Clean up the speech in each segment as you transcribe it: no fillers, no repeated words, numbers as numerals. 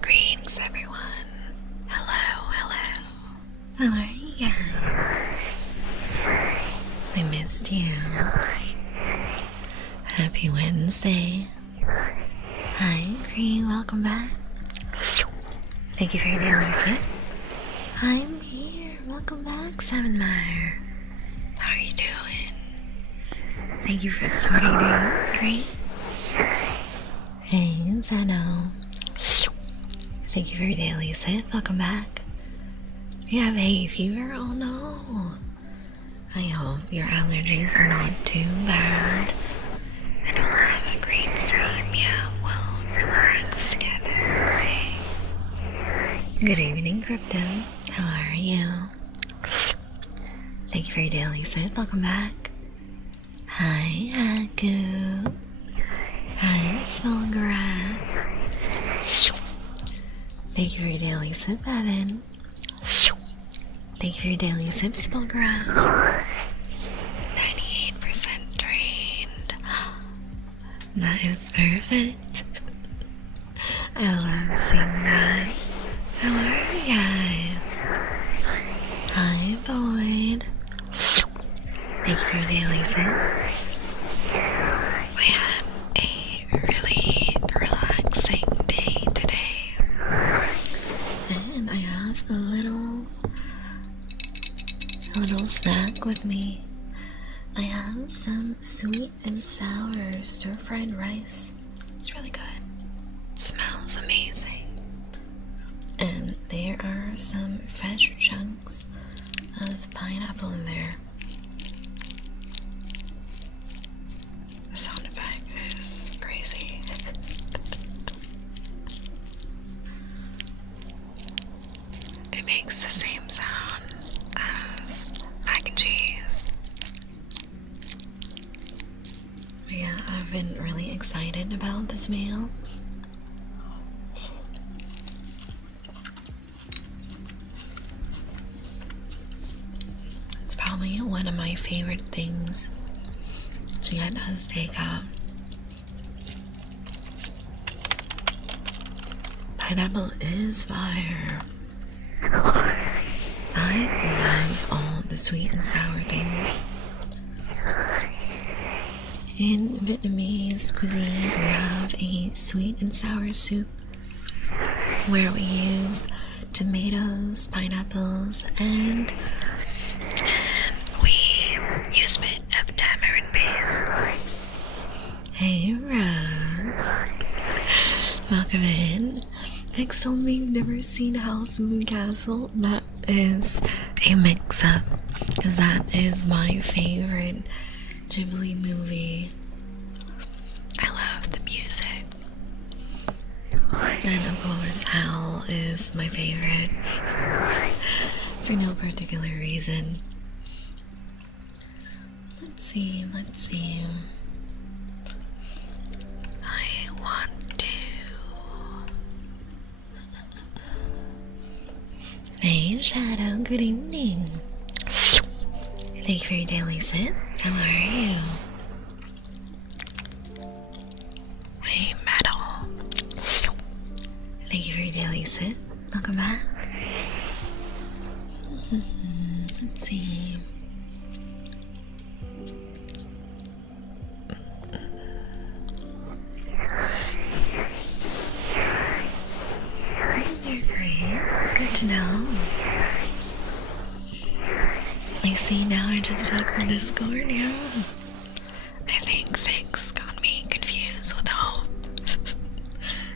Greetings, everyone. Hello, hello. How are you guys? I missed you. Happy Wednesday. Hi, Green. Welcome back. Thank you for your daily visit. I'm here. Welcome back, Seven Meyer. How are you doing? Thank you for the 40 days, Green. Hey, Zeno. Thank you for your daily visit. Welcome back. You have hay fever? Oh no. I hope your allergies are not too bad. And we'll have a great stream. Yeah, we'll relax together. Okay? Good evening, Crypto. How are you? Thank you for your daily sip. Welcome back. Hi, Haku. Hi, Spellgrad. Thank you for your daily sip, Evan. Thank you for your daily sip, Spellgrad. 98% drained. That is perfect. I love seeing that. How are you guys? Hi, Boyd. Thank you for your daily sip. We had a really relaxing day today. And I have a little snack with me. I have some sweet and sour stir-fried rice. It's really good. It smells amazing. And there are some fresh chunks of pineapple in there. The sound effect is crazy. It makes the same sound as mac and cheese. But yeah, I've been really excited about this meal. It's probably one of my favorite things to get as takeout. Pineapple is fire. I love all the sweet and sour things. In Vietnamese cuisine, we have a sweet and sour soup where we use tomatoes, pineapples, and we use a bit of tamarind paste. Hey, Rose. Welcome in. Next told me you've never seen House Moving Castle. That is a mix-up, because that is my favorite Ghibli movie. I love the music. And of course, Howl is my favorite. For no particular reason. Let's see. I want to... Hey, Shadow, good evening. Thank you for your daily sip. How are you? Hey, Metal. Thank you for your daily sip. Welcome back. Let's see. You're great. It's good to know. I see now I just checked the Discord, yeah. I think Fix got me confused with Hope.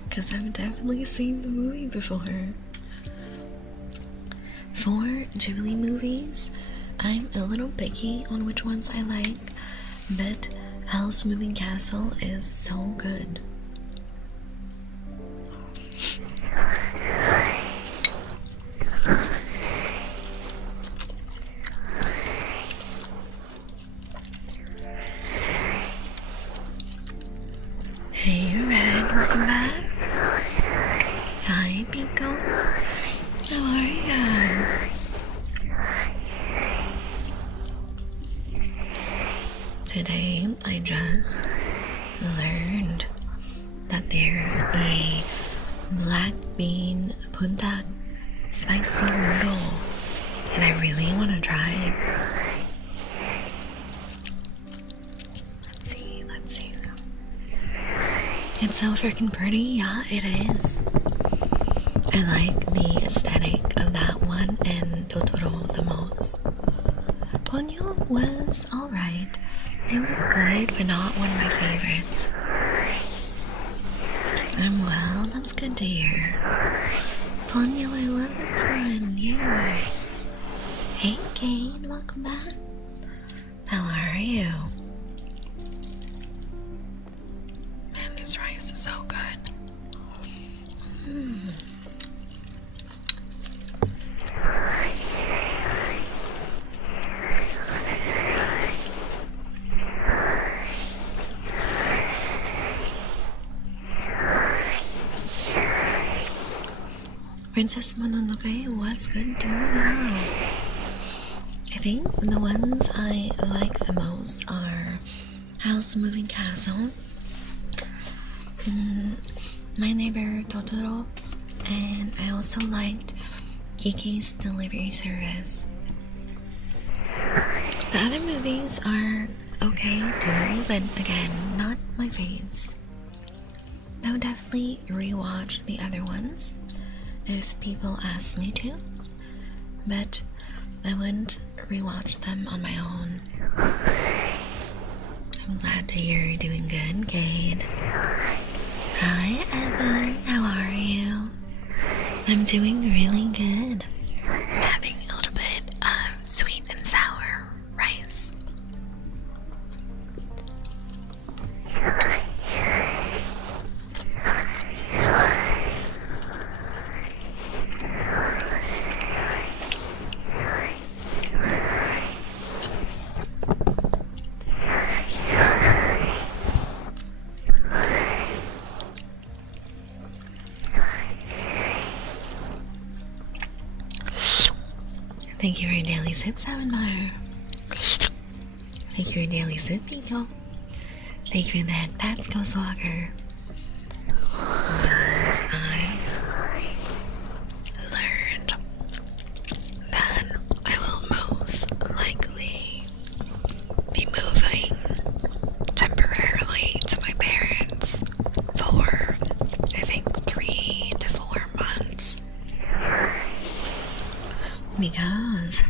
Because I've definitely seen the movie before. For Ghibli movies, I'm a little picky on which ones I like, but House Moving Castle is so good. Hey, Red, welcome back. Hi, Pico. How are you guys? Today, I just learned that there's a black bean puntak spicy noodle, and I really want to try it. Let's see. It's so freaking pretty. Yeah, it is. I like the aesthetic of that one and Totoro the most. Ponyo was alright. It was good, but not one of my favorites. I'm well, that's good to hear. Ponyo, I love this one. Yeah. Hey, Kane, welcome back. How are you? Man, this rice is so good. Princess Mononoke was good too. Yeah. I think the ones I like the most are House Moving Castle, My Neighbor Totoro, and I also liked Kiki's Delivery Service. The other movies are okay too, but again, not my faves. I would definitely rewatch the other ones if people ask me to, but I wouldn't rewatch them on my own. I'm glad to hear you're doing good, Cade. Hi, Evan. How are you? I'm doing really good. I'm having a little bit of sweet and sour rice. Thank you for your daily sip, Savinmar. Thank you for your daily sip, Pico. Thank you for that. That's Ghost Walker. Yes, I learned that I will most likely be moving temporarily to my parents for, I think, 3 to 4 months. Because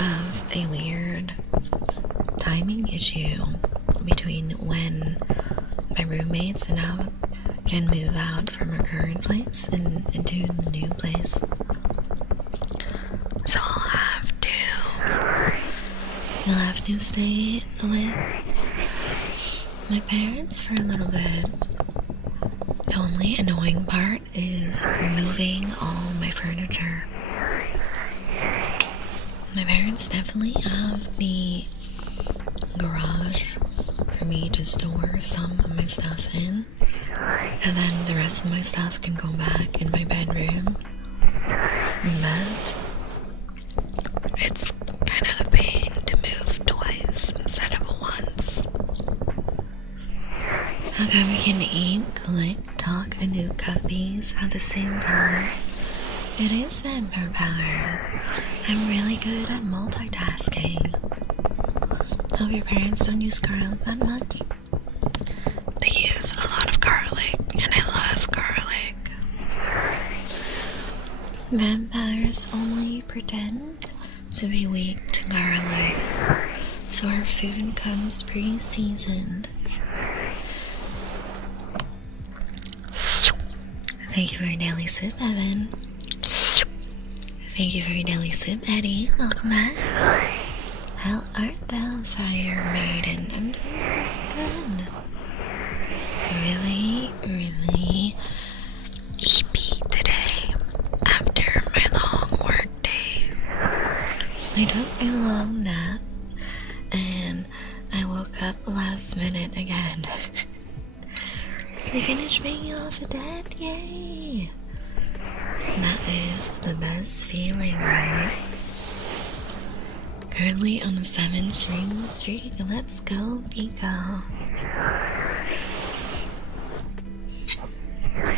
of a weird timing issue between when my roommates and I can move out from our current place and into the new place. So you'll have to stay with my parents for a little bit. The only annoying part is moving all my furniture. My parents definitely have the garage for me to store some of my stuff in, and then the rest of my stuff can go back in my bedroom. But it's kind of a pain to move twice instead of once. Okay, we can eat, click, talk, and do cuppies at the same time. It is vampire powers. I'm really good at multitasking. Hope your parents don't use garlic that much. They use a lot of garlic, and I love garlic. Vampires only pretend to be weak to garlic, so our food comes pre-seasoned. Thank you for your daily sip, Evan. Thank you for your daily sip, Eddie. Welcome back. How art thou, Fire Maiden? I'm doing good. Really, really sleepy today after my long work day. I took a long nap and I woke up last minute again. We finished paying off a debt, yay! That is the best feeling, right? Currently on the 7-stream streak. Let's go, Pico. I'm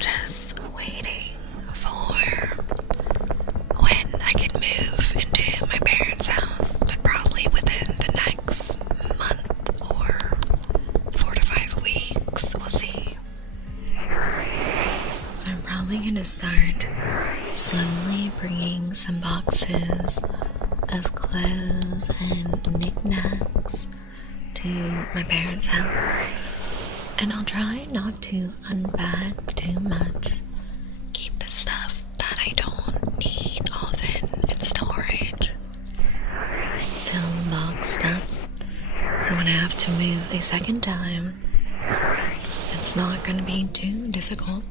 just waiting for when I can move into my parents' house, but probably within the next month or 4 to 5 weeks. We'll see. So I'm probably gonna start slowly bringing some boxes of clothes and knickknacks to my parents' house, and I'll try not to unpack too much. Keep the stuff that I don't need often in storage, still boxed up, so when I have to move a second time, it's not gonna be too difficult.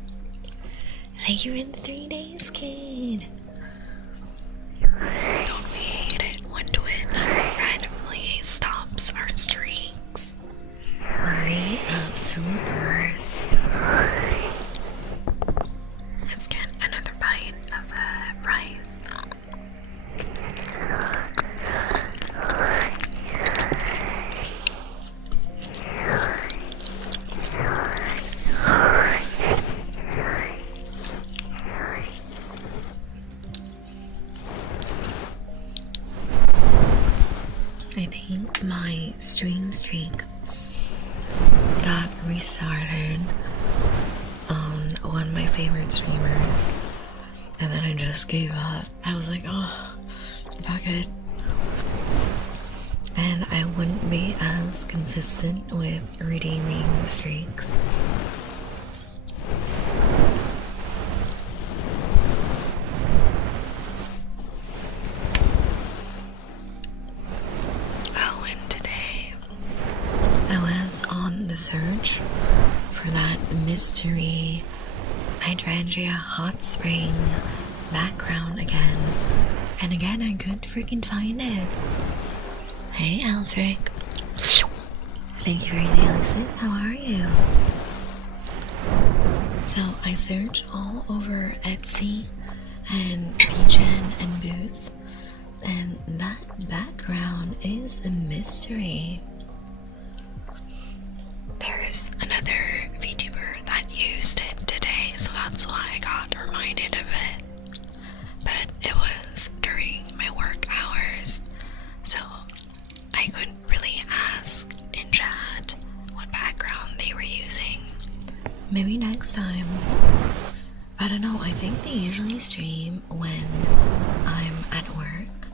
Thank you in 3 days, kid. Don't we hate it when Twitch randomly stops our streaks? The absolute worst. Let's get I think my stream streak got restarted on one of my favorite streamers, and then I just gave up. I was like, oh, fuck it. And I wouldn't be as consistent with redeeming the streaks. Oh, and today I was on the search for that mystery hydrangea hot spring background again. And again, I couldn't freaking find it. Hey, Alfric. Thank you for your daily sleep. How are you? So, I searched all over Etsy and PGen and Booth, and that background is a mystery. There's another VTuber that used it today, so that's why I got reminded of it. But it was during my work hours, so I couldn't really ask in chat what background they were using. Maybe next time. I don't know, I think they usually stream when I'm at work.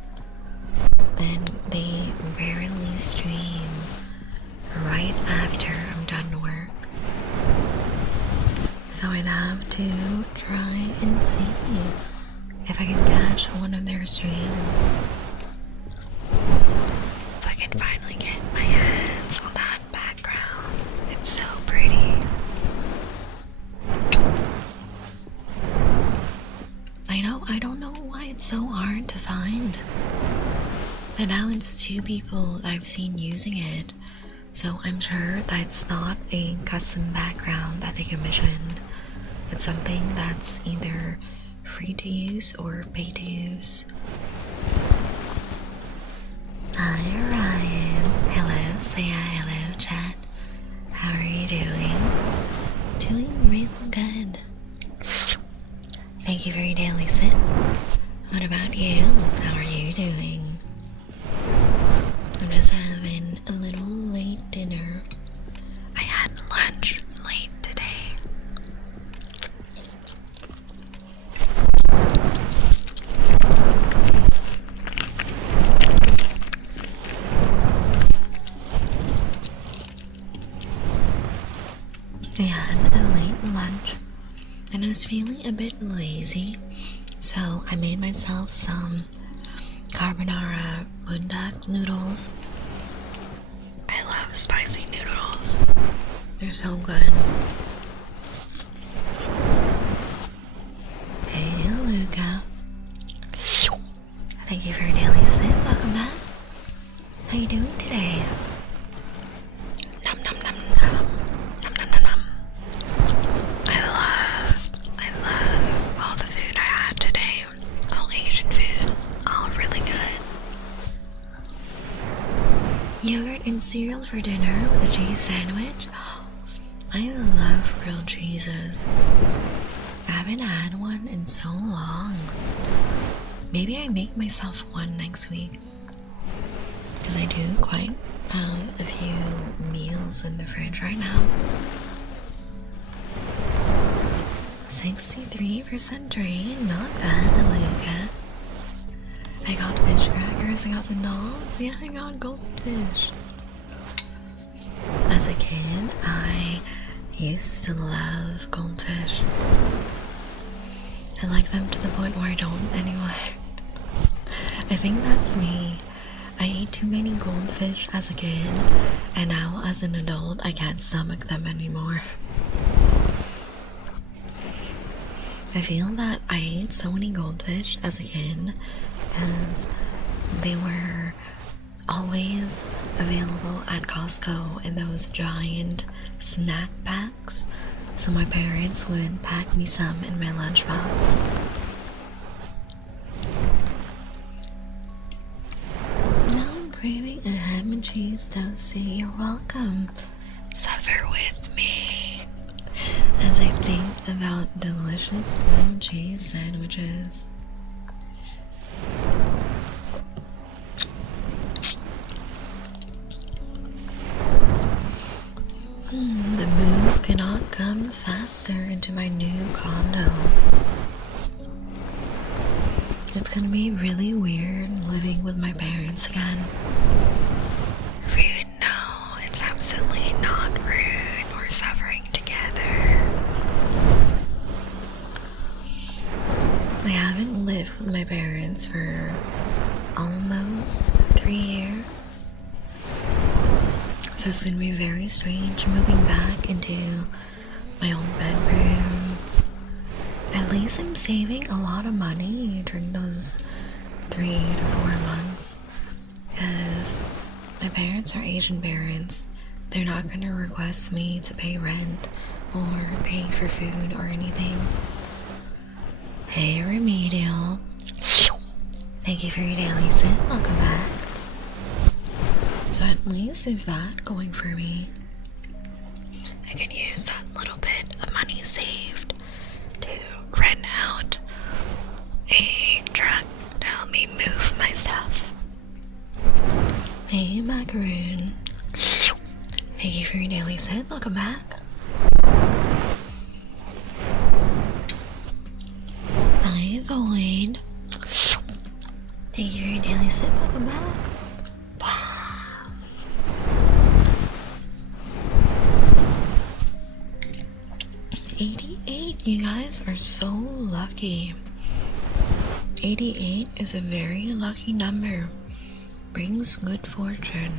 Then they rarely stream right after I'm done work. So I'd have to try and see if I can catch one of their streams, so I can finally get my hands on that background. It's so pretty. I don't know why it's so hard to find. But now it's 2 people that I've seen using it, so I'm sure that's not a custom background that they commissioned. It's something that's either free to use or pay to use. Hi Ryan. Hello, say hi, hello chat. How are you doing? Doing real good. Thank you for your daily sip. What about you? How are you doing? I'm just having a little late dinner. I had lunch late today. I had a late lunch and I was feeling a bit lazy, so I made myself some carbonara bundak noodles. I love spicy noodles. They're so good. Hey Luca. Thank you for your daily sip. Welcome back. How you doing today? Nom nom nom nom. Nom nom nom nom. I love all the food I had today. All Asian food. All really good. Yogurt and cereal for dinner with a cheese sandwich. I love grilled cheeses. I haven't had one in so long. Maybe I make myself one next week, because I do quite have a few meals in the fridge right now. 63% drain, not bad, Luca. I got fish crackers, I got the dogs, yeah, I got goldfish. As a kid, I used to love goldfish. I like them to the point where I don't anymore. I think that's me. I ate too many goldfish as a kid, and now as an adult, I can't stomach them anymore. I feel that I ate so many goldfish as a kid because they were always available at Costco in those giant snack packs, so my parents would pack me some in my lunchbox. Now I'm craving a ham and cheese toasty. You're welcome. Suffer with me as I think about delicious grilled cheese sandwiches. master into my new condo. It's gonna be really weird living with my parents again. Rude? No, it's absolutely not rude. We're suffering together. I haven't lived with my parents for almost 3 years. So it's gonna be very strange moving back into my own bedroom. At least I'm saving a lot of money during those 3 to 4 months, because my parents are Asian parents. They're not going to request me to pay rent or pay for food or anything. Hey Remedial, thank you for your daily sip. Welcome back. So at least there's that going for me. I can use that little bit of money saved to rent out a truck to help me move my stuff. Hey Macaroon, thank you for your daily sip. Welcome back. Hi Void, thank you for your daily sip. Welcome back. Wow. 88, you guys are so lucky. 88 is a very lucky number. Brings good fortune.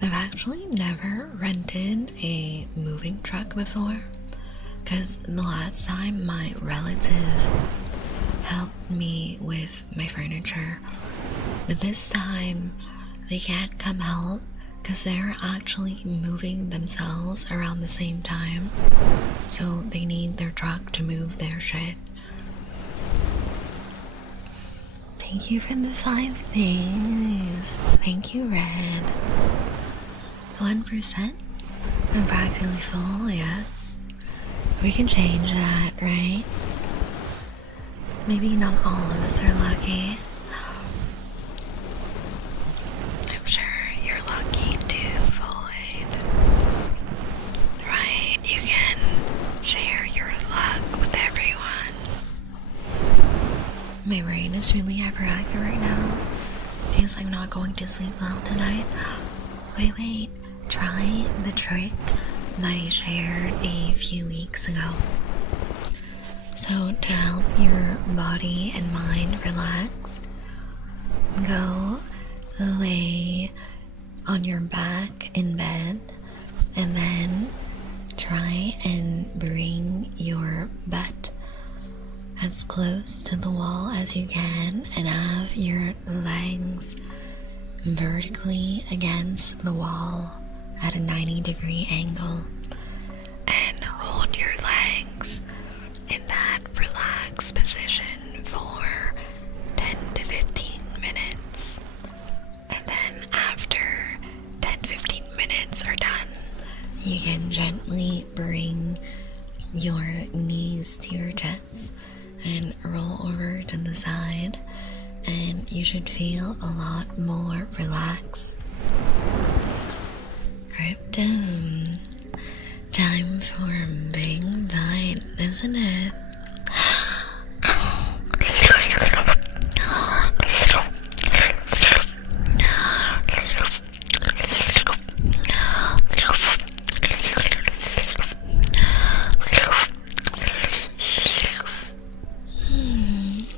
I've actually never rented a moving truck before, because the last time my relative helped me with my furniture, but this time they can't come help because they're actually moving themselves around the same time, so they need their truck to move their shit. Thank you for the 5 days. Thank you, Red. 1%? I'm practically full, yes. We can change that, right? Maybe not all of us are lucky. I'm sure you're lucky too, Void. Right? You can share your luck with everyone. My brain is really hyperactive right now because I'm not going to sleep well tonight. Wait. Try the trick that I shared a few weeks ago. So to help your body and mind relax, go lay on your back in bed and then try and bring your butt as close to the wall as you can and have your legs vertically against the wall at a 90-degree angle, and hold your legs in that relaxed position for 10 to 15 minutes. And then after 10-15 minutes are done, you can gently bring your knees to your chest and roll over to the side, and you should feel a lot more relaxed. Krypton, time for a big bite, isn't it?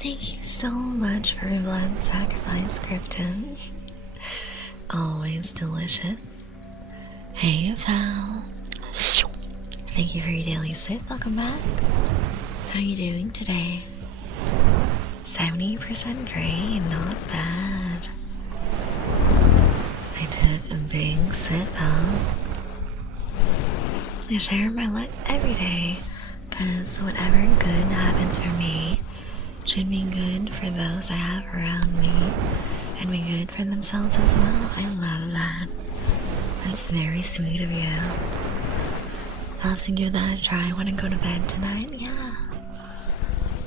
Thank you so much for your blood sacrifice, Krypton. Always delicious. Hey, Val. Thank you for your daily sip. Welcome back. How are you doing today? 70% gray, not bad. I took a big sip, huh? I share my luck every day, because whatever good happens for me should be good for those I have around me, and be good for themselves as well. I love that. That's very sweet of you. I'll have to give that a try when I go to bed tonight. Yeah.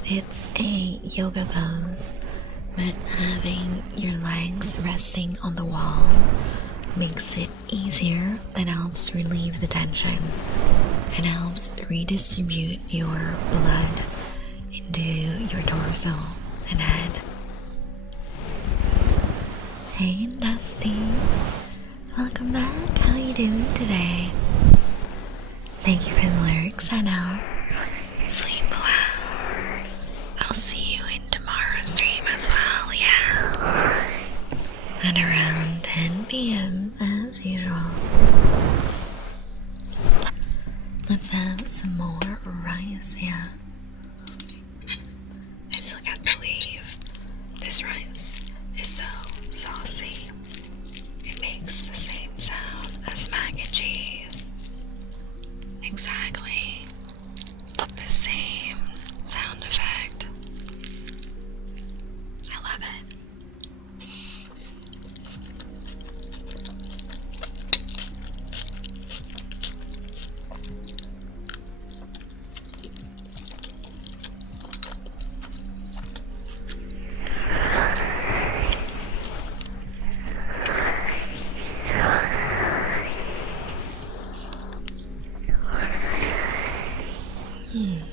It's a yoga pose, but having your legs resting on the wall makes it easier and helps relieve the tension and helps redistribute your blood into your torso and head. Hey Dusty, welcome back. How you doing today? Thank you for the lyrics. I know. Sleep well. I'll see you in tomorrow's stream as well, yeah. At around 10 p.m. as usual. Let's have some more rice, yeah. I still can't believe this rice is so saucy. It makes the same sound as mac and cheese. Exactly the same sound effect. I love it.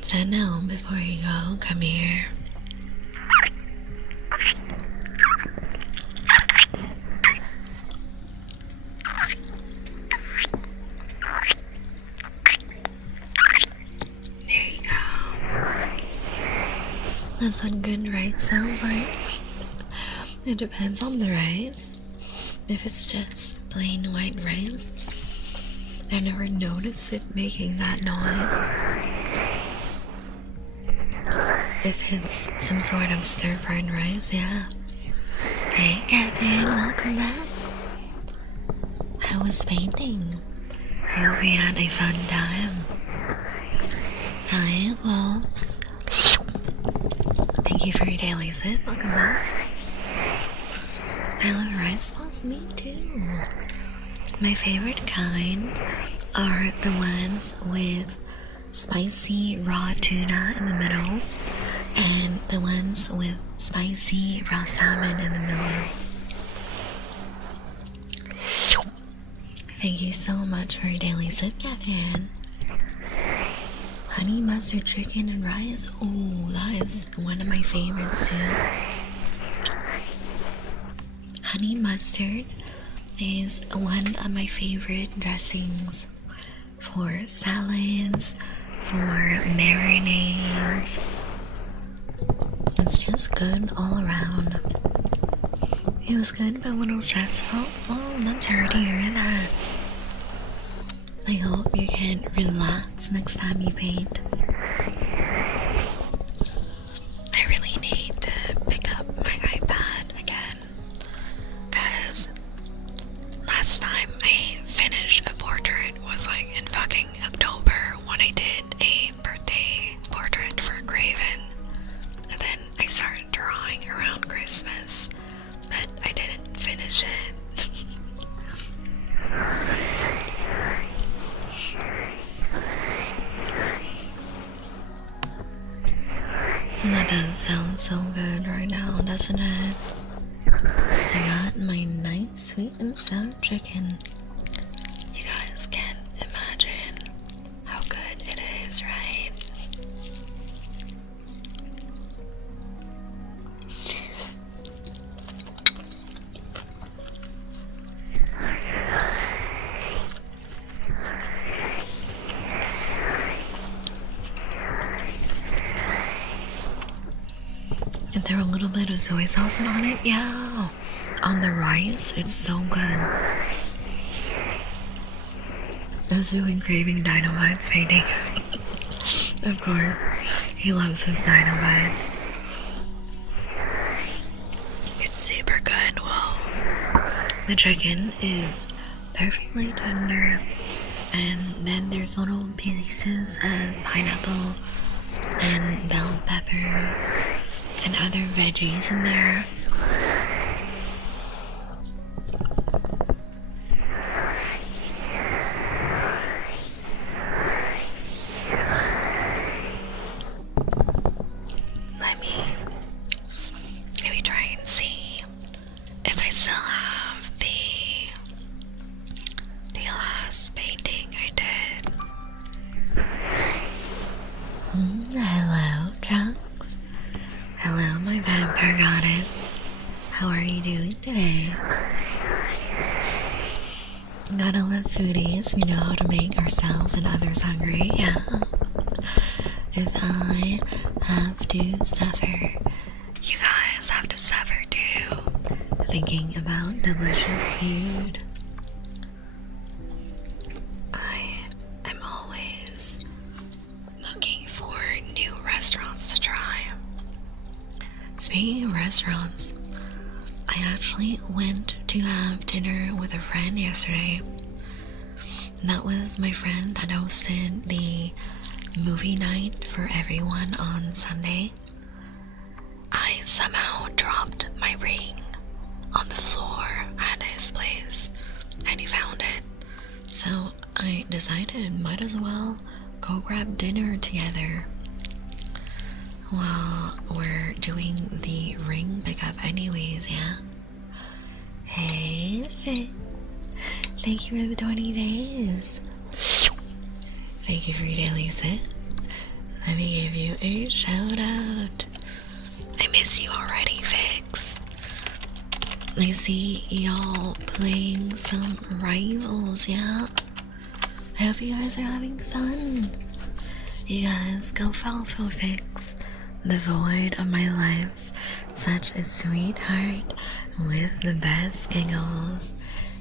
So now, before you go, come here. There you go. That's what good rice sounds like. It depends on the rice. If it's just plain white rice, I never noticed it making that noise. If it's some sort of stir-fried rice, yeah. Hey Catherine, welcome back. How was painting? I hope you had a fun time. Hi, wolves. Thank you for your daily sip. Welcome back. I love rice balls, me too. My favorite kind are the ones with spicy raw tuna in the middle and the ones with spicy raw salmon in the middle. Thank you so much for your daily sip, Catherine. Honey mustard chicken and rice. Oh, that is one of my favorites too. Honey mustard is one of my favorite dressings for salads, for marinades. It's just good all around. It was good but a little stressful. Oh, I'm sorry to hear that. I hope you can relax next time you paint. I really need to pick up my iPad again, because last time I finished a portrait was like in fucking October when I did a birthday portrait for Graven, and then I started drawing around Christmas, but I didn't finish it. That does sound so good right now, doesn't it? I got my nice sweet and sour chicken. You guys can't imagine how good it is, right? And throw a little bit of soy sauce on it, yeah. On the rice, it's so good. I was doing craving Dino-Bites painting. Of course, he loves his Dino-Bites. It's super good, wolves. The chicken is perfectly tender, and then there's little pieces of pineapple and bell peppers and other veggies in there. Gotta love foodies. We know how to make ourselves and others hungry. Yeah. If I have to suffer, you guys have to suffer too. Thinking about delicious food. I am always looking for new restaurants to try. Speaking of restaurants, I actually went to have dinner with a friend yesterday. And that was my friend that hosted the movie night for everyone on Sunday. I somehow dropped my ring on the floor at his place and he found it. So I decided might as well go grab dinner together while we're doing the ring pickup anyways, yeah? Hey, Fix. Thank you for the 20 days. Thank you for your daily sit. Let me give you a shout out. I miss you already, Fix. I see y'all playing some rivals, yeah? I hope you guys are having fun. You guys go follow Fix, the void of my life, such a sweetheart with the best giggles.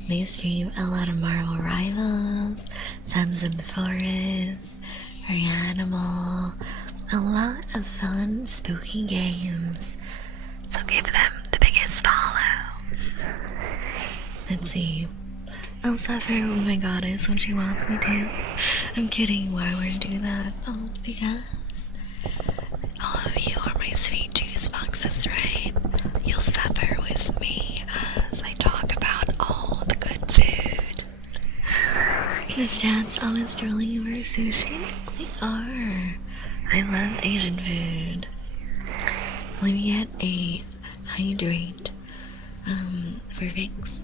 They stream a lot of Marvel Rivals, Sons of the Forest, Reanimal, a lot of fun, spooky games. So give them the biggest follow. Let's see. I'll suffer with my goddess when she wants me to. I'm kidding, why would I do that? Oh, because all of you are my sweet juice boxes, right? You'll suffer with me as I talk about all the good food. Miss Chad's always drooling over sushi? We are. I love Asian food. Let me get a hydrate for Vicks.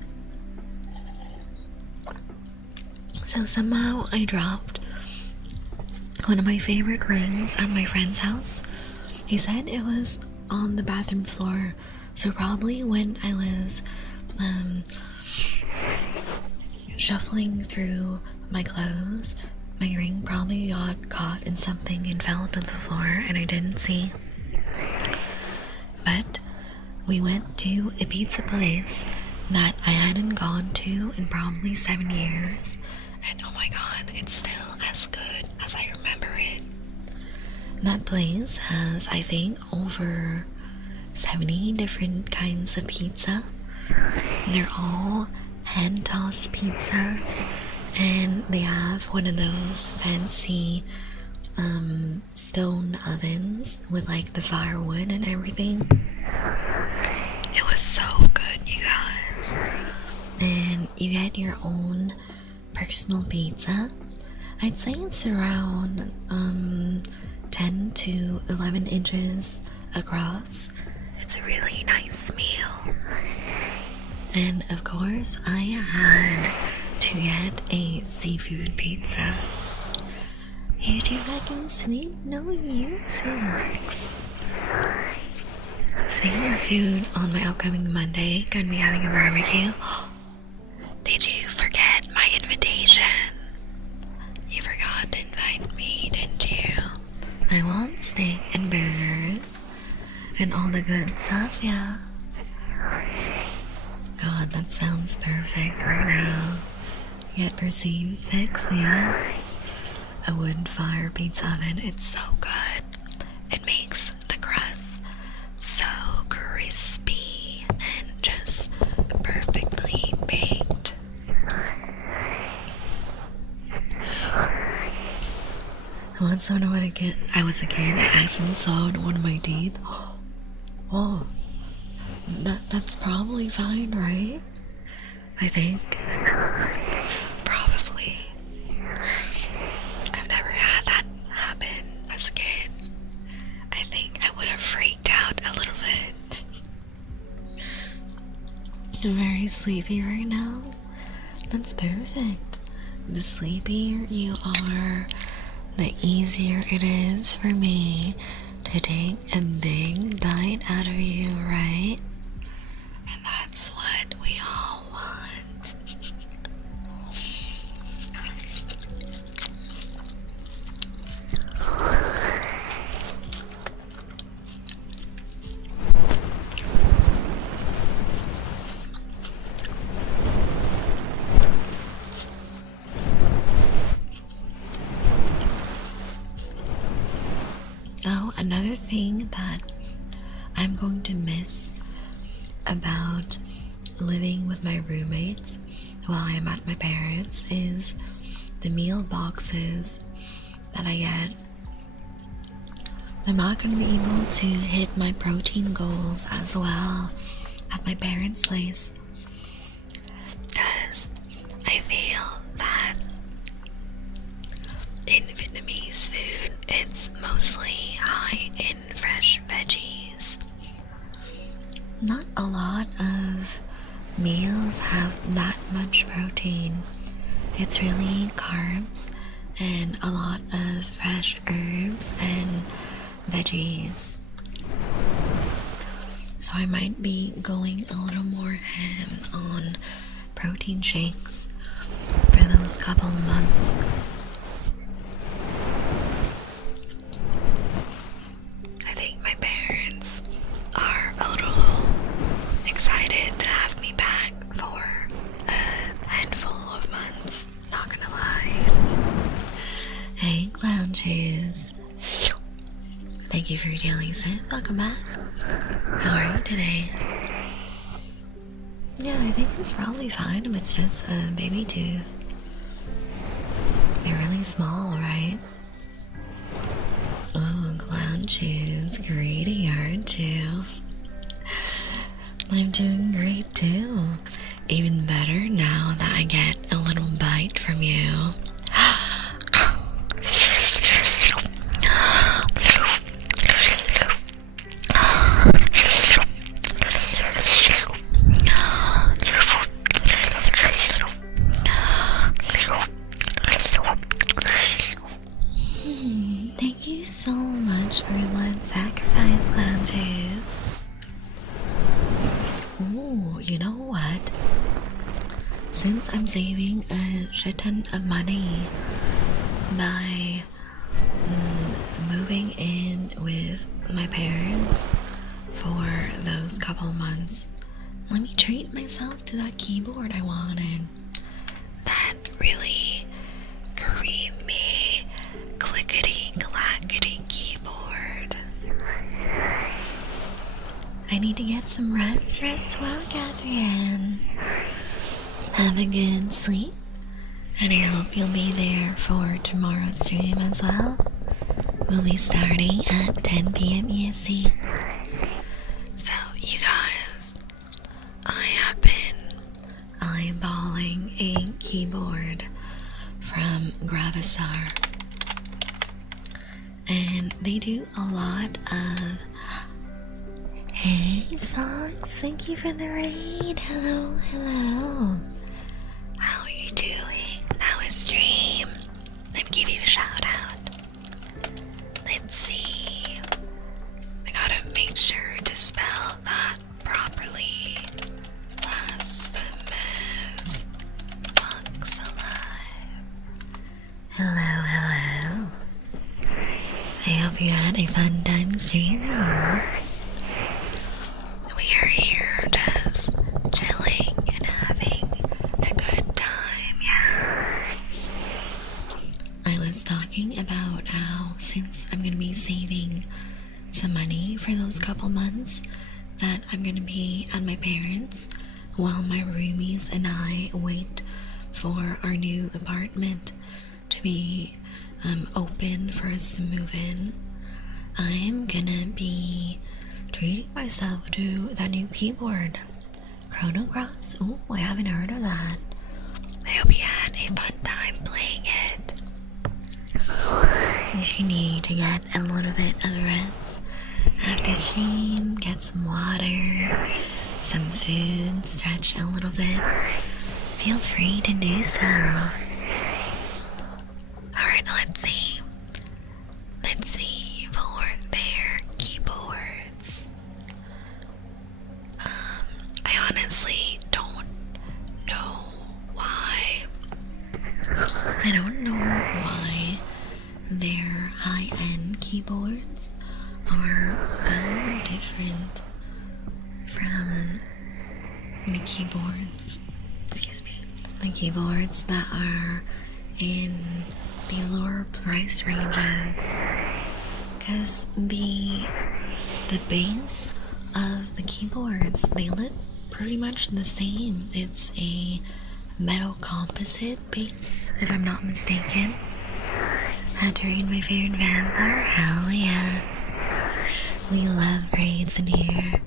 So somehow I dropped one of my favorite rings at my friend's house. He said it was on the bathroom floor, so probably when I was shuffling through my clothes, my ring probably got caught in something and fell to the floor and I didn't see. But we went to a pizza place that I hadn't gone to in probably 7 years, and oh my god, it's still as good as I remember it. That place has, I think, over 70 different kinds of pizza. They're all hand-tossed pizzas, and they have one of those fancy stone ovens with like the firewood and everything. It was so good, you guys. And you get your own personal pizza. I'd say it's around 10 to 11 inches across. It's a really nice meal. And of course, I had to get a seafood pizza. You do making sweet? No, you, Felix. Speaking of food, on my upcoming Monday, gonna be having a barbecue. Did you forget my invitation? You forgot to invite me, didn't you? I want steak and burgers and all the good stuff, yeah. God, that sounds perfect right now. Yet perceived Fix, yes. A wood-fire pizza oven, it's so good. It makes the crust so crispy and just perfectly baked. Once when I was a kid, I accidentally sawed one of my teeth. Oh, that's probably fine, right? I think. Probably. I've never had that happen as a kid. I think I would have freaked out a little bit. I'm very sleepy right now. That's perfect. The sleepier you are, the easier it is for me to take a big bite out of you, right? And that's what we all want. thing that I'm going to miss about living with my roommates while I'm at my parents' is the meal boxes that I get. I'm not going to be able to hit my protein goals as well at my parents' place because I feel that in Vietnamese food it's mostly high in fresh veggies. Not a lot of meals have that much protein. It's really carbs and a lot of fresh herbs and veggies. So I might be going a little more ham on protein shakes for those couple of months. I think my parents are a little excited to have me back for a handful of months, not gonna lie. Hey, clown shoes. Thank you for your daily sip. Welcome back. How are you today? Yeah, I think it's probably fine if it's just a baby tooth. They're really small, right? Oh, clown shoes. Greedy, aren't you? I'm doing great too. Even better now that I get a little bite from you. Thank you so much for blood sacrifice, clown shoes. Ooh, you know what? Since I'm saving a shit ton of money by moving in with my parents for those couple months, let me treat myself to that keyboard I wanted. That really creamy, clickety-clackety keyboard. I need to get some rest well, Catherine. Have a good sleep, and I hope you'll be there for tomorrow's stream as well. We'll be starting at 10 p.m. EST. So, you guys, I have been eyeballing a keyboard from Gravistar, and they do a lot of... Hey Fox, thank you for the raid. Hello. How are you doing? How is stream? Let me give you a shout out. Let's see. I gotta make sure to spell that properly. Blasphemous. Fox alive. Hello. I hope you had a fun time streaming. We are here just chilling and having a good time, yeah. I was talking about how since I'm gonna be saving some money for those couple months that I'm gonna be at my parents' while my roomies and I wait for our new apartment to be open for us to move in. I'm gonna be treating myself to that new keyboard, Chrono Cross. Oh, I haven't heard of that. I hope you had a fun time playing it. If you need to get a little bit of rest after stream, get some water, some food, stretch a little bit, feel free to do so. Alright, let's see for their keyboards. I honestly don't know why. I don't know why their high-end keyboards are so different from the keyboards, the keyboards that are in the lower price ranges. because the base of the keyboards, they look pretty much the same. It's a metal composite base, if I'm not mistaken. Had to read my favorite vampire? Hell yes. We love braids in here.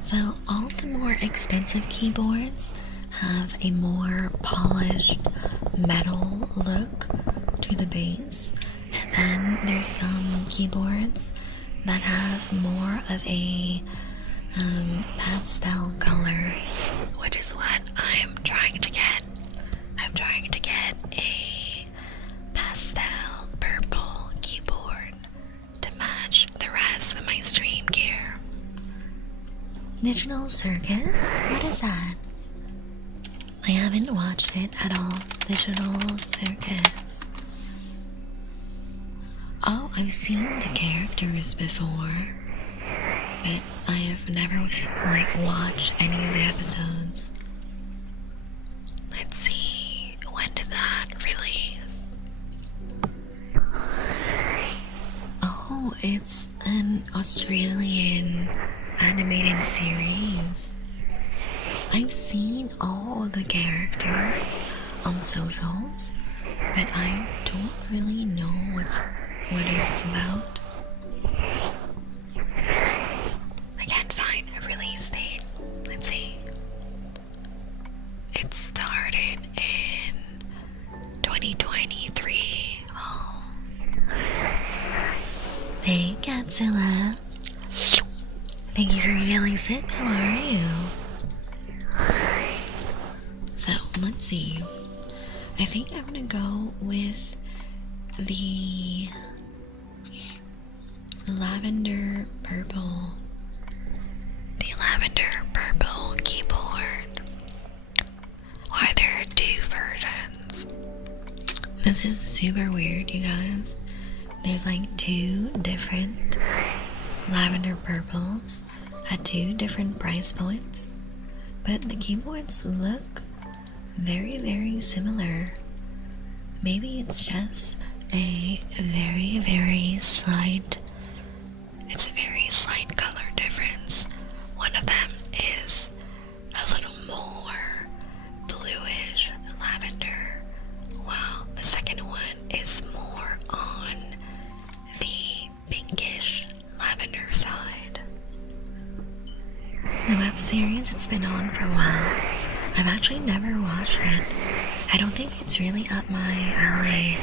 So all the more expensive keyboards have a more polished metal look to the base. And then there's some keyboards that have more of a pastel color, which is what I'm trying to get. I'm trying to get a pastel purple keyboard to match the rest of my stream gear. Digital Circus? What is that? I haven't watched it at all. Digital Circus. Oh, I've seen the characters before, but I have never watched any of the episodes. Let's see, when did that release? Oh, it's an Australian animated series. I've seen all the characters on socials, but I don't really know what it's about. I can't find a release date. Let's see. It started in 2023. Oh. Hey, Godzilla. Thank you for yelling sit. How are you? So, let's see. I think I'm gonna go with the lavender purple. The lavender purple keyboard. Why there are two versions. This is super weird, you guys. There's like two different lavender purples at two different price points, but the keyboards look very, very similar. Maybe it's just a very, very slight, it's a very slight color difference. One of them is a little more bluish lavender, while the second one is more on the pinkish lavender side. The web series, it's been on for a while. I've actually never watched it. I don't think it's really up my alley.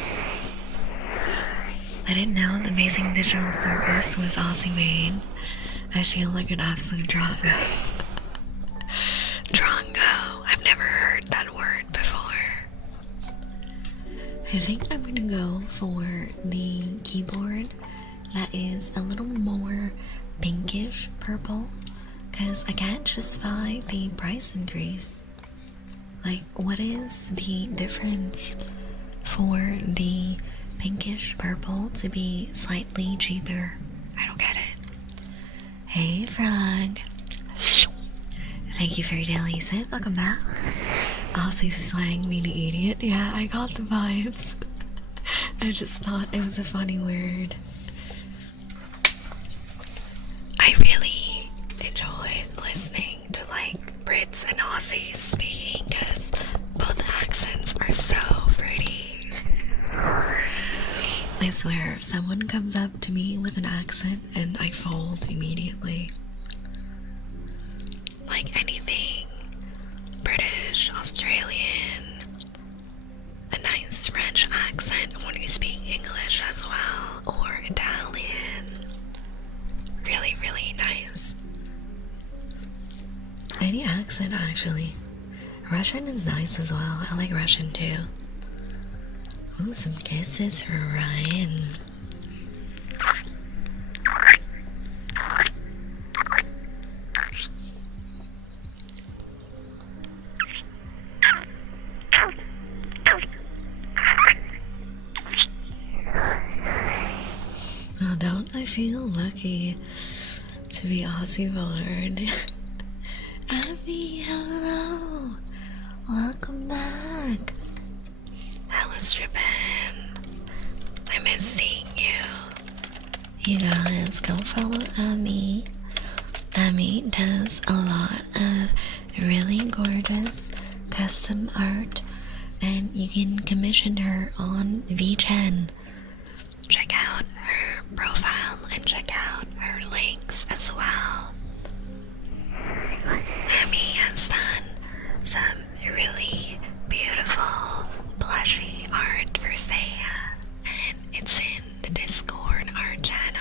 I didn't know the Amazing Digital Circus was Aussie made. I feel like an absolute drongo. Drongo. I've never heard that word before. I think I'm gonna go for the keyboard that is a little more pinkish purple, because I can't justify the price increase. Like, what is the difference for the pinkish purple to be slightly cheaper? I don't get it. Hey, Frog. Thank you for your daily sip. Welcome back. Aussie slang mean idiot. Yeah, I got the vibes. I just thought it was a funny word. I really enjoy listening to like Brits and Aussies speaking because both accents are so pretty. I swear, if someone comes up to me with an accent and I fold immediately. Like anything British, Australian, a nice French accent when you speak English as well, or Italian. Really, really nice. Any accent, actually. Russian is nice as well. I like Russian too. Ooh, some kisses for Ryan. Oh, don't I feel lucky to be Aussie born? Abby, hello. Welcome back. How was Japan? I miss seeing You guys go follow Amy. Amy does a lot of really gorgeous custom art, and you can commission her on VChen. Check out her profile and check out her links as well. Amy has done some really beautiful blushy art for Seiya, and it's in the Discord art channel.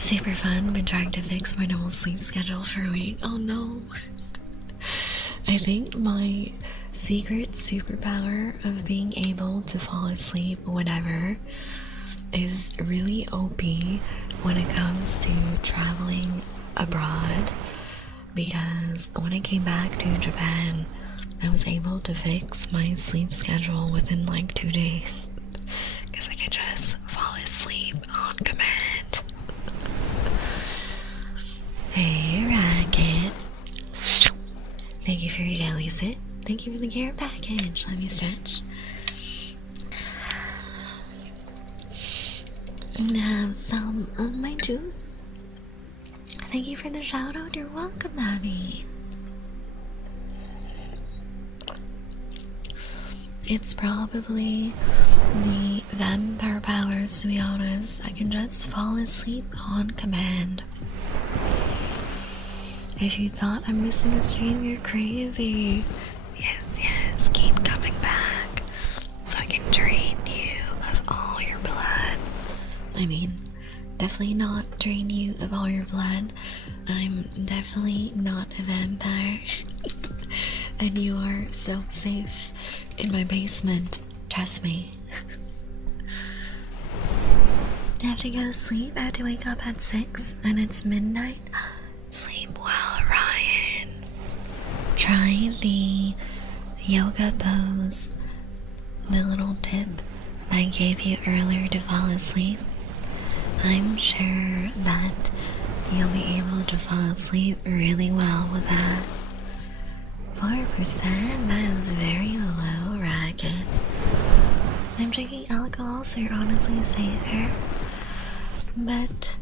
Super fun, been trying to fix my normal sleep schedule for a week. Oh no. I think my secret superpower of being able to fall asleep whenever is really OP when it comes to traveling abroad, because when I came back to Japan, I was able to fix my sleep schedule within like 2 days because I could just fall asleep on command. Hey, Racket. Thank you for your daily sit. Thank you for the care package. Let me stretch. And have some of my juice. Thank you for the shout out. You're welcome, Abby. It's probably the vampire powers, to be honest. I can just fall asleep on command. If you thought I'm missing a stream, you're crazy. Yes, yes, keep coming back so I can drain you of all your blood. I mean, definitely not drain you of all your blood. I'm definitely not a vampire. And you are so safe in my basement. Trust me. I have to go to sleep. I have to wake up at 6 and it's midnight. Sleep well, Ryan. Try the yoga pose, the little tip I gave you earlier to fall asleep. I'm sure that you'll be able to fall asleep really well with that. 4%? That is very low, Racket. I'm drinking alcohol, so you're honestly safer. But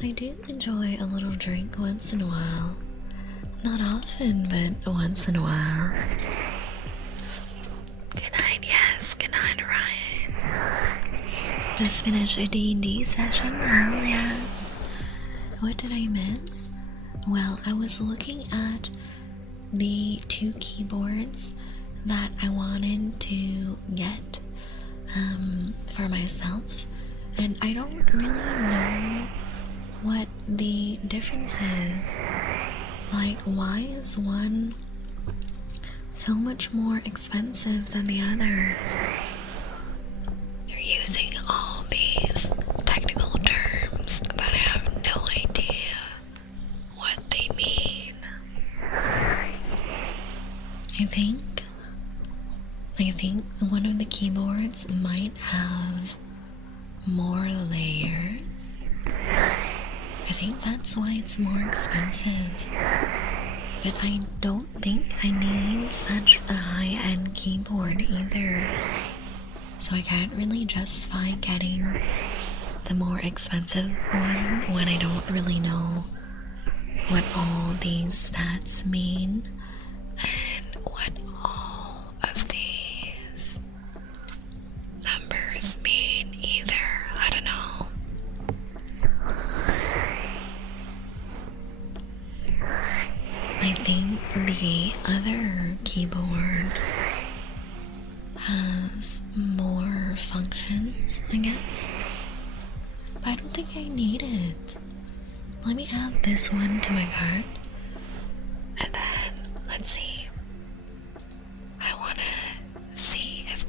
I do enjoy a little drink once in a while. Not often, but once in a while. Good night, yes. Good night, Ryan. Just finished a D&D session? Well, yes. What did I miss? Well, I was looking at the 2 keyboards that I wanted to get for myself, and I don't really know what the difference is. Like, why is one so much more expensive than the other? They're using all these technical terms that I have no idea what they mean. I think one of the keyboards might have more layers. I think that's why it's more expensive. But I don't think I need such a high-end keyboard either. So I can't really justify getting the more expensive one when I don't really know what all these stats mean and what all of these numbers mean either. I don't know. I think the other keyboard has more functions, I guess. But I don't think I need it. Let me add this one to my cart. And then, let's see. I wanna see if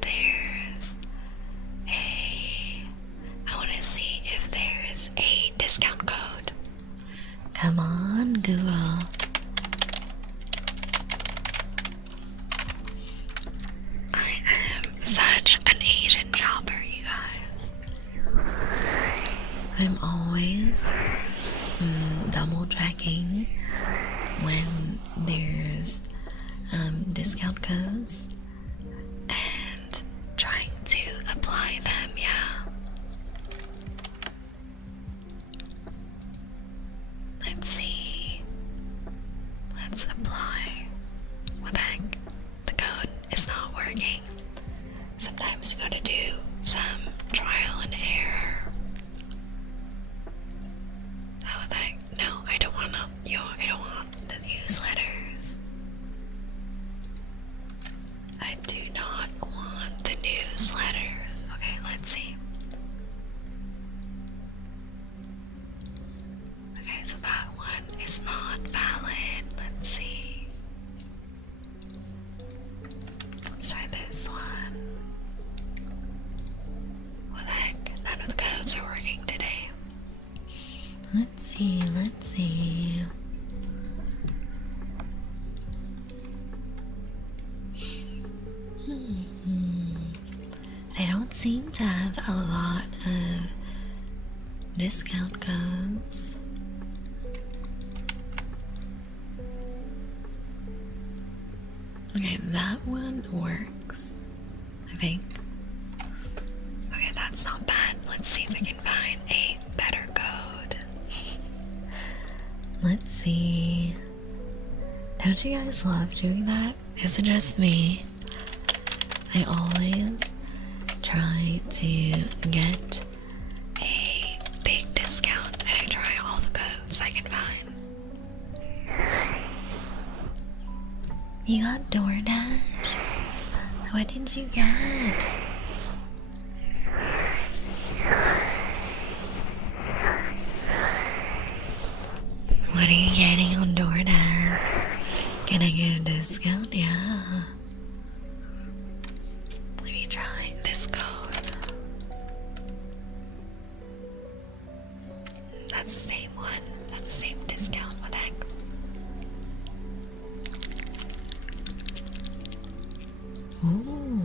there's a discount code. Come on, Google. I am such an Asian shopper, you guys. I'm always double checking when there's why. What the heck? The code is not working. Sometimes you gotta do some trial and error. Oh, what the heck? No, I don't want the newsletters. I do not want the newsletters. Okay, let's see. Okay, so that one is not valid. Let's see. Let's try this one. What the heck? None of the codes are working today. Let's see, let's see. I don't seem to have a lot of discount codes. Okay, that one works, I think. Okay, that's not bad. Let's see if I can find a better code. Let's see. Don't you guys love doing that? Is it just me? I always try to get a big discount and I try all the codes I can find. You got DoorDash? What did you get? What are you getting on DoorDash? Can I get a discount? Yeah. Let me try this code. That's the same one. That's the same discount. What the heck? Ooh.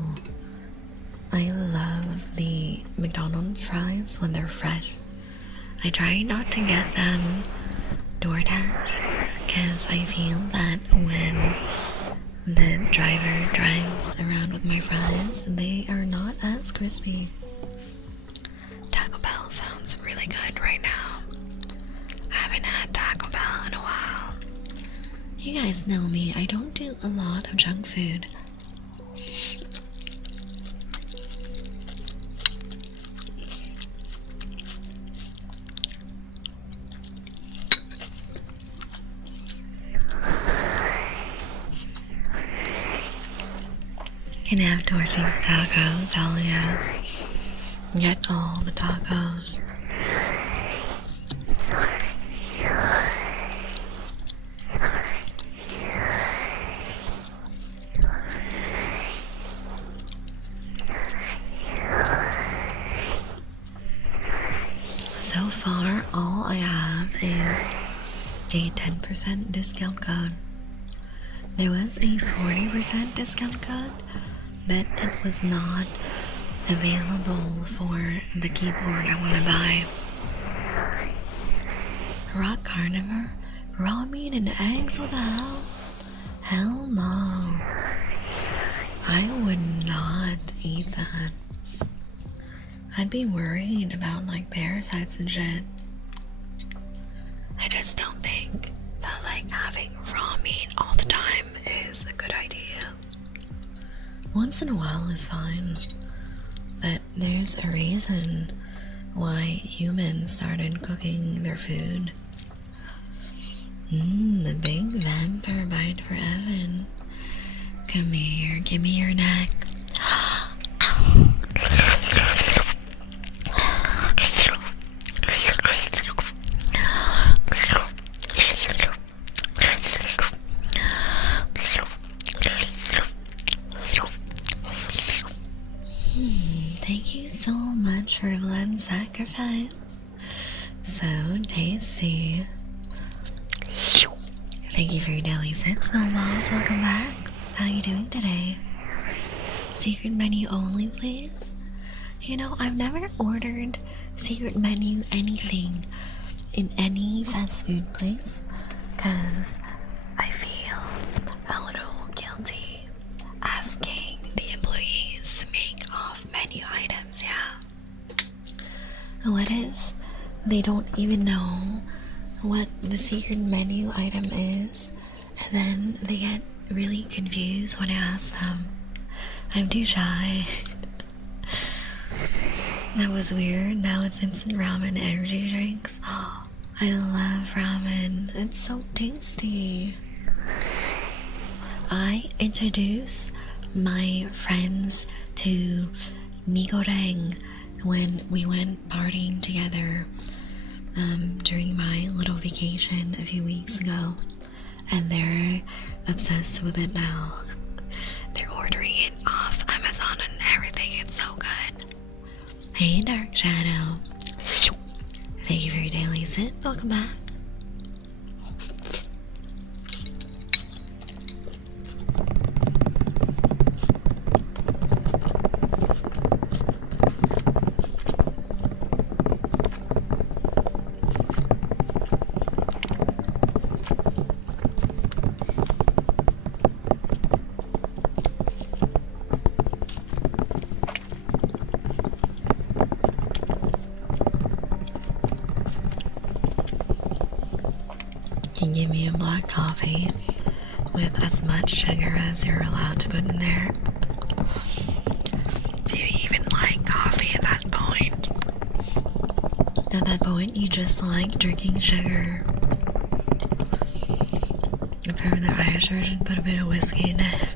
I love the McDonald's fries when they're fresh. I try not to get them DoorDash because I feel that when the driver drives around with my fries, they are not as crispy. Taco Bell sounds really good right now. I haven't had Taco Bell in a while. You guys know me, I don't do a lot of junk food. Can have Torchy's tacos, hell yes. Get all the tacos. So far, all I have is a 10% discount code. There was a 40% discount code, but it was not available for the keyboard I want to buy. Rock Carnivore? Raw meat and eggs? What the hell? Hell no. I would not eat that. I'd be worried about like parasites and shit. I just don't think that like having raw meat all the time is a good idea. Once in a while is fine, but there's a reason why humans started cooking their food. The big vampire bite for Evan. Come here, give me your neck. Thank you so much for blood sacrifice. So tasty. Thank you for your daily sips, Snowballs. Welcome back. How are you doing today? Secret menu only, please. You know, I've never ordered secret menu anything in any fast food place because I feel a little guilty asking the employees to make off menu items, yeah. What if they don't even know what the secret menu item is and then they get really confused when I ask them. I'm too shy. That was weird. Now it's instant ramen energy drinks. I love ramen. It's so tasty. I introduced my friends to mee goreng when we went partying together during my little vacation a few weeks ago, and they're obsessed with it now. They're ordering it off Amazon and everything. It's so good. Hey, Dark Shadow. Thank you for your daily sit. Welcome back. Can give me a black coffee with as much sugar as you're allowed to put in there. Do you even like coffee at that point? At that point, you just like drinking sugar. For the Irish version, put a bit of whiskey in it.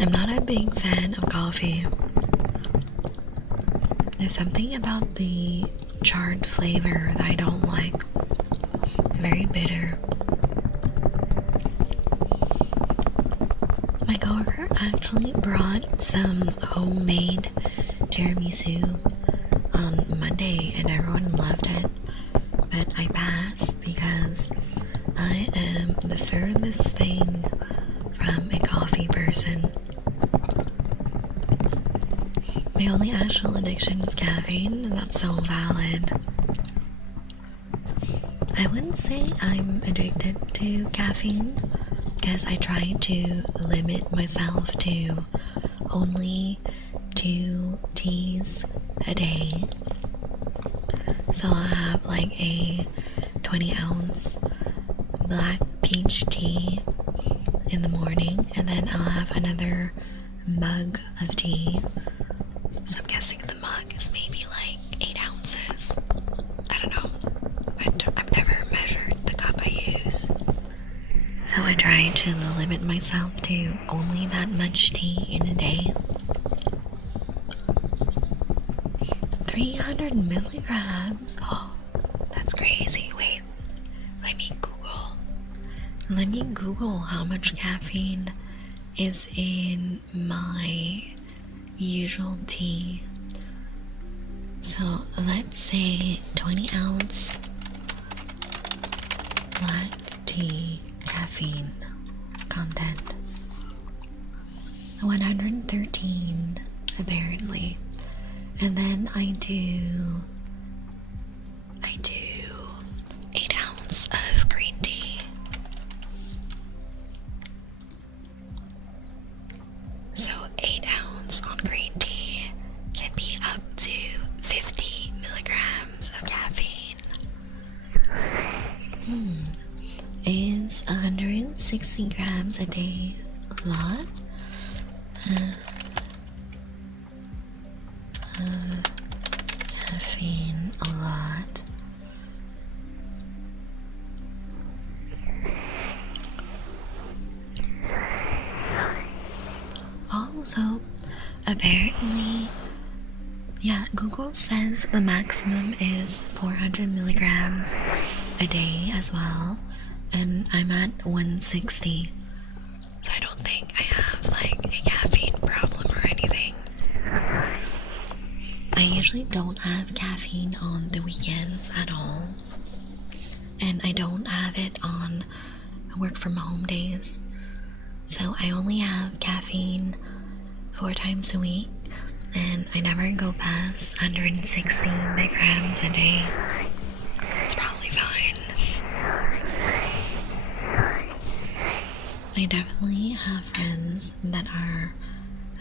I'm not a big fan of coffee. There's something about the charred flavor that I don't like. Very bitter. My coworker actually brought some homemade tiramisu on Monday and everyone loved it, but I passed because I am the furthest thing from a coffee person. My only actual addiction is caffeine, and that's so valid. I wouldn't say I'm addicted to caffeine, because I try to limit myself to only 2 teas a day. So I'll have like a 20-ounce black peach tea in the morning, and then I'll have another mug of tea. So I'm guessing the mug is maybe like 8 ounces. I don't know. I've never measured the cup I use. So I try to limit myself to only that much tea in a day. 300 milligrams. Oh, that's crazy. Wait, let me Google how much caffeine is in my usual tea. So let's say 20-ounce black tea caffeine content 113 apparently, and then I do 8 ounces of green tea. So 8 ounces on green tea can be up to 50 milligrams of caffeine. Is 160 grams a day a lot? Caffeine a lot. Also, apparently, yeah, Google says the maximum is 400 milligrams a day as well, and I'm at 160, so I don't think I have like a caffeine problem or anything. I usually don't have caffeine on the weekends at all, and I don't have it on work from home days, so I only have caffeine 4 times a week, and I never go past 160 milligrams a day. It's probably fine. I definitely have friends that are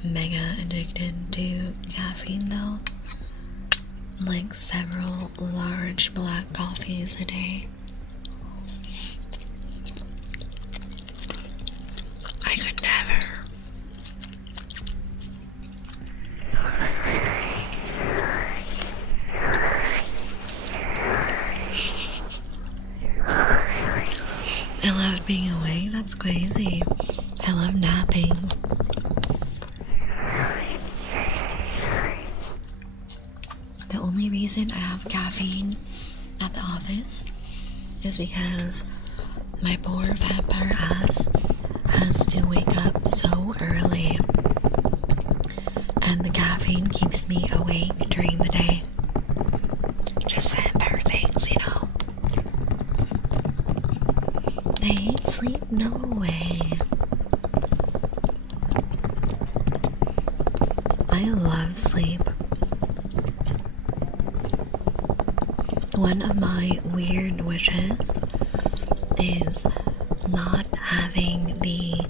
mega addicted to caffeine though. Like several large black coffees a day. being awake? That's crazy. I love napping. The only reason I have caffeine at the office is because my poor vampire ass has to wake up so early, and the caffeine keeps me awake during the day. Just vampire things, you know. I hate sleep, no way. I love sleep. One of my weird wishes is not having the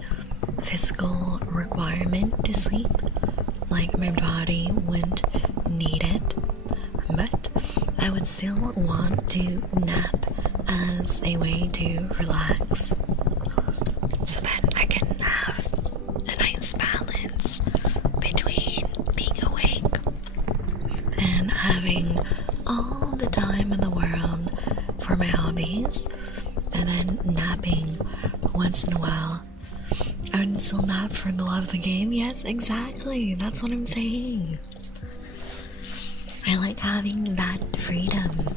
physical requirement to sleep. Like, my body wouldn't need it, but I would still want to nap as a way to relax, so then I can have a nice balance between being awake and having all the time in the world for my hobbies, and then napping once in a while. I would still nap for the love of the game. Yes, exactly. That's what I'm saying. I like having that freedom.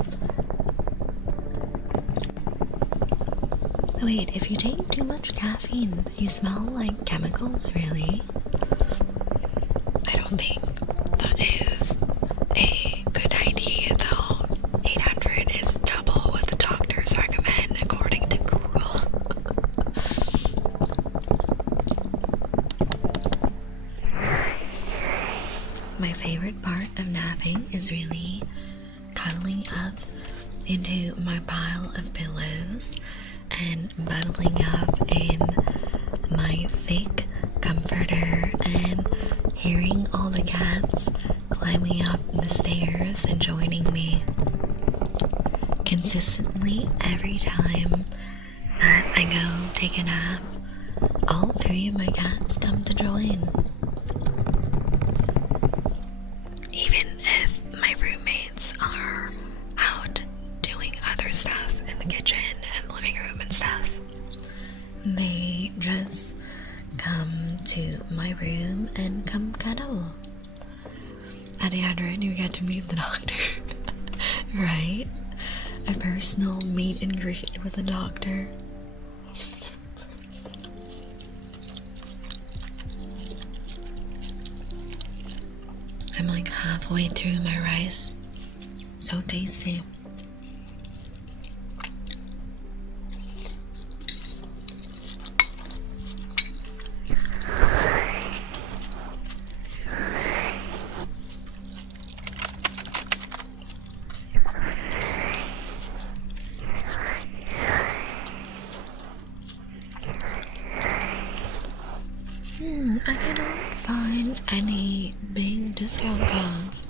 Wait, if you take too much caffeine, you smell like chemicals, really? I don't think that is a good idea, though. 800 is double what the doctors recommend, according to Google. My favorite part of napping is really cuddling up into my pile of pillows and bundling up in my thick comforter and hearing all the cats climbing up the stairs and joining me. Consistently, every time that I go take a nap, all three of my cats come to join. Even if my roommates are out doing other stuff in the kitchen and living room and stuff, they just come to my room and come cuddle. At 800, you get to meet the doctor, right? A personal meet and greet with the doctor. I'm like halfway through my rice. So tasty. I cannot find any big discount codes.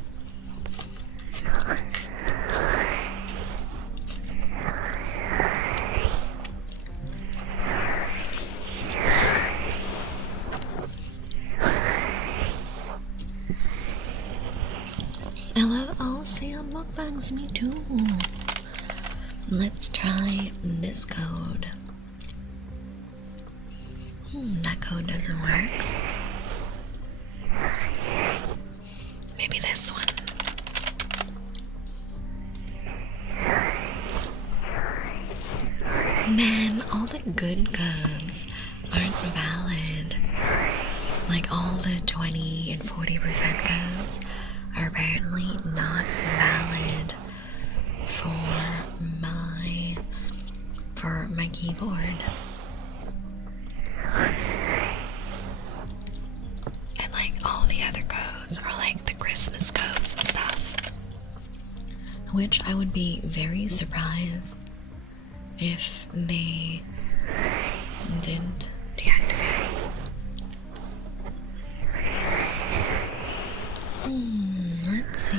I love all Sam mukbangs, me too. Let's try this code. That code doesn't work. Maybe this one. Man, all the good codes aren't valid. Like, all the 20 and 40% codes are apparently not valid for my keyboard. And like all the other codes are like the Christmas codes and stuff, which I would be very surprised if they didn't deactivate. Let's see.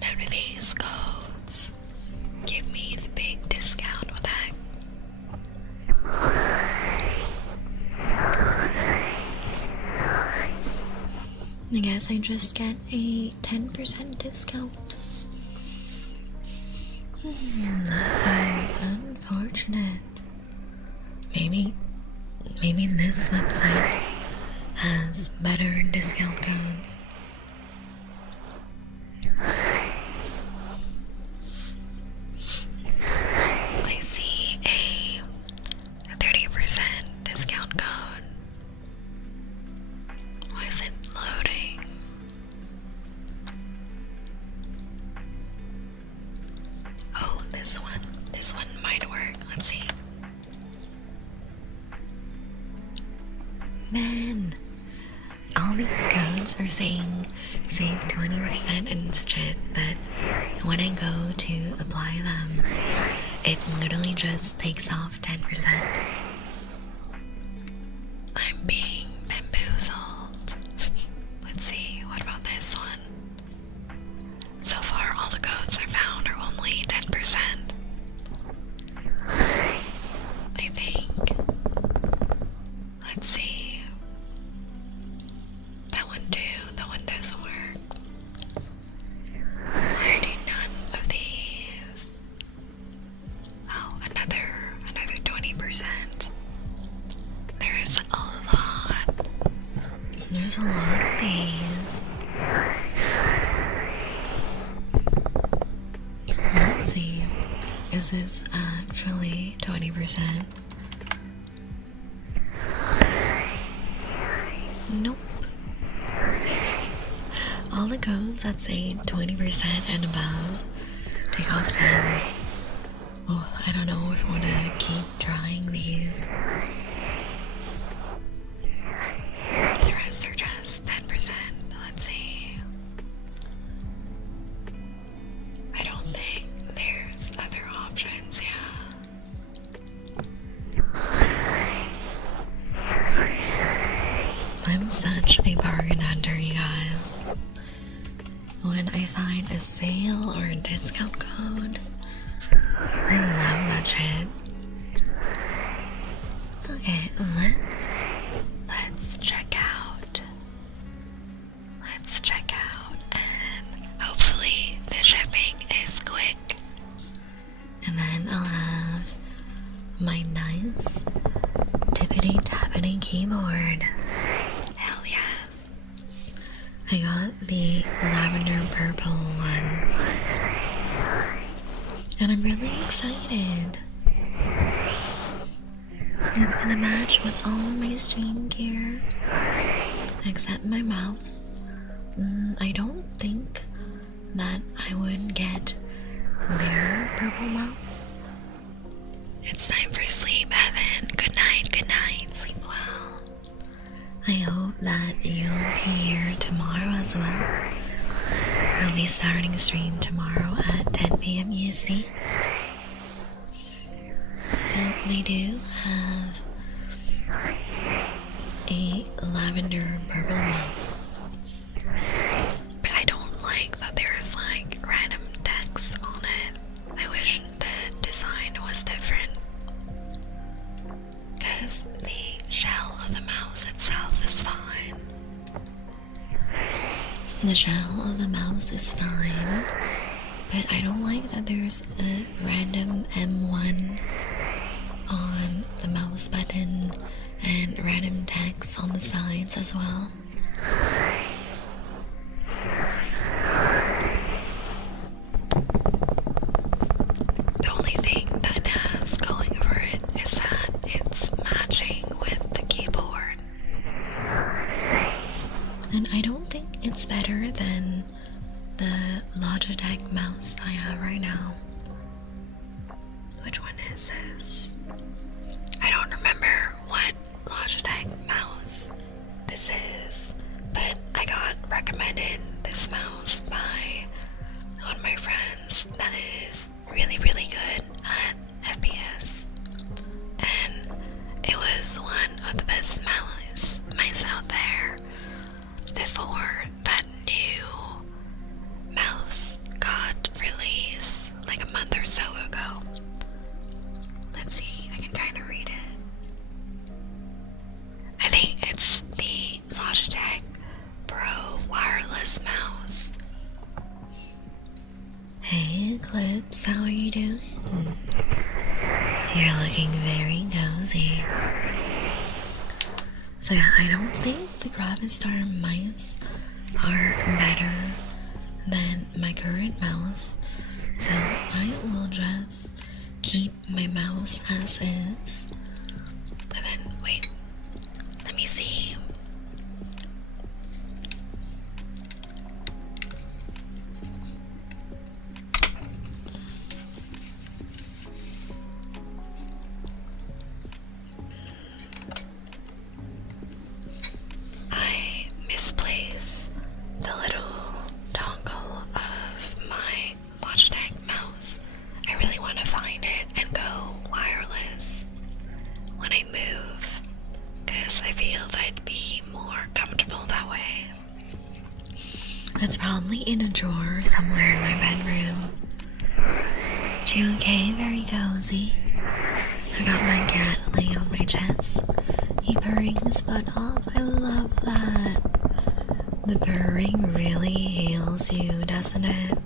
None of these codes give me the big discount with that. I guess I just get a 10% discount. That's unfortunate. Maybe this website has better discount codes. I see a 30% discount code. Why is it loading? Oh, this one. This one might work. Let's see. Man, all these codes are saying save 20% and shit, but when I go to apply them, it literally just takes off 10%. I'm being bamboozled. Let's see, what about this one? So far, all the codes I found are only 10%. I think. Let's see. That one too. That one doesn't work. Why do none of these? Oh, another 20%. There's a lot. There's a lot of these. Let's see. Is this actually 20%? Nope. All the codes that say 20% and above take off 10. Oh, I don't know if I want to keep trying these. The rest are just 10%. Let's see. I don't think there's other options, yeah. I'm such a bargain hunter, you guys. When I find a sale or a discount code, I love that shit. Okay, let's check out. Let's check out, and hopefully the shipping is quick. And then I'll have my nice tippity-tappity keyboard. Hell yes. I got the lavender purple one. And I'm really excited. It's gonna match with all my stream gear. Except my mouse. I don't think that I would get their purple mouse. It's time for sleep, Evan. Good night, good night. Sleep well. I hope that you'll be here tomorrow as well. I'll be starting a stream tomorrow at 10 p.m. EST. So they do have a lavender purple mouse. But I don't like that there's like random text on it. I wish the design was different. Because the shell of the mouse itself is fine. The shell of the mouse is fine, but I don't like that there's a random M1 on the mouse button and random text on the sides as well. The only thing that it has going for it is that it's matching with the keyboard. And I don't think it's better than the Logitech mouse I have right now. Which one is this? I don't remember what Logitech mouse this is, but I got recommended this mouse by one of my friends that is really, really good at FPS. And it was one of the best mice out there before that new mouse got released like a month or so ago. Let's see, I can kind of read it. I think it's the Logitech Pro Hey Eclipse, how are you doing? You're looking very cozy. So yeah, I don't think the Gravistar mice are better than my current mouse. So I will just keep my mouse as is. And then, wait, let me see. I misplaced the little dongle of my Logitech mouse. I really want to find it and go wireless when I move, because I feel I'd be more comfortable that way. It's probably in a drawer somewhere in my bedroom. You okay? Very cozy. I got my cat laying on my chest. He purring his butt off. I love that. The purring really heals you, doesn't it?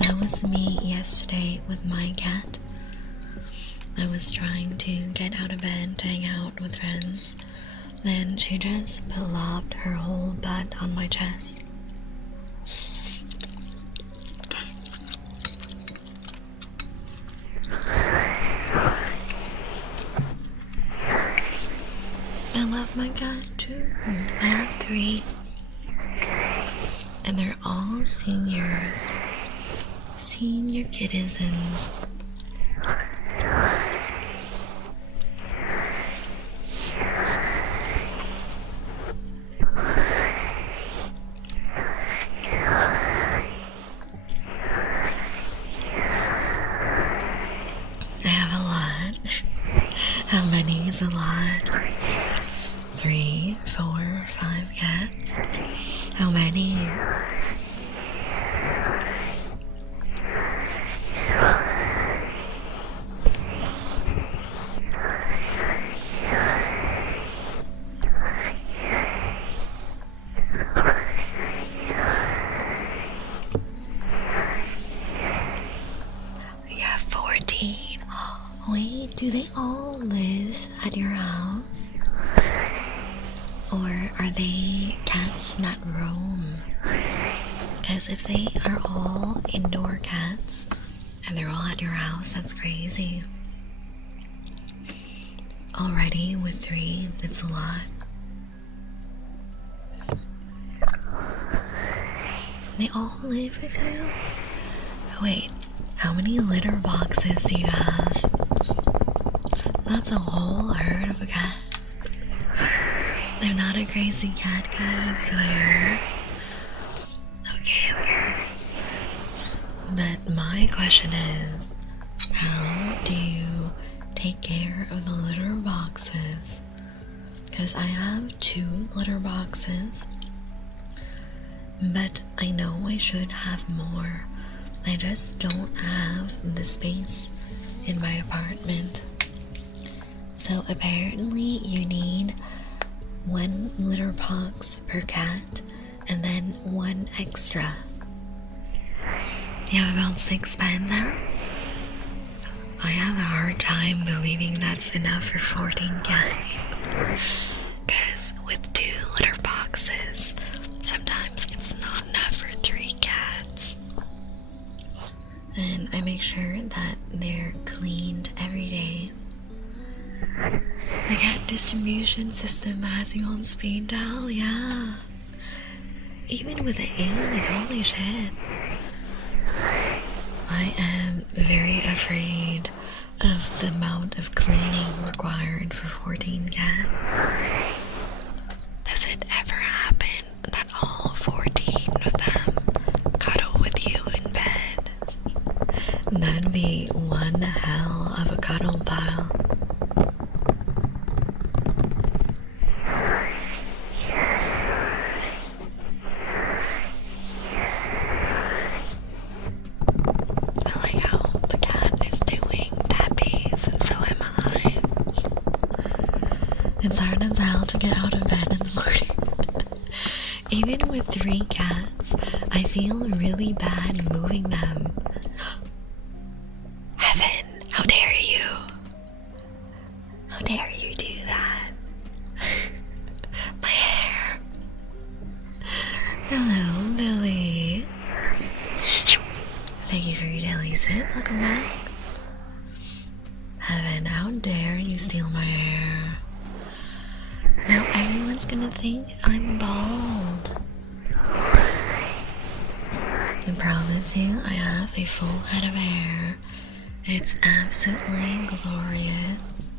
That was me yesterday with my cat. I was trying to get out of bed to hang out with friends. Then she just plopped her whole butt on my chest. I love my cat too. I have 3. And they're all seniors. Senior citizens. I have a lot. How many is a lot? 3, 4, 5 cats. How many? You have 14. Wait, do they all live at your house? Or are they cats that roam? Because if they are all indoor cats and they're all at your house, that's crazy. Already with 3, it's a lot. They all live with you? Wait, how many litter boxes do you have? That's a whole herd of cats. I'm not a crazy cat guy, I swear. Okay. But my question is, how do you take care of the litter boxes? Because I have 2 litter boxes, but I know I should have more. I just don't have the space in my apartment. So apparently you need 1 litter box per cat and then 1 extra. You have about 6 beds now? I have a hard time believing that's enough for 14 cats. Because with 2 litter boxes, sometimes it's not enough for 3 cats. And I make sure that they're cleaned every day. The cat distribution system has you on speed dial, yeah. Even with the alien, holy shit. I am very afraid of the amount of cleaning required for 14 cats. Does it ever happen that all 14 of them cuddle with you in bed? That'd be one hell of a cuddle pile. I like how the cat is doing tappies, and so am I. It's hard as hell to get out of bed in the morning. Even with 3 cats, I feel really bad moving them. Heaven, how dare you? How dare you do that? My hair. Hello, Billy. Thank you for your daily sip. Welcome back. Heaven, how dare you steal my hair? Now everyone's gonna think I'm bald. I promise you, I have a full head of hair. It's absolutely glorious.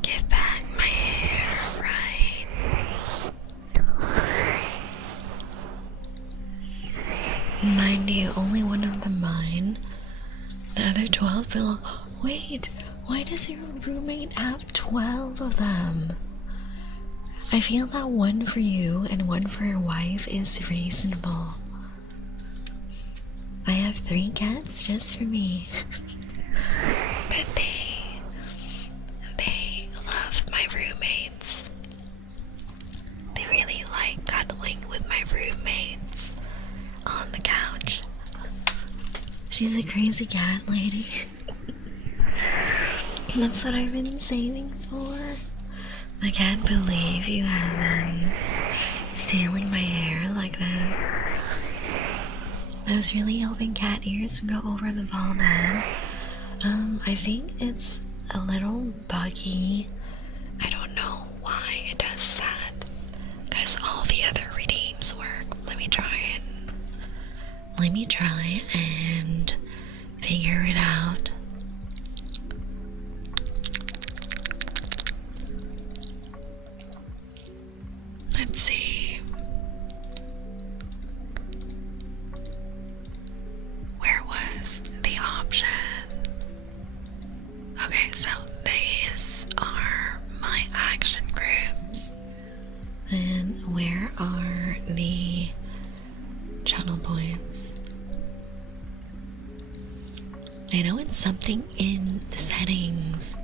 Give back my hair, right? Mind you, only one of them mine. The other 12 will. Wait, why does your roommate have 12 of them? I feel that one for you and one for your wife is reasonable. I have 3 cats just for me. But they love my roommates. They really like cuddling with my roommates on the couch. She's a crazy cat lady. That's what I've been saving for. I can't believe you have them stealing my hair like this. I was really hoping cat ears would go over the bald head. I think it's a little buggy. I don't know why it does that. Because all the other redeems work. Let me try and figure it out. Let's see. Where was the option? Okay, so these are my action groups. And where are the channel points? I know it's something in the settings.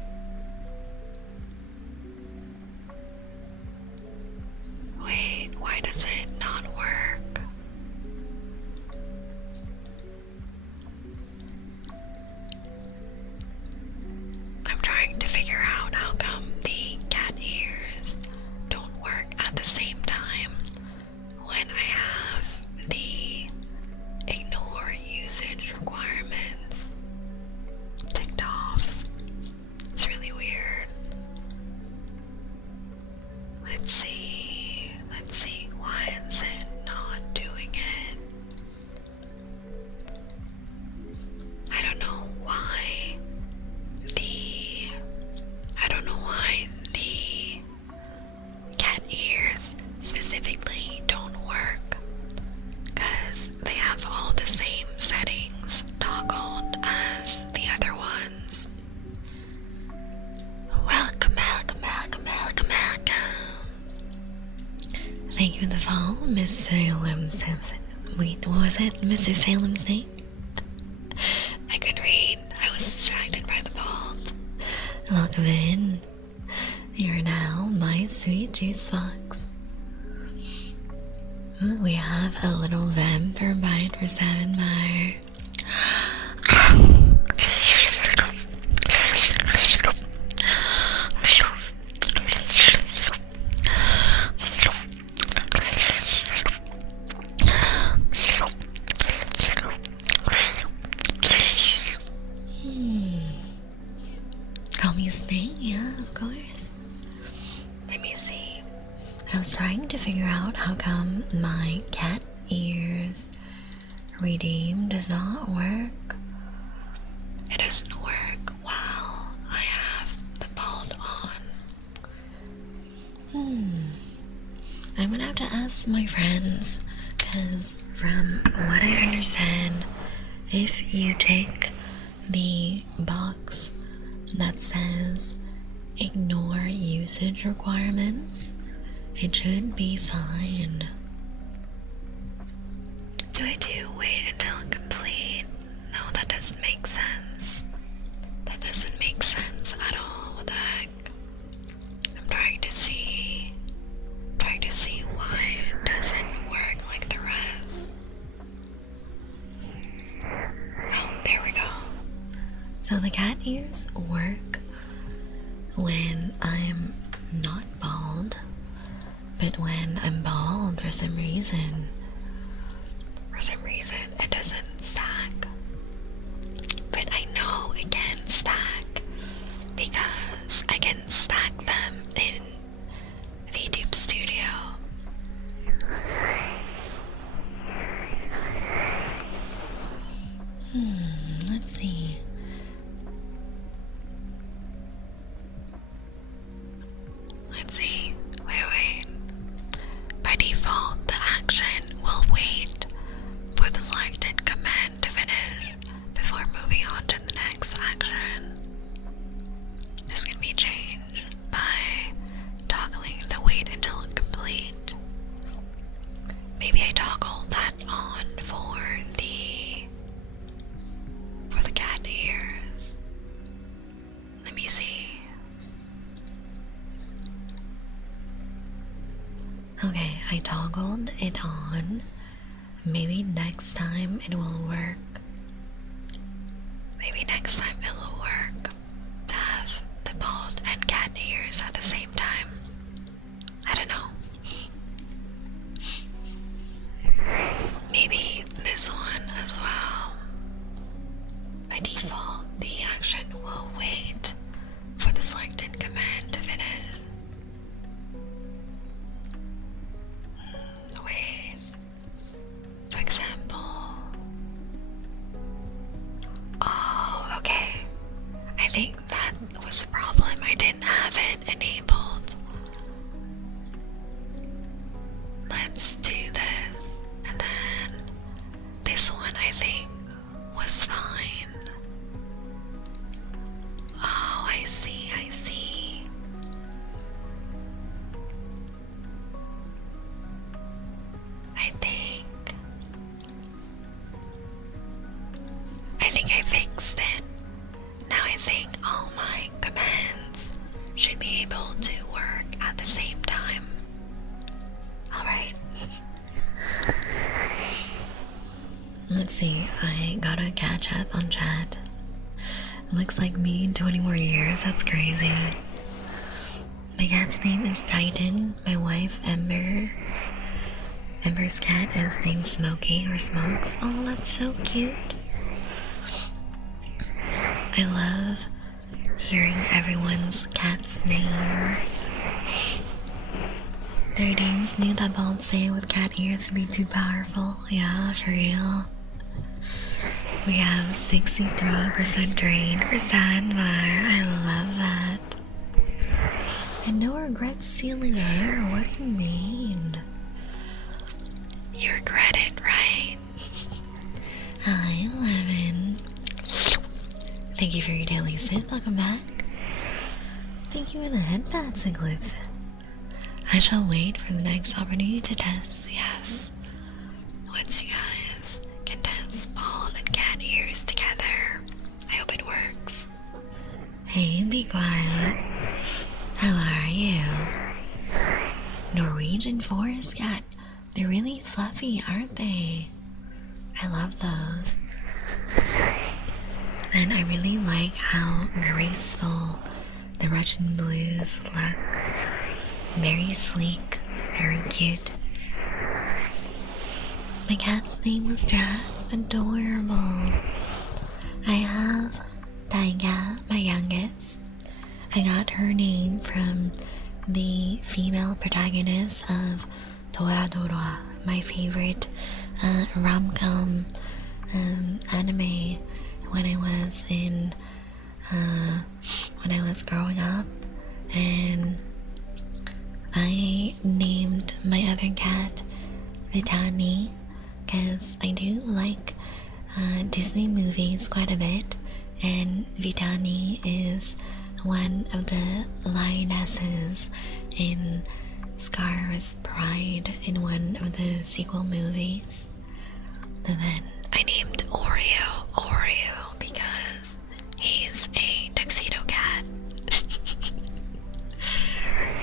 Wait, why does it not work? I'm trying to figure out how come the cat ears don't work at the same time when I have the ignore usage requirements ticked off. It's really weird. Let's see, why is it not doing it? I don't know why the cat ears specifically don't work, because they have all the same settings toggled as the other ones. Welcome. Thank you for the follow, Miss Salem. Wait, what was it? Mr. Salem's name? I couldn't read. I was distracted by the bald. Welcome in. You're now my sweet juice box. Ooh, we have a little vampire bite for 7 bar. Call me a snake? Yeah, of course. Let me see. I was trying to figure out how come my cat ears redeem does not work. It doesn't work while I have the bald on. I'm gonna have to ask my friends, because from what I understand, if you take the box that says ignore usage requirements, it should be fine. Do I do wait until complete? No, that doesn't make sense. That doesn't make sense at all. What the heck? I'm trying to see why it doesn't work like the So the cat ears work when I'm not bald, but when I'm bald for some reason it doesn't stack. But I know it can stack because I can stack them in VTube Studio. Let's see. Wait. By default, the action will wait for the selected command to finish before moving on to the next action. This can be changed by toggling the wait until complete. Maybe I toggle that on for the cat ears. Let me see. Okay, I toggled it on. Maybe next time it will work. Maybe next time it will work to have the bald and cat ears at the same time. I don't know. Maybe this one as well. By default, the action will wait for the selected command to finish. Wait. For example. Oh, okay. I think that was the problem. I didn't have it enabled. Let's do this. And then this one I think was fine. Oh, I see. I think I fixed it. Now I think all my commands should be able to work at the same time. Alright. Let's see, I gotta catch up on chat. Looks like me in 20 more years, that's crazy. My cat's name is Titan, my wife Ember. Ember's cat is named Smokey or Smokes. Oh, that's so cute. I love hearing everyone's cat's names. Their names knew that bald say with cat ears would be too powerful. Yeah, for real. We have 63% drain for Sandbar. I love that. And no regrets sealing hair. What do you mean? You regret it, right? Hi, Lemon. Thank you for your daily sip. Welcome back. Thank you for the headbats, Eclipse. I shall wait for the next opportunity to test. Yes. Once you guys can test bald and cat ears together, I hope it works. Hey, be quiet. How are you? Norwegian forest cat. They're really fluffy, aren't they? I love those. And I really like how graceful the Russian blues look. Very sleek, very cute. My cat's name was Jack. Adorable. I have Taiga, my youngest. I got her name from the female protagonist of Toradora, my favorite rom-com anime when I was growing up, and I named my other cat Vitani because I do like Disney movies quite a bit, and Vitani is one of the lionesses in Scar's Pride in one of the sequel movies. And then I named Oreo because he's a tuxedo cat.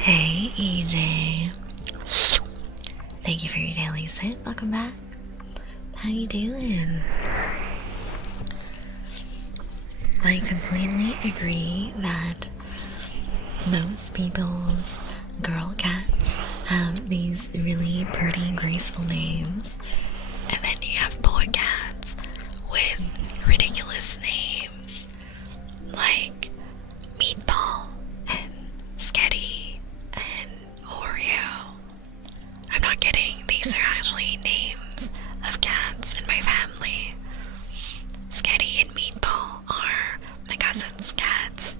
Hey EJ, thank you for your daily sit. Welcome back. How you doing? I completely agree that most people's girl cats have these really pretty, graceful names, and then you have boy cats with ridiculous names like Meatball and Sketty and Oreo. I'm not kidding, these are actually names of cats in my family. Sketty and Meatball are my cousin's cats.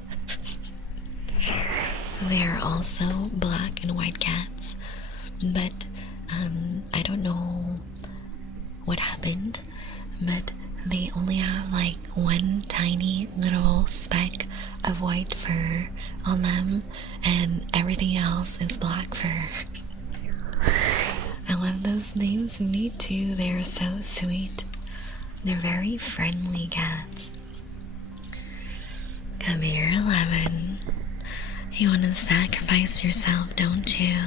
They're also black and white cats, but I don't know what happened, but they only have like one tiny little speck of white fur on them, and everything else is black fur. I love those names. Me too. They're so sweet. They're very friendly cats. Come here, Lemon. You want to sacrifice yourself, don't you?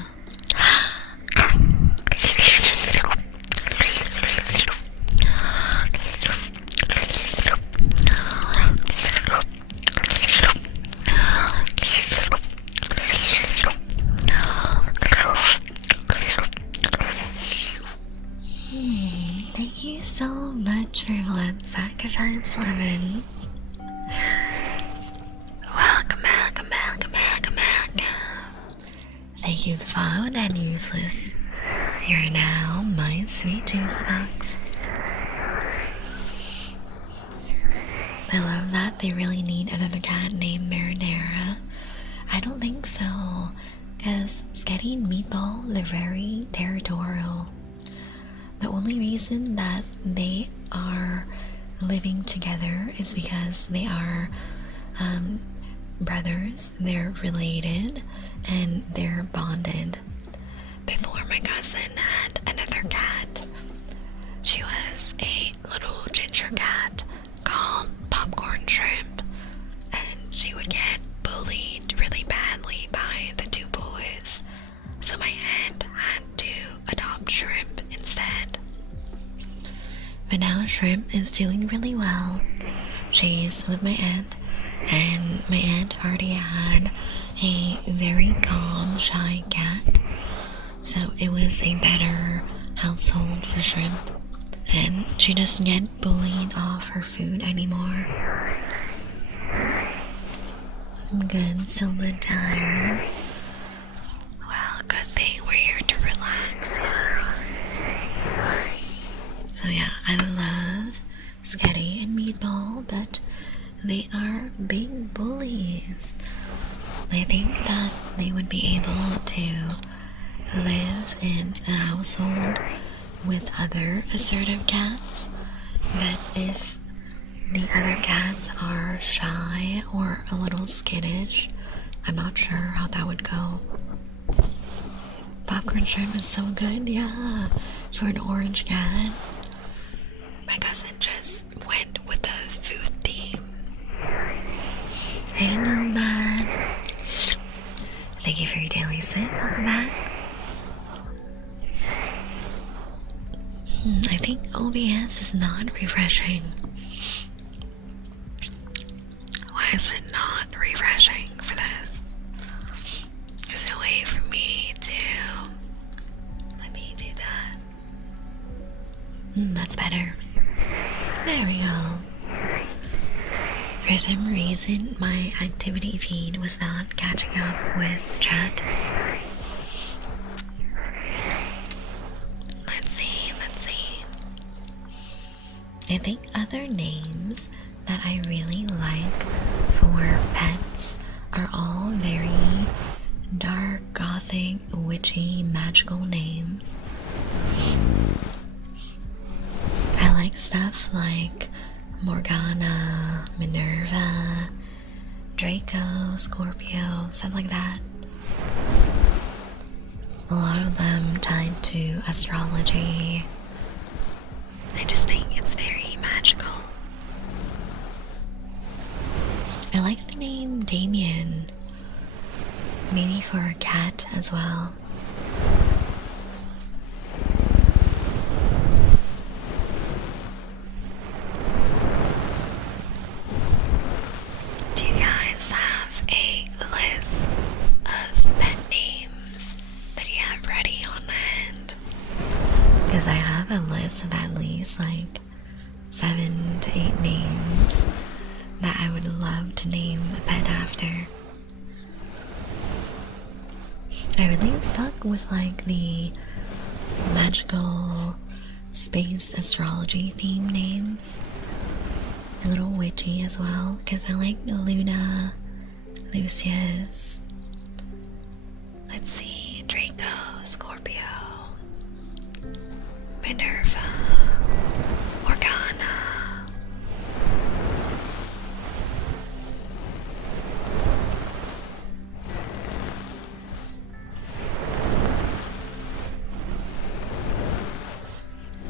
Thank you so much for blood sacrifice, Lemon. Welcome back. Thank you for following that useless. You're now my sweet juice box. I love that they really need another cat named Marinara. I don't think so, because Sketty and Meatball, they're very territorial. The only reason that they are living together is because they are brothers, they're related, and they're bonded. Before, my cousin had another cat. She was a little ginger cat called Popcorn Shrimp, and she would get bullied really badly by the two boys, so my aunt had to adopt Shrimp instead. But now Shrimp is doing really well. She's with my aunt, and my aunt already had a very calm, shy cat, so it was a better household for Shrimp, and she doesn't get bullied off her food anymore. I'm good, so good, tired. Well, good thing we're here to relax. So yeah, I love Sketty and Meatball, but they are big bullies. I think that they would be able to live in a household with other assertive cats, but if the other cats are shy or a little skittish, I'm not sure how that would go. Popcorn Shrimp is so good, yeah, for an orange cat. My cousin just went with the food theme. Hey, Nomad. Thank you for your daily sip. Welcome back. I think OBS is not refreshing. Why is it not refreshing for this? There's a way for me to... Let me do that. That's better. There we go. For some reason, my activity feed was not catching up with chat. Let's see. I think other names that I really like for pets are all very dark, gothic, witchy, magical names. I like stuff like Morgana, Minerva, Draco, Scorpio, stuff like that. A lot of them tied to astrology. I just think it's very magical. I like the name Damien. Maybe for a cat as well. at least like 7 to 8 names that I would love to name a pet after. I really stuck with like the magical space astrology theme names. A little witchy as well, because I like Luna, Lucius. Let's see, Draco, Scorpio, Minerva, Morgana.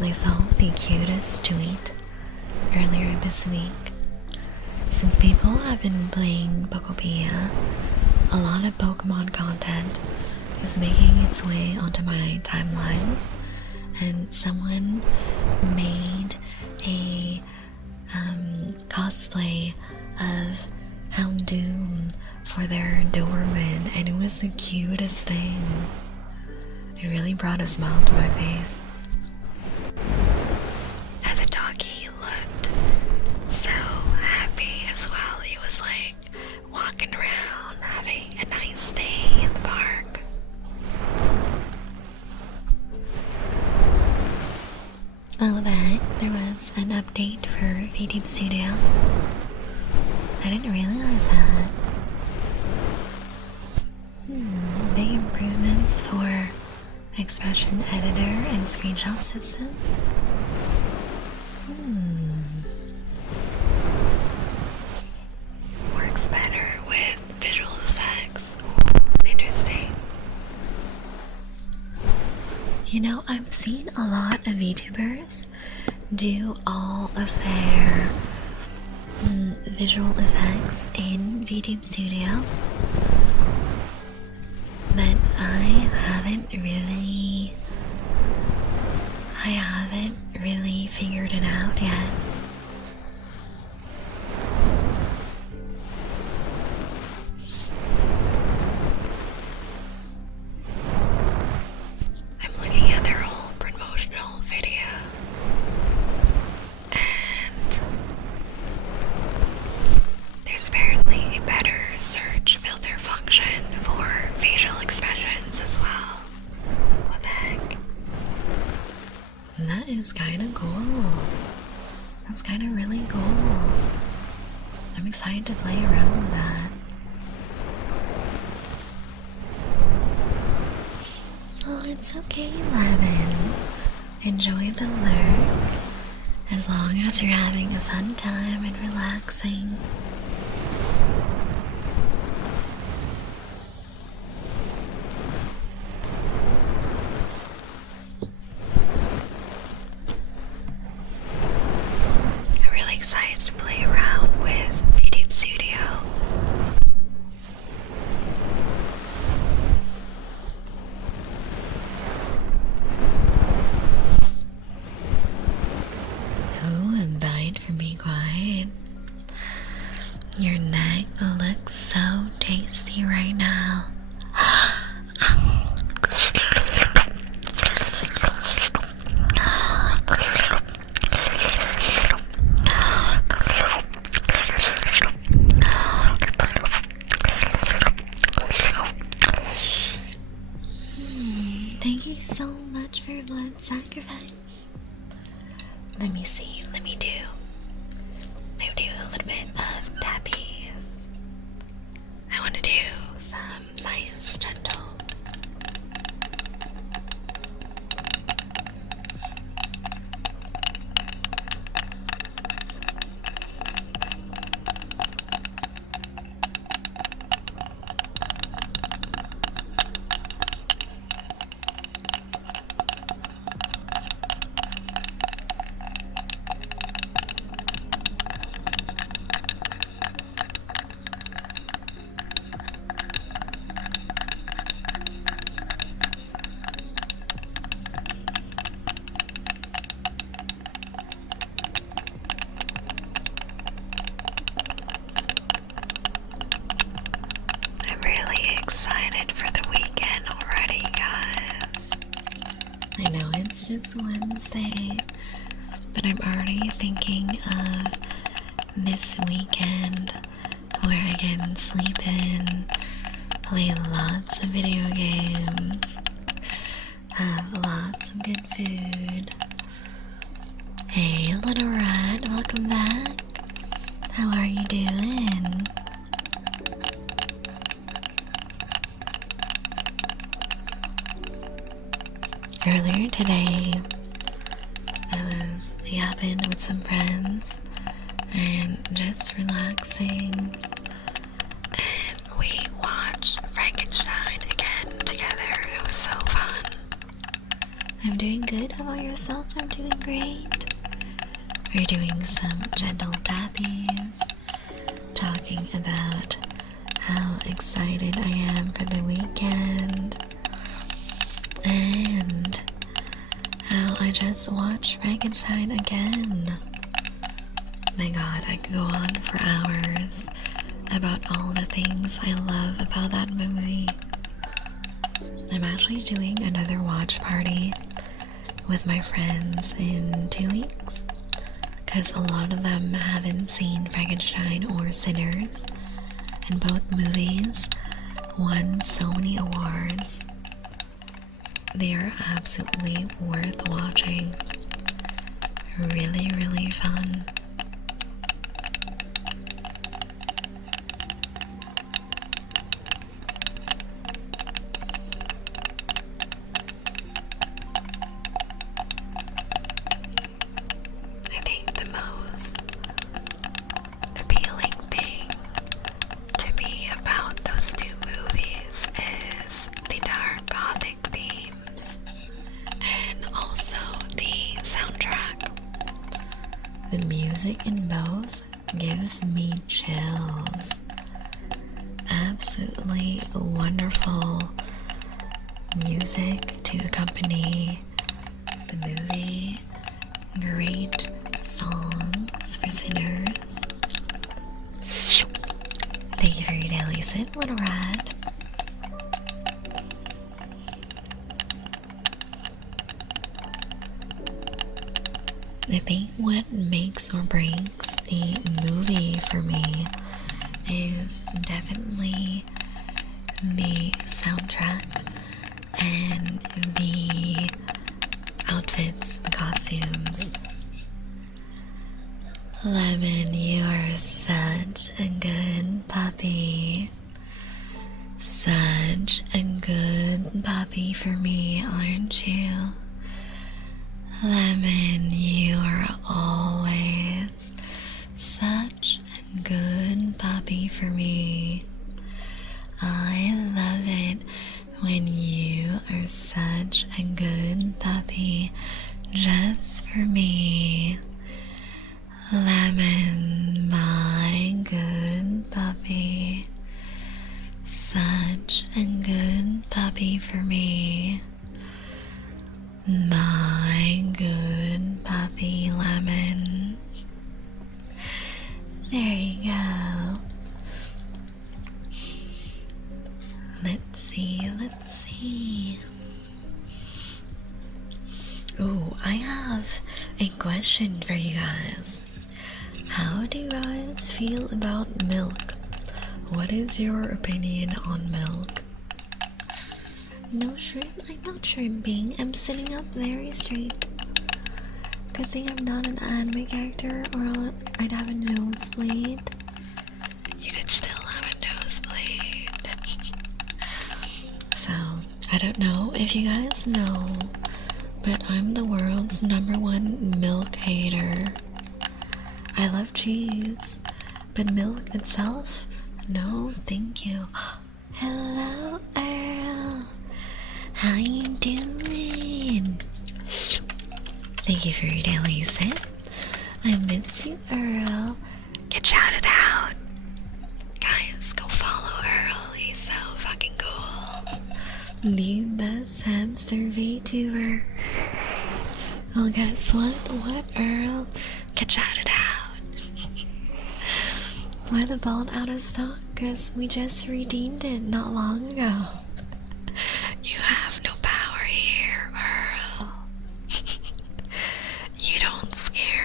I saw the cutest tweet earlier this week. Since people have been playing Pokepedia, a lot of Pokemon content is making its way onto my timeline, and someone made a cosplay of Houndoom for their Doberman, and it was the cutest thing. It really brought a smile to my face. And the doggy looked so happy as well. He was like walking around, having a nice day in the park. Oh, there was an update for VTube Studio. I didn't realize that. Big improvements for expression editor and screenshot system. Works better with visual effects. Interesting. You know, I've seen a lot of VTubers do all of their visual effects in VTube Studio, but I haven't really figured it out yet. I'm looking at their old promotional videos, and there's apparently a better search filter function for facial expressions as well. What the heck? That is kind of cool. That's kind of really cool. I'm excited to play around with that. Oh, it's okay, Lavin. Enjoy the lurk, as long as you're having a fun time and relaxing. I'm really excited to play around with VTube Studio. Oh, I'm dying for being quiet. Your neck looks so tasty right now. Thank you so much for your blood sacrifice. Let me see. Let me do a little bit of tapping. I want to do some nice gentle. I'm really excited for the weekend already, guys. I know it's just Wednesday, but I'm already thinking of this weekend where I can sleep in, play lots of video games, have lots of good food. Hey, little rat, welcome back. How are you doing? Earlier today, I was yapping with some friends and just relaxing, and we watched Frankenstein again together. It was so fun. I'm doing good. How about yourself? I'm doing great. We're doing some gentle tappies, talking about how excited I am for the weekend, and how I just watched Frankenstein again. My god, I could go on for hours about all the things I love about that movie. I'm actually doing another watch party with my friends in 2 weeks, because a lot of them haven't seen Frankenstein or Sinners, and both movies won so many awards. They are absolutely worth watching. Really, really fun. I think the most appealing thing to me about those two movies is the dark gothic themes and also the soundtrack. The music in both gives me chills. Absolutely wonderful music to accompany the movie. Great songs for Sinners. Thank you for your daily sip, little rat. I think what makes or breaks a movie for me is definitely the soundtrack and the outfits, the costumes. Lemon, you are such a good puppy. Such a good puppy for me, aren't you? Lemon, you are always such a good puppy for me. I love it when you are such a good puppy just for me. Lemon, my good puppy. Such a good puppy for me. My good puppy, Lemon. There you go. Let's see. Oh, I have a question for you guys. How do you guys feel about milk? What is your opinion on milk? No shrimp? I'm not shrimping. I'm sitting up very straight. Good thing I'm not an anime character, or I'd have a nosebleed. You could still have a nosebleed. So, I don't know if you guys know, but I'm the world's #1 milk hater. I love cheese, but milk itself? No, thank you. Hello, Earl. How you doing? Thank you for your daily sip. I miss you, Earl. Get shouted out. Guys, go follow Earl. He's so fucking cool. The best hamster VTuber. Well, guess what? What, Earl? Get shouted out. Why the belt out of stock? Because we just redeemed it not long ago. You have no power here, Earl. You don't scare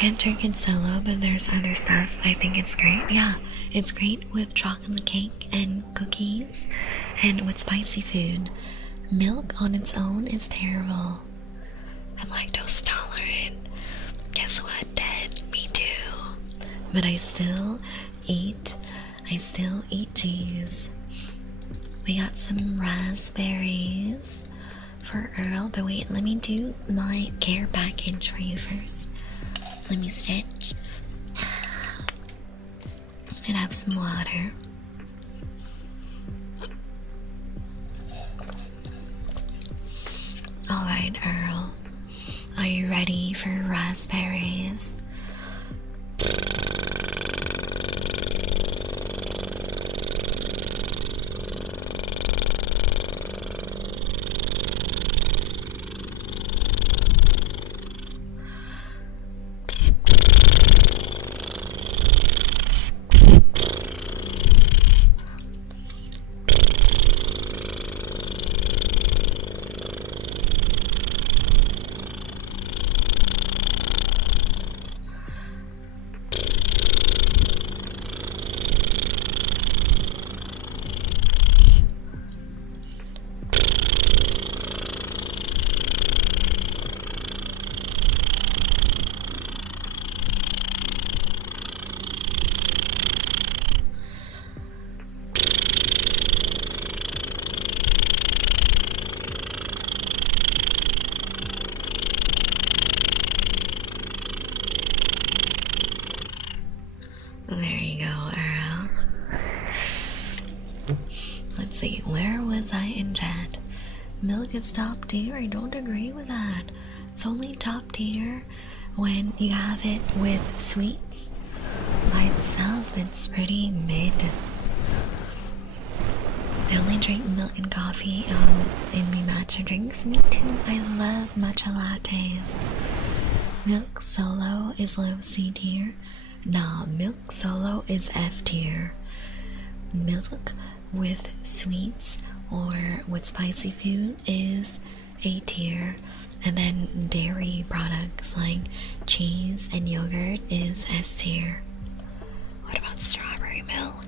can't drink it solo, but there's other stuff. I think it's great. Yeah, it's great with chocolate cake and cookies and with spicy food. Milk on its own is terrible. I'm lactose tolerant. Guess what, Dad? Me too. But I still eat cheese. We got some raspberries for Earl, but wait, let me do my care package for you first. Let me stretch and have some water. Alright, Earl, are you ready for raspberries? There you go, Earl. Let's see, where was I in chat? Milk is top tier? I don't agree with that. It's only top tier when you have it with sweets. By itself, it's pretty mid. I only drink milk and coffee in my matcha drinks. Me too. I love matcha lattes. Milk solo is low C tier. Nah, milk solo is F tier. Milk with sweets or with spicy food is A tier. And then dairy products like cheese and yogurt is S tier. What about strawberry milk?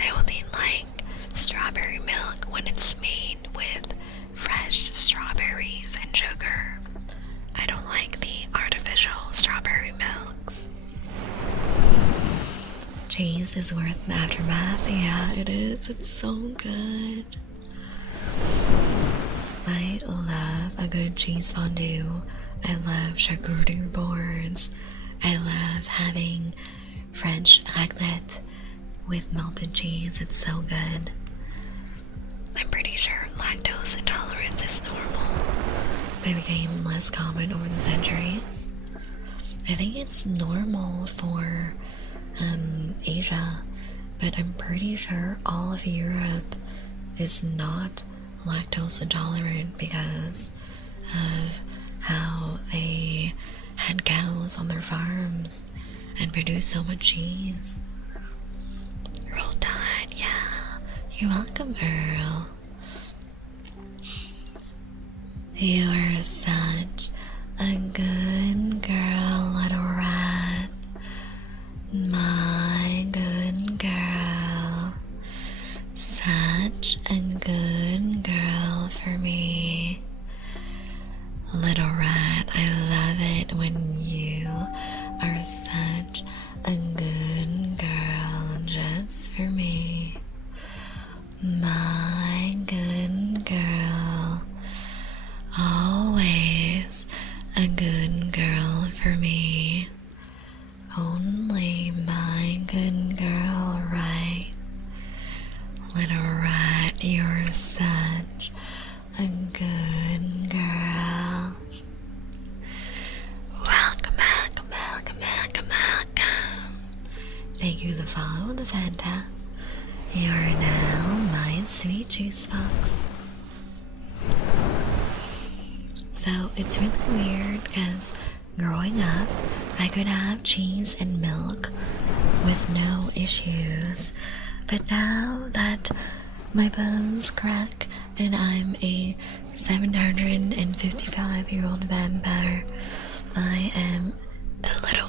I only like strawberry milk when it's made with fresh strawberries and sugar. I don't like the artificial strawberry milks. Cheese is worth the aftermath. Yeah, it is. It's so good. I love a good cheese fondue. I love charcuterie boards. I love having French raclette with melted cheese. It's so good. I'm pretty sure lactose intolerance is normal, but it became less common over the centuries. I think it's normal for Asia, but I'm pretty sure all of Europe is not lactose intolerant because of how they had cows on their farms and produced so much cheese. Roll Tide, yeah. You're welcome, Earl. You're such a good girl, little rat. My good girl. Such a good girl for me. Little rat, I love it when you are such a good girl just for me. My good girl. Always a good girl for me. Only my good girl, right? Little rat, you're such a good girl. Welcome, welcome, welcome, welcome, welcome. Thank you for the follow, the Fanta. You are now my sweet juice box. So it's really weird because growing up, I could have cheese and milk with no issues. But now that my bones crack and I'm a 755-year-old vampire, I am a little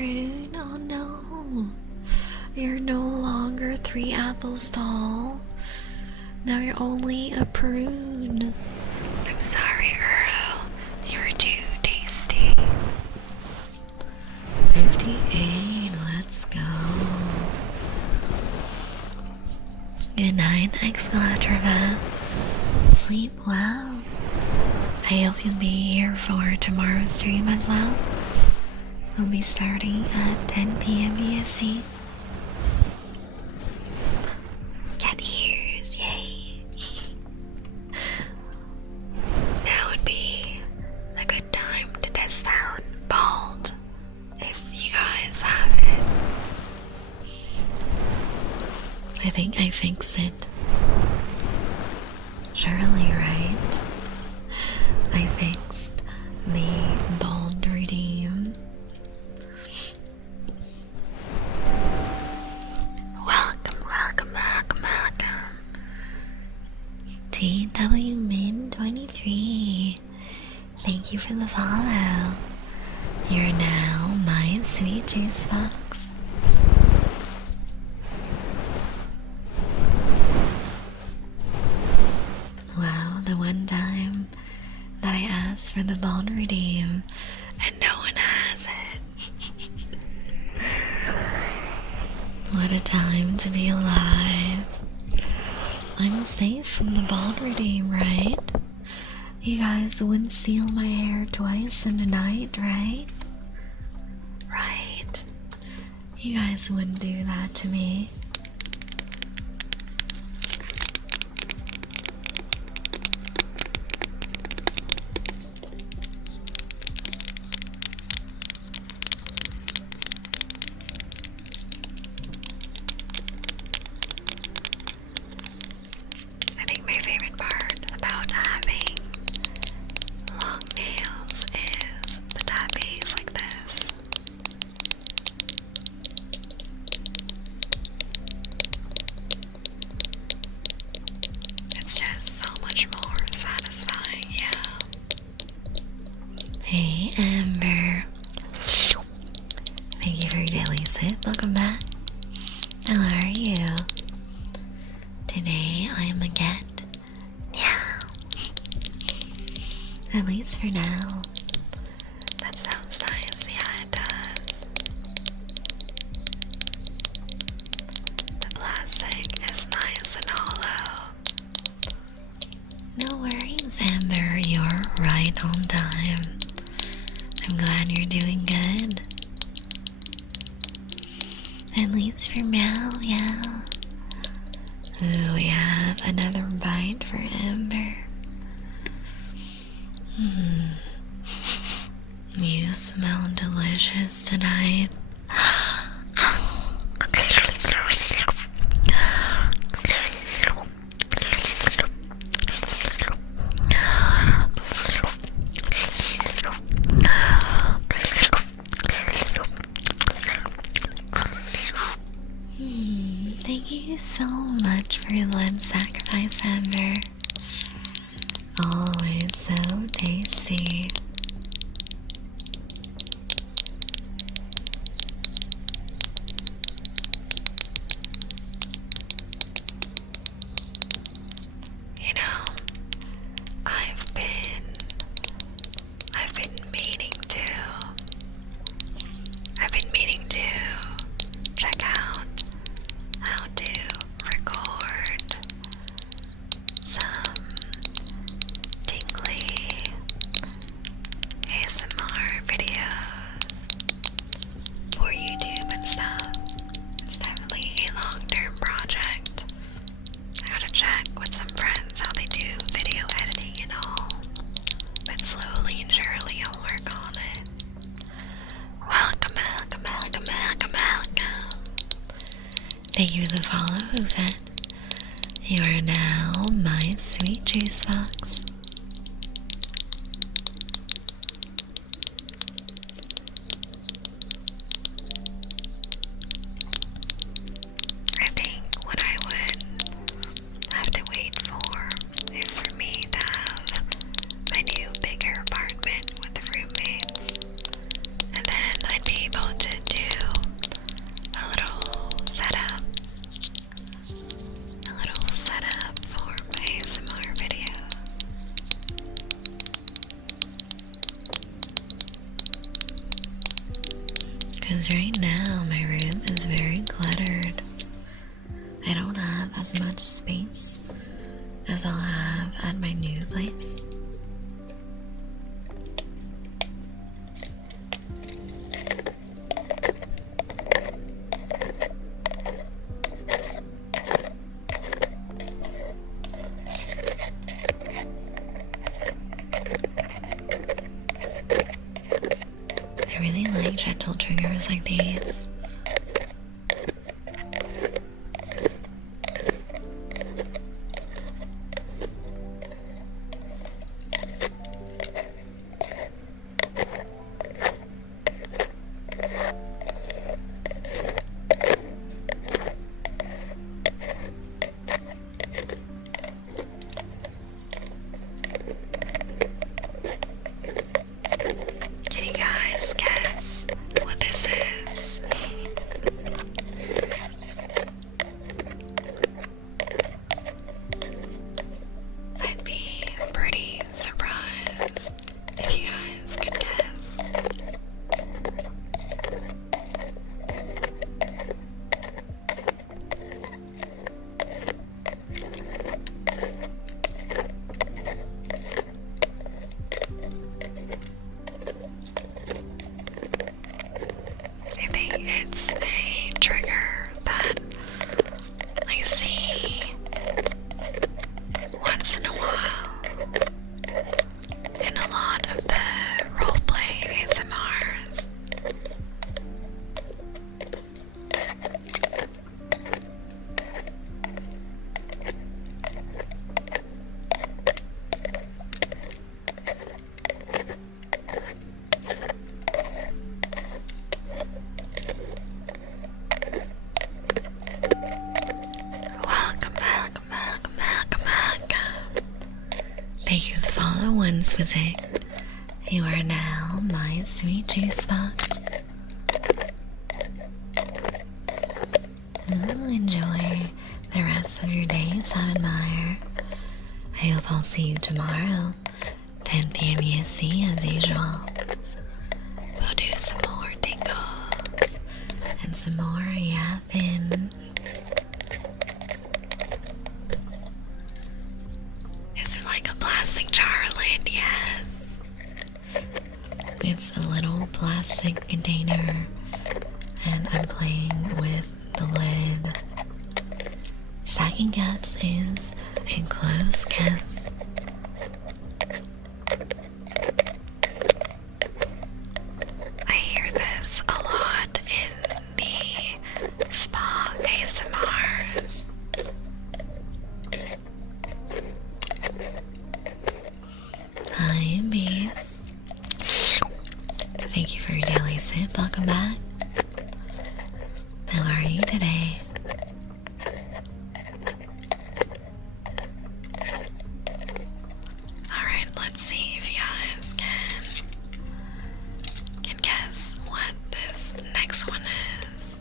prune? Oh no. You're no longer 3 apples tall. Now you're only a prune. I'm sorry, Earl. You're too tasty. 58, let's go. Good night, Excalatrava. Sleep well. I hope you'll be here for tomorrow's stream as well. We'll be starting at 10 p.m. EST. Cat ears, yay! Now would be a good time to test out Bald, if you guys have it. I think I fixed it. Surely, right? I fixed the Bald Redeem. Welcome. TW Min 23. Thank you for the follow. You're now my sweet juice box. Wow, the one time that I asked for the Bald Redeem and no one has it. What a time to be alive. I'm safe from the Bald Redeem, right? You guys wouldn't seal my hair twice in a night, right? Right. You guys wouldn't do that to me. I think my favorite part about having long nails is the tappies like this. It's just so much more satisfying, yeah. Hey Amber. Thank you for your daily sip. Welcome back. How are you? Today I'm a cat. Yeah. At least for now. That sounds nice. Yeah, it does. The plastic is nice and hollow. No worries, Amber. You're right on time. I'm glad you're doing good. At least for now, yeah. Ooh, we have another bite for Amber. You smell delicious tonight. Thank you so much for your blood sacrifice, Amber. Always so tasty. You know, I've been meaning to check out how to record some tingly ASMR videos for YouTube and stuff. It's definitely a long-term project. I gotta check with some friends how they do video editing and all, but slowly and surely I'll work on it. Welcome. Thank you for the follow, Hoofet. You are now my sweet juice box. I think what I would have to wait for is for me to have my new bigger apartment with the roommates, and then I'd be able to do because right now my room is very cluttered. I don't have as much space as I'll have at my new place. I really like gentle triggers like these. Can you guys guess what this is? I'd be pretty surprised if you guys could guess. I think it's a trigger that I see once in a while in a lot of the roleplay ASMRs. Welcome back. Thank you for the ones visit. You are now my sweet juice box. Enjoy the rest of your day, Savinmeyer. I hope I'll see you tomorrow, 10 p.m. EST as usual. We'll do some more tingles and some more yapping. Is it like a plastic jar lid? Yes. It's a little plastic container, and I'm playing with the lid. Stacking caps is a close guess. I hear this a lot in the spa ASMRs. Hi, bees. Thank you for your daily sip. Welcome back. How are you today? Alright, let's see if you guys can guess what this next one is.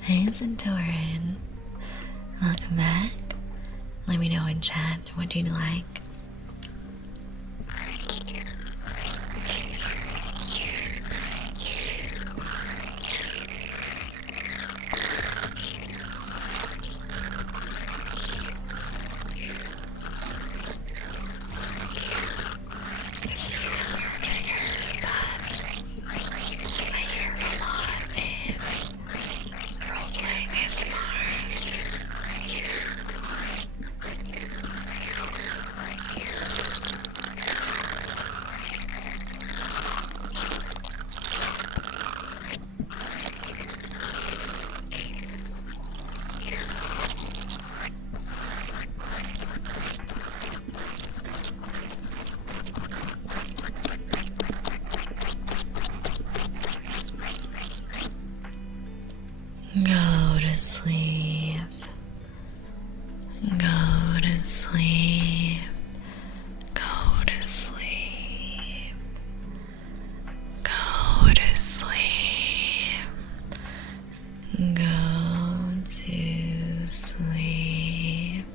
Hey, Centauran. Welcome back. Let me know in chat what you'd like. This is another trigger that I hear a lot in roleplay ASMRs. Go to sleep. Go to sleep. Go to sleep. Go to sleep. Go to sleep.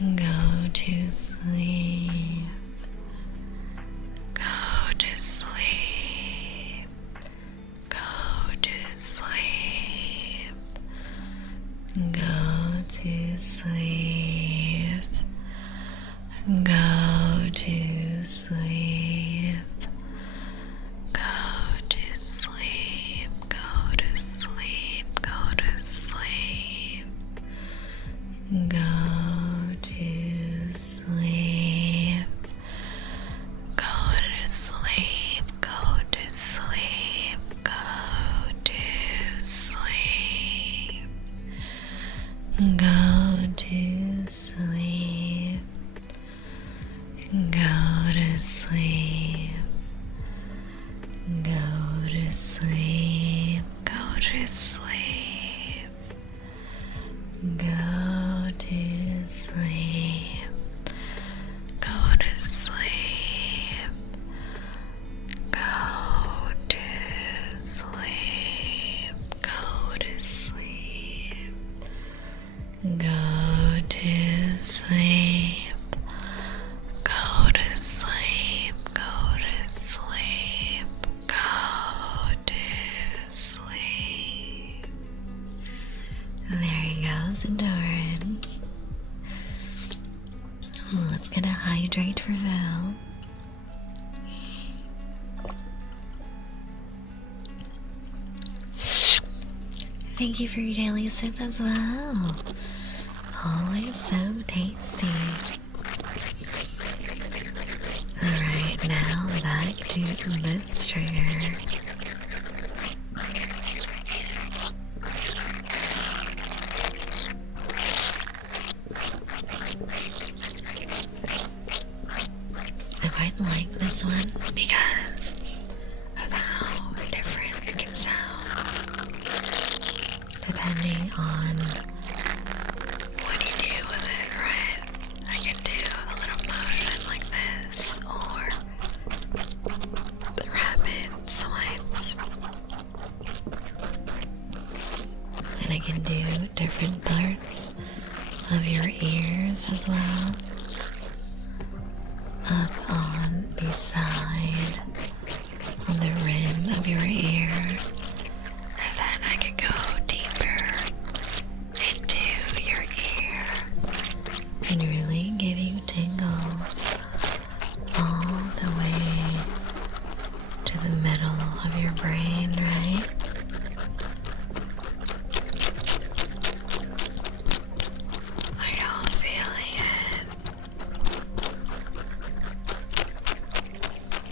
Go to sleep. Go to sleep. to sleep. Go to sleep. Go to sleep. Go to sleep. Go to sleep. Go to sleep. Go to sleep. Go to sleep. Go to sleep. There he goes, Doran. Let's get a hydrate for Val. Thank you for your daily sip as well. Always so tasty. Alright, now back to this trigger. I quite like this one because of how different it can sound depending on what you do with it, right? I can do a little motion like this or the rapid swipes, and I can do different parts of your ears as well. Up on the side, on the rim of your ear, and then I can go deeper into your ear and really give you tingles all the way to the middle of your brain, right? Are y'all feeling it?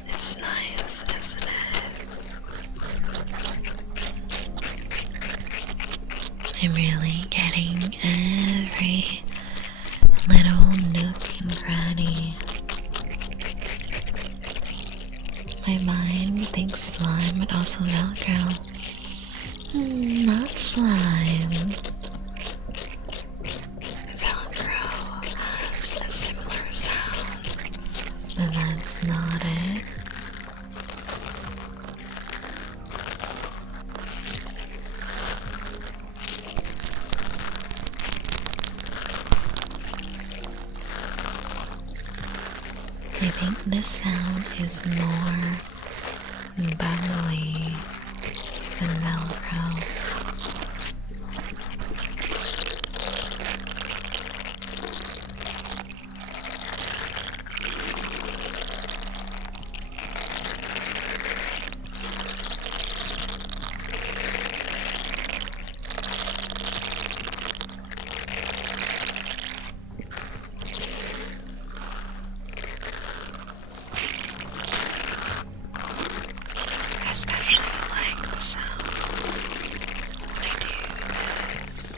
It's nice, isn't it? I'm really getting every little nook and cranny. My mind thinks slime, but also Velcro. Not slime. Velcro has a similar sound, but that's not it. I think this sound is more bubbly than Velcro. Especially like the sound I do this.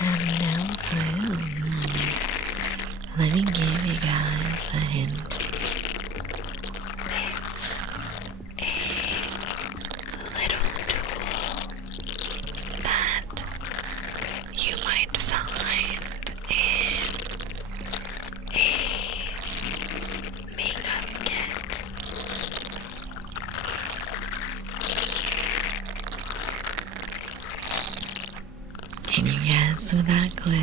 And no clue. Let me give you guys a hint. It's a little tool that you might find in a makeup kit. Can you guess with that clue?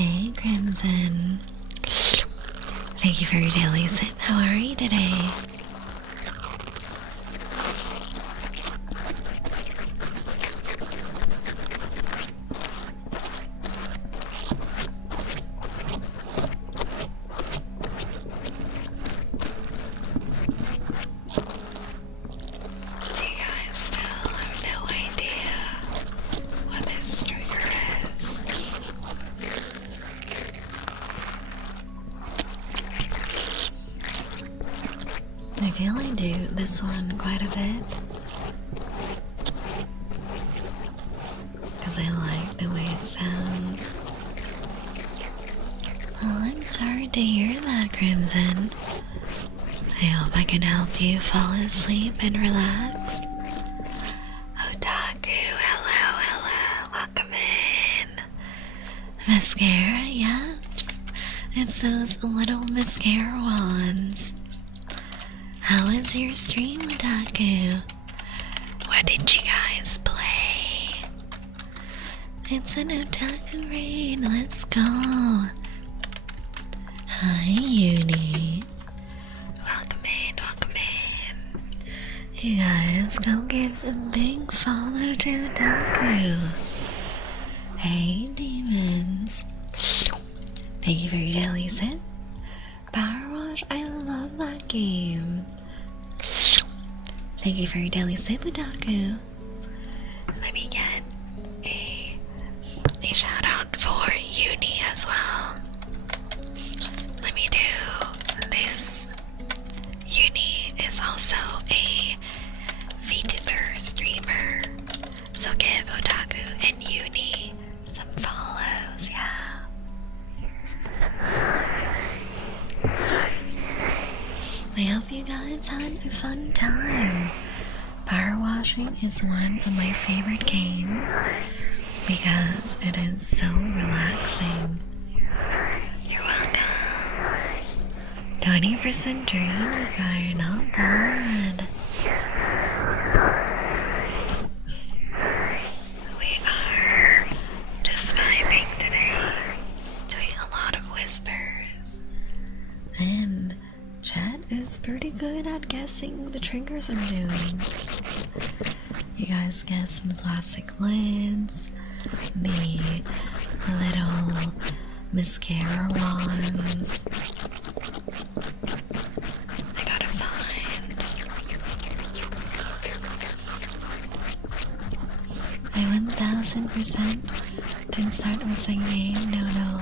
Hey, Crimson. Thank you for your daily sit. How are you today? Do you guys still have no idea what this trigger is? I feel I do this one quite a bit because I like the way it sounds. Oh, I'm sorry to hear that, Crimson. I hope I can help you fall asleep and relax. Otaku, hello, welcome in. Mascara, yes. It's those little mascara ones. How was your stream, Otaku? What did you guys play? It's an Otaku raid, let's go. Hi, Uni. Welcome in. You guys, go give a big follow to Otaku. Hey, demons. Thank you for your jelly sit. Power Wash, I love that game. Thank you for your daily sip, Otaku. Let me get a shout out for Uni as well. Let me do this. Uni is also a VTuber streamer, so give Otaku and Uni some follows, yeah. I hope you guys had a fun time. Power washing is one of my favorite games because it is so relaxing. You're welcome. 20% dream, guy, not bad. We are just vibing today, doing a lot of whispers. And chat is pretty good at guessing the triggers I'm doing. You guys guess the plastic lids, the little mascara wands. I gotta find. I 1000% didn't start with singing, no.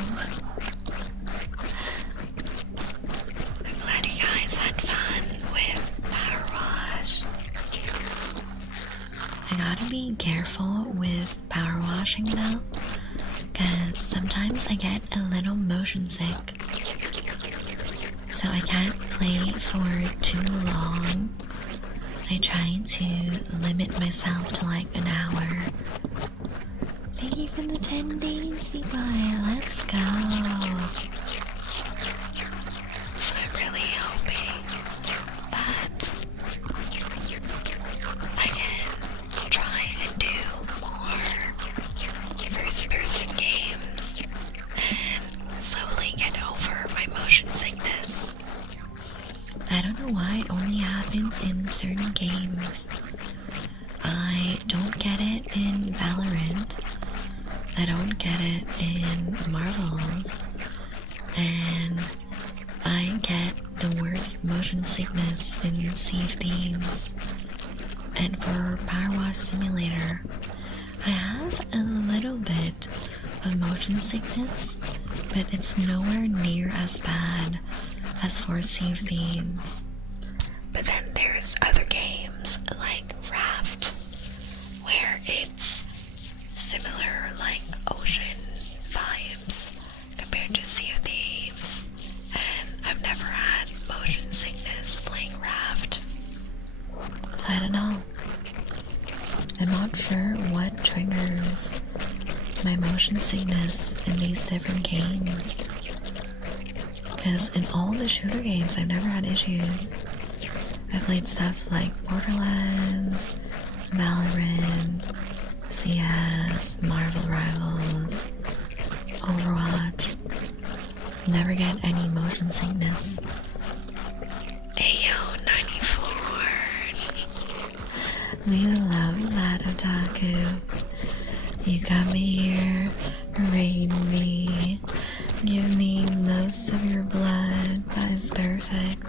I'm glad you guys had fun with Power Wash. I gotta be careful with power washing though, because sometimes I get a little motion sick. So I can't play for too long. I try to limit myself to like an hour. Thank you for the 10 days, B-Boy. Let's go. So I'm really hoping that I can try and do more first-person games and slowly get over my motion sickness. I don't know why it only happens in certain games. I don't get it in Valorant. I don't get it in Marvels. And I get the worst motion sickness in Sea of Thieves. And for Power Wash Simulator, I have a little bit of motion sickness, but it's nowhere near as bad as for Sea of Thieves. But then there's other games like Raft, where it's similar like ocean vibes compared to Sea of Thieves, and I've never had motion sickness playing Raft. So I don't know. I'm not sure what triggers my motion sickness in these different games. Because in all the shooter games, I've never had issues. I played stuff like Borderlands, Valorant, CS, Marvel Rivals, Overwatch. never get any motion sickness. Ayo 94. We love that, Otaku. You come here, raid me, give me most of your blood. That is perfect.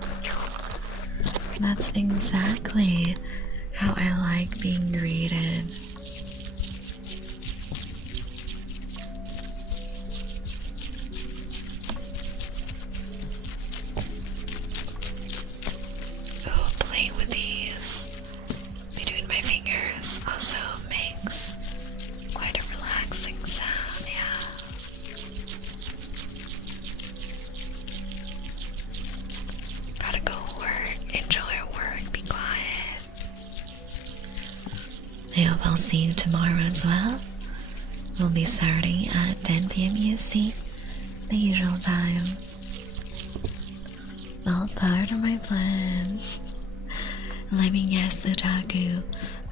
That's exactly how I like being greeted. Oh, play with these between my fingers also makes quite a relaxing sound, yeah. Gotta go work, enjoy work, be quiet. I hope I'll see you tomorrow as well. We'll be starting at 10 p.m. EST, the usual time. All part of my plan. Let me guess, Otaku.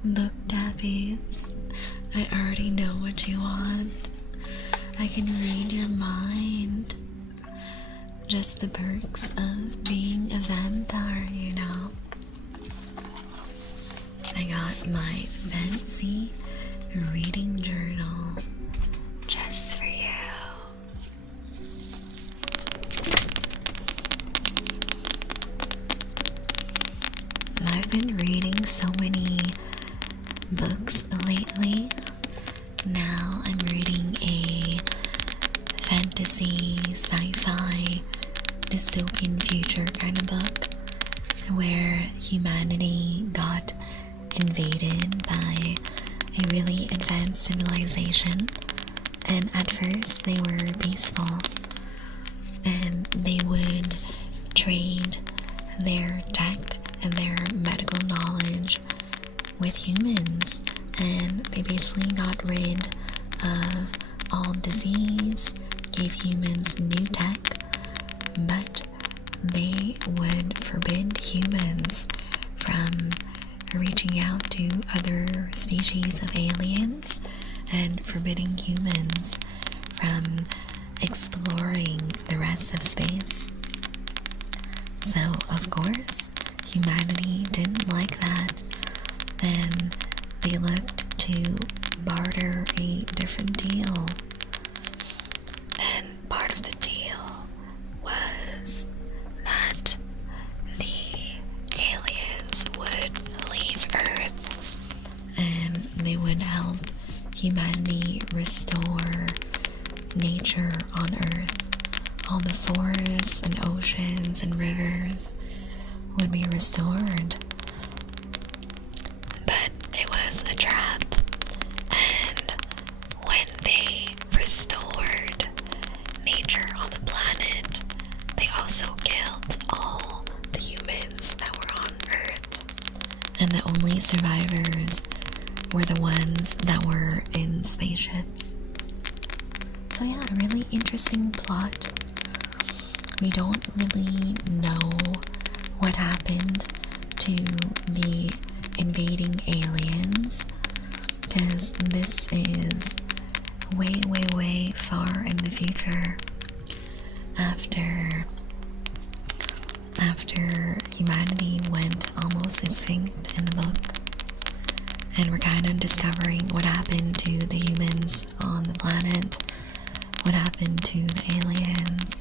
Book tappies. I already know what you want. I can read your mind. Just the perks of being a vampire, you know. I got my fancy reading journal just for you. I've been reading so many books lately. Now I'm reading a fantasy, sci-fi, dystopian future kind of book where humanity got invaded by a really advanced civilization, and at first they were peaceful and they would trade their tech and their medical knowledge with humans, and they basically got rid of all disease, gave humans new tech, but they would forbid humans from reaching out to other species of aliens and forbidding humans from exploring the rest of space. So, of course, humanity didn't like that, and they looked to barter a different deal. And part of the deal was that the aliens would leave Earth and they would help humanity restore nature on Earth. All the forests and oceans and rivers would be restored. But it was a trap, and when they restored nature on the planet, they also killed all the humans that were on Earth, and the only survivors were the ones that were in spaceships. So yeah, a really interesting plot. We don't really know what happened to the invading aliens, because this is way far in the future, after humanity went almost extinct in the book, and we're kind of discovering what happened to the humans on the planet, what happened to the aliens.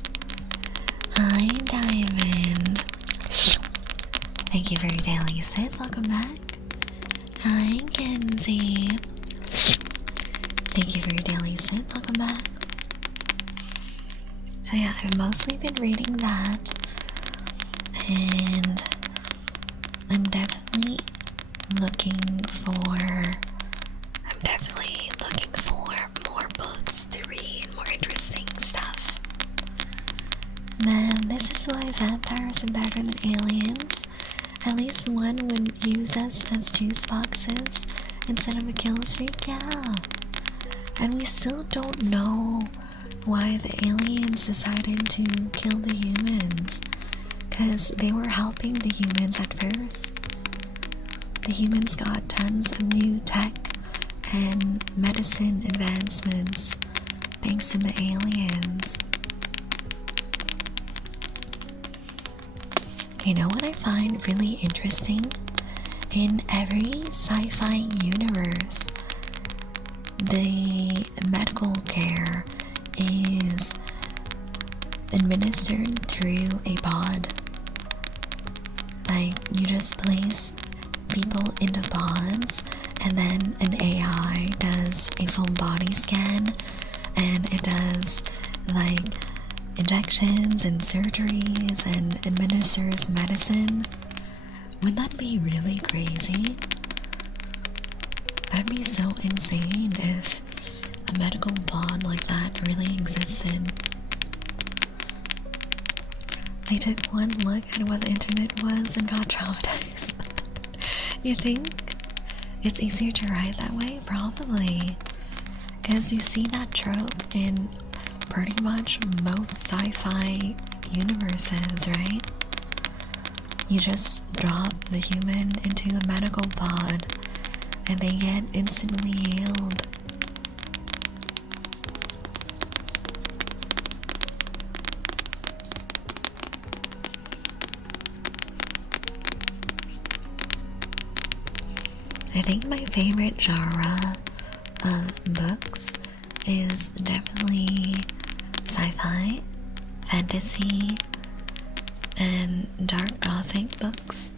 Hi, Diamond. Thank you for your daily sip. Welcome back. Hi, Kenzie. Thank you for your daily sip. Welcome back. So yeah, I've mostly been reading that, and I'm definitely looking for more books to read, more interesting stuff. Man, this is why vampires are better than aliens. At least one would use us as juice boxes instead of a kill streak, yeah. And we still don't know why the aliens decided to kill the humans, because they were helping the humans at first. The humans got tons of new tech and medicine advancements thanks to the aliens. You know what I find really interesting? In every sci-fi universe, the medical care is administered through a pod. Like, you just place people into pods, and then an AI does a full body scan, and it does like injections and surgeries and administers medicine. Would that be really crazy? That'd be so insane if a medical pod like that really existed. They took one look at what the internet was and got traumatized. You think it's easier to write that way? Probably. Because you see that trope in pretty much most sci-fi universes, right? You just drop the human into a medical pod and they get instantly healed. I think my favorite genre of books is definitely sci-fi, fantasy, and dark gothic books,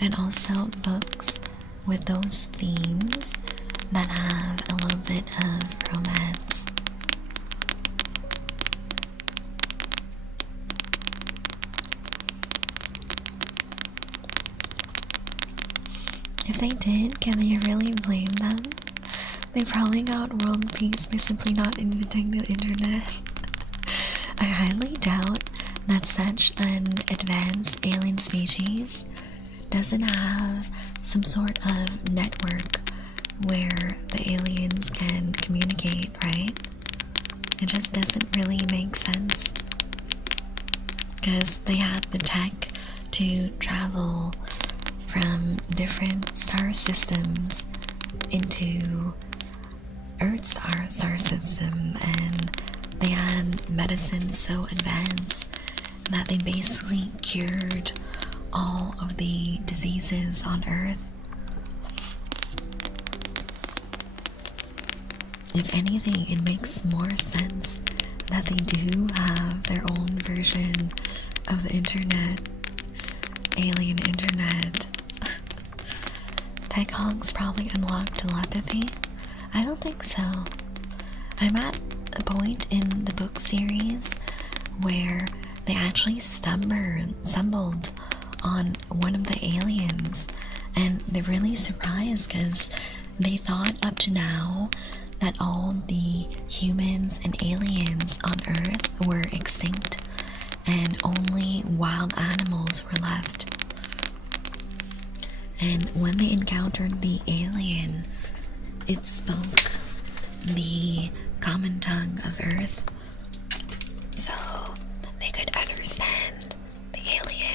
and also books with those themes that have a little bit of romance. If they did, can you really blame them? They probably got world peace by simply not inventing the internet. I highly doubt that such an advanced alien species doesn't have some sort of network where the aliens can communicate, right? It just doesn't really make sense. Because they had the tech to travel from different star systems into Earth's star system, and they had medicine so advanced that they basically cured all of the diseases on Earth. If anything, it makes more sense that they do have their own version of the internet, alien internet. Tech honks probably unlocked telepathy? I don't think so. I'm at a point in the book series where they actually stumbled on one of the aliens, and they're really surprised because they thought up to now that all the humans and aliens on Earth were extinct and only wild animals were left. And when they encountered the alien, it spoke the common tongue of Earth, so they could understand the alien.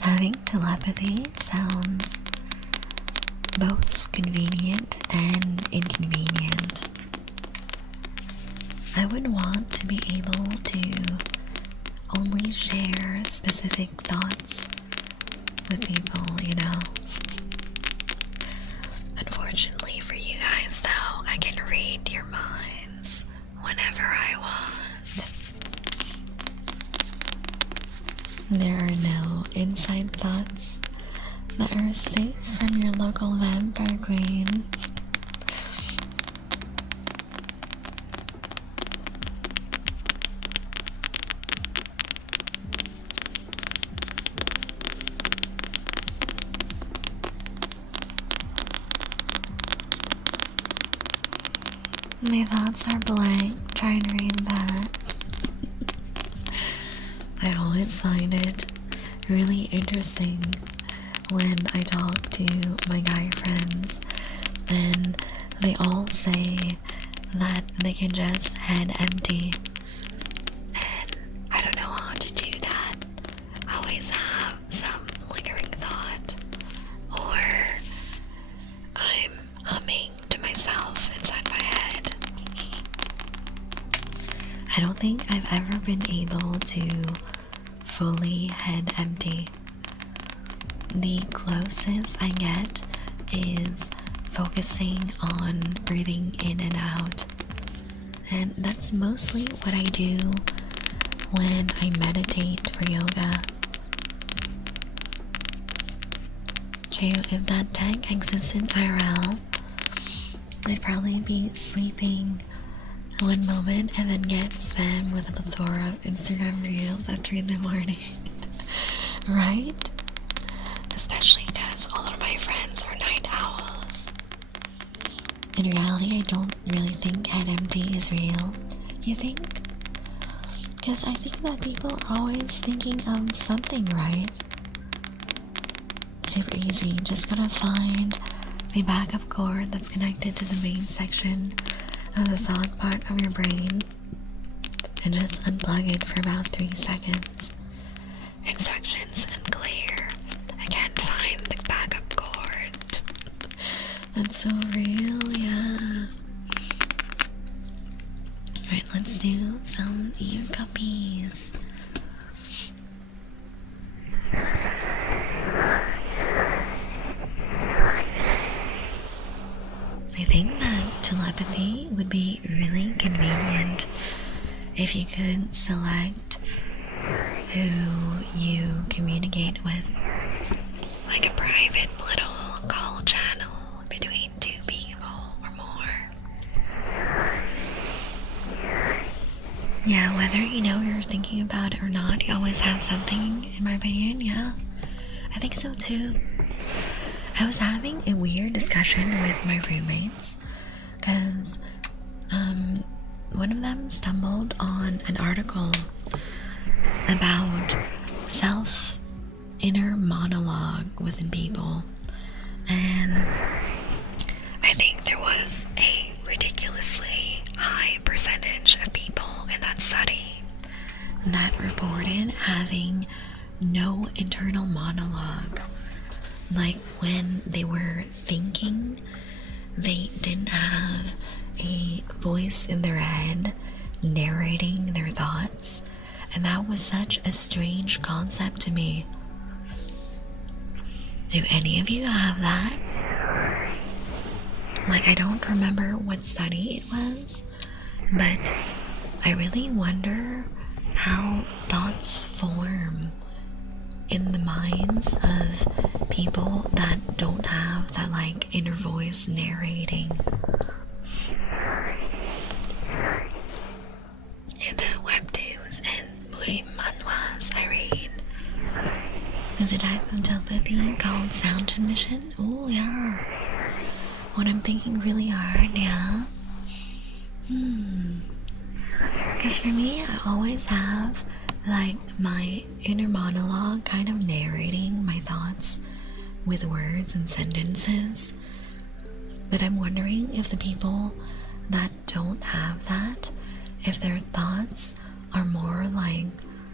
Having telepathy sounds both convenient and inconvenient. I would want to be able to only share specific thoughts with people, you know. Unfortunately for you guys, though, I can read your minds whenever I want. There are no inside thoughts that are safe from your local vampire queen. My thoughts are blank. Try and read that. I always find it really interesting when I talk to my guy friends and they all say that they can just head empty. And I don't know how to do that. I always have some lingering thought, or I'm humming to myself inside my head. think I've ever been able to fully head empty. The closest I get is focusing on breathing in and out. And that's mostly what I do when I meditate for yoga. If that tech existed IRL, I'd probably be sleeping one moment and then get spammed with a plethora of Instagram reels at 3 in the morning. Right? Especially because all of my friends are night owls. In reality, I don't really think head empty is real. You think? Because I think that people are always thinking of something, right? Super easy. Just gotta find the backup cord that's connected to the main section of the thought part of your brain and just unplug it for about 3 seconds. Instructions unclear. I can't find the backup cord. That's so real, yeah. Alright, let's do some ear cuppies. I think that telepathy would be really convenient if you could select who you communicate with, like a private little call channel between 2 people or more. Yeah, whether you know you're thinking about it or not, you always have something, in my opinion. Yeah, I think so too. I was having a weird discussion with my roommates because one of them stumbled on an article about inner monologue within people, and I think there was a ridiculously high percentage of people in that study that reported having no internal monologue. Like when they were thinking, they didn't have a voice in their head narrating their thoughts, and that was such a strange concept to me. Do any of you have that? Like, I don't remember what study it was, but I really wonder how thoughts form in the minds of people that don't have that, like, inner voice narrating. In the webtoons and moody manhwas I read, there's a type of telepathy called sound transmission. Oh yeah. When I'm thinking really hard, yeah. Because for me, I always have like my inner monologue kind of narrating my thoughts with words and sentences. But I'm wondering if the people that don't have that, if their thoughts are more like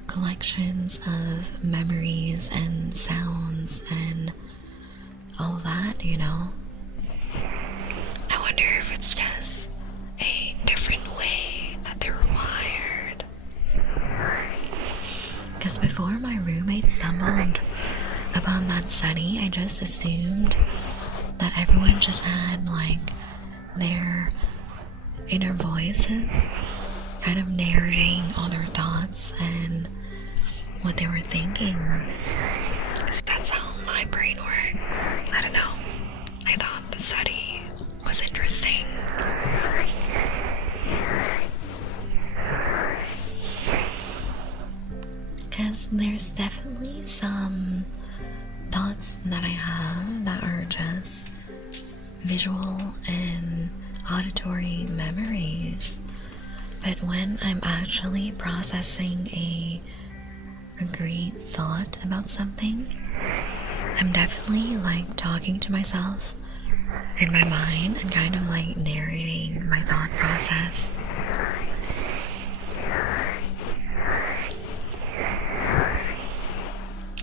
collections of memories and sounds and all that, you know? I wonder if it's just a different way that they're wired. Because before my roommate stumbled upon that study, I just assumed that everyone just had like their inner voices kind of narrating all their thoughts and what they were thinking. Because that's how my brain works. I don't know. I thought the study was interesting. Because there's definitely some thoughts that I have that are just visual and auditory memories. But when I'm actually processing a concrete thought about something, I'm definitely like talking to myself in my mind and kind of like narrating my thought process.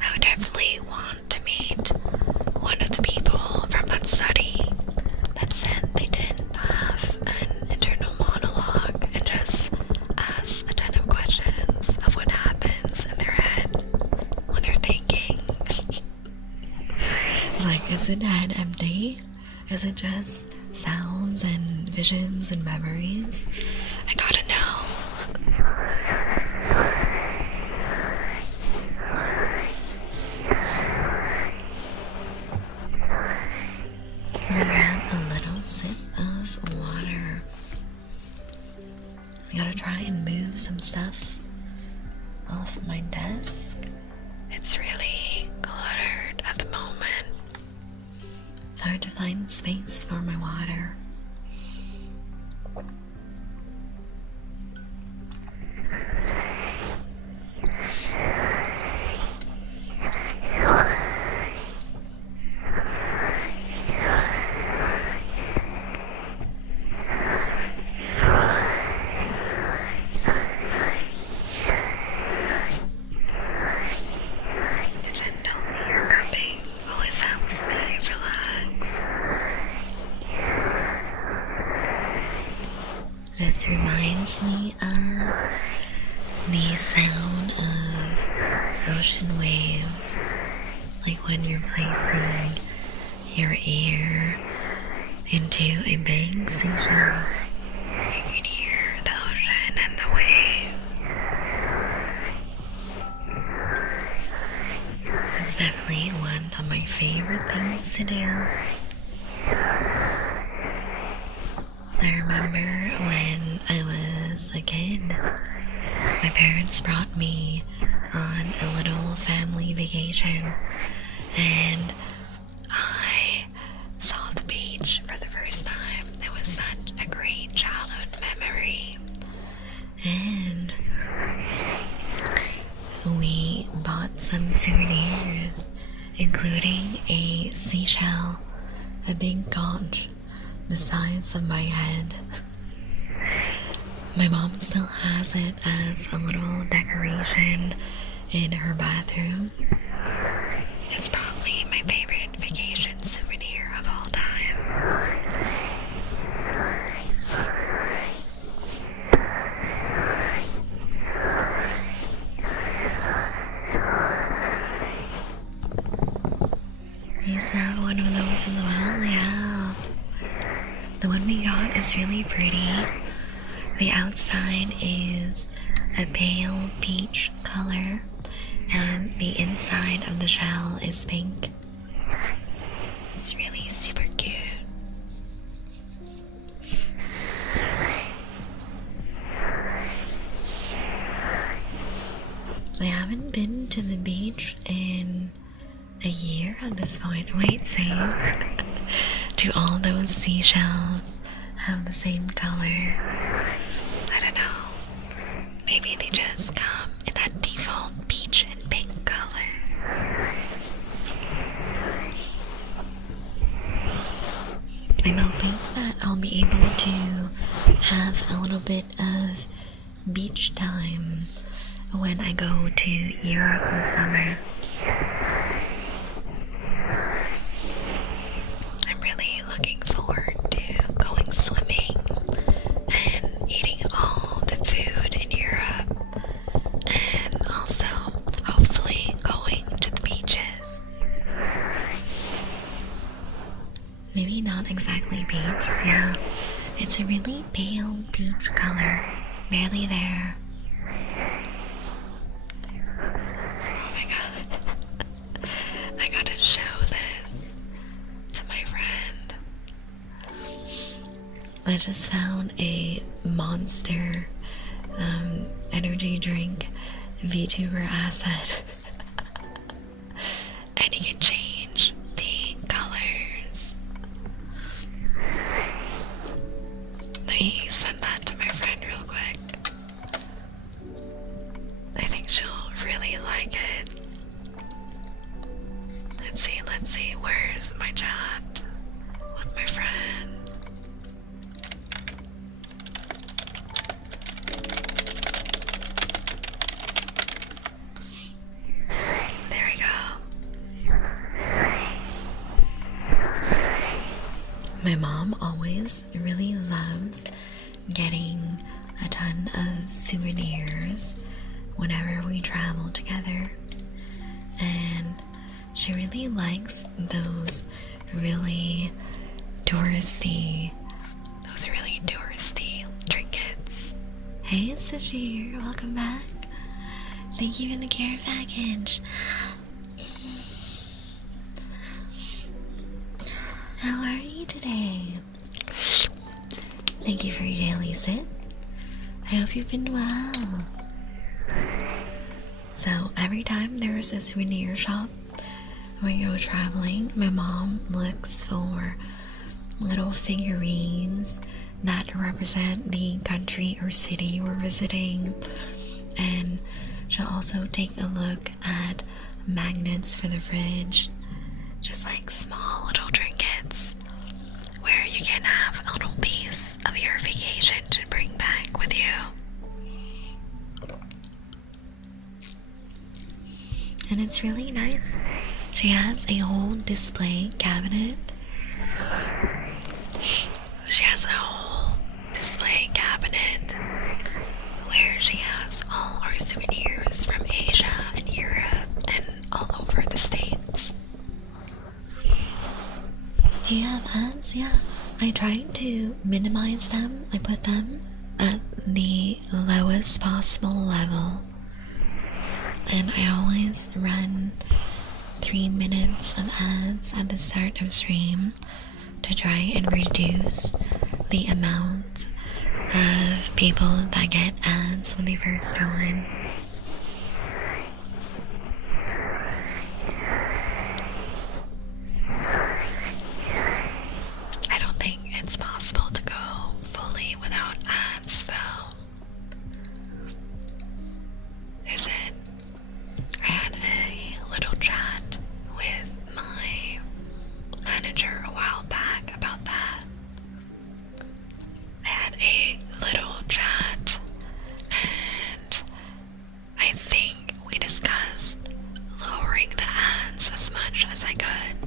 I would definitely want to meet one of the people from that study that said they didn't have an internal monologue and just, as a 10 Is it head empty? Is it just sounds and visions and memories? I gotta know. I'm gonna grab a little sip of water. I gotta try and move some stuff off my desk. It's really cluttered at the moment. It's hard to find space for my water. This reminds me of the sound of ocean waves, like when you're placing your ear into a big seashell. You can hear the ocean and the waves. It's definitely one of my favorite things to do. I remember when I was a kid, my parents brought me on a little family vacation, and I saw the beach for the first time. It was such a great childhood memory, and we bought some souvenirs, including a seashell, a big conch the size of my head. My mom still has it as a little decoration in her bathroom. It's probably my favorite vacation souvenir of all time. You have one of those as well? Yeah. The one we got is really pretty. The outside is a pale peach color, and the inside of the shell is pink. It's really super cute. I haven't been to the beach in a year at this point. Wait, same. Do all those seashells have the same color? I don't know. Maybe they just come in that default peach and pink color. I'm hoping that I'll be able to have a little bit of beach time when I go to Europe in the summer. Looking forward to going swimming and eating all the food in Europe, and also hopefully going to the beaches. Maybe not exactly beach, yeah. It's a really pale peach color, barely there. Oh my god. I gotta show this to my friend. I just found a Monster energy drink VTuber asset. And you can change the colors. Let me send that to my friend real quick. I think she'll really like it. Let's see, where's my chat with my friend? My mom always really loves getting a ton of souvenirs whenever we travel together, and She really likes those really touristy trinkets. Hey, Safir, welcome back. Thank you for the care package. How are you today? Thank you for your daily sit. I hope you've been well. So every time there's a souvenir shop when we go traveling, my mom looks for little figurines that represent the country or city we're visiting, and she'll also take a look at magnets for the fridge, just like small little trinkets where you can have a little piece of your vacation to bring back with you. And it's really nice. She has a whole display cabinet. Where she has all our souvenirs from Asia and Europe and all over the States. Do you have ads? Yeah. I try to minimize them. I put them at the lowest possible level. And I always run 3 minutes of ads at the start of stream to try and reduce the amount of people that get ads when they first join. I don't think it's possible to go fully without ads, though. Is it? I had a little chat with my manager a while back about that. I had a little chat, and I think we discussed lowering the ads as much as I could.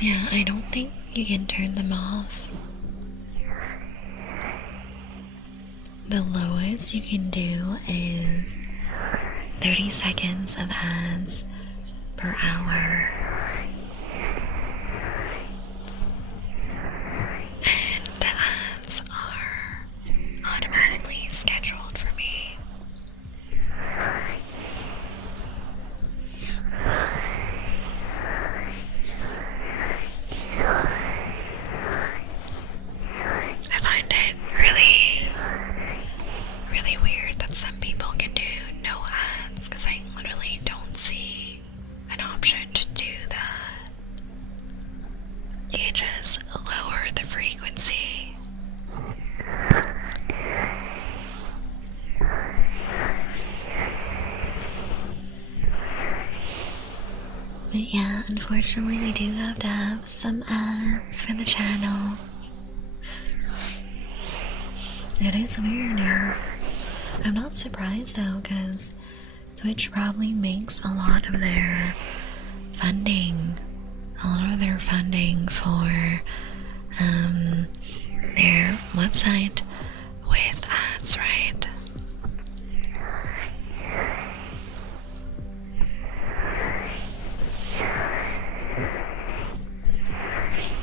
Yeah, I don't think you can turn them off. The lowest you can do is 30 seconds of ads per hour. And the ads are automatically scheduled for me. I find it really weird that some people can do no ads, because I literally don't see an option to do that. You just lower the frequency. But yeah, unfortunately we do have to have some ads for the channel. It is weird. I'm not surprised though, because Twitch probably makes a lot of their funding for their website with ads, right?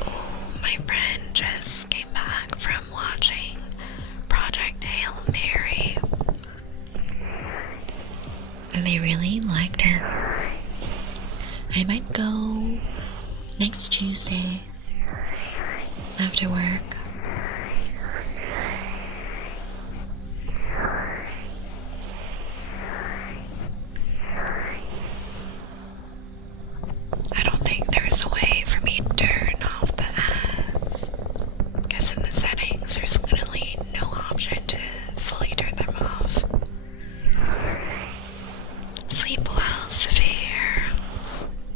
Oh, my friend just came back from watching Project Hail Mary, and they really liked it. I might go next Tuesday after work. I don't think there's a way for me to turn off the ads, because in the settings there's literally no option to fully turn them off. Sleep well, Saphir.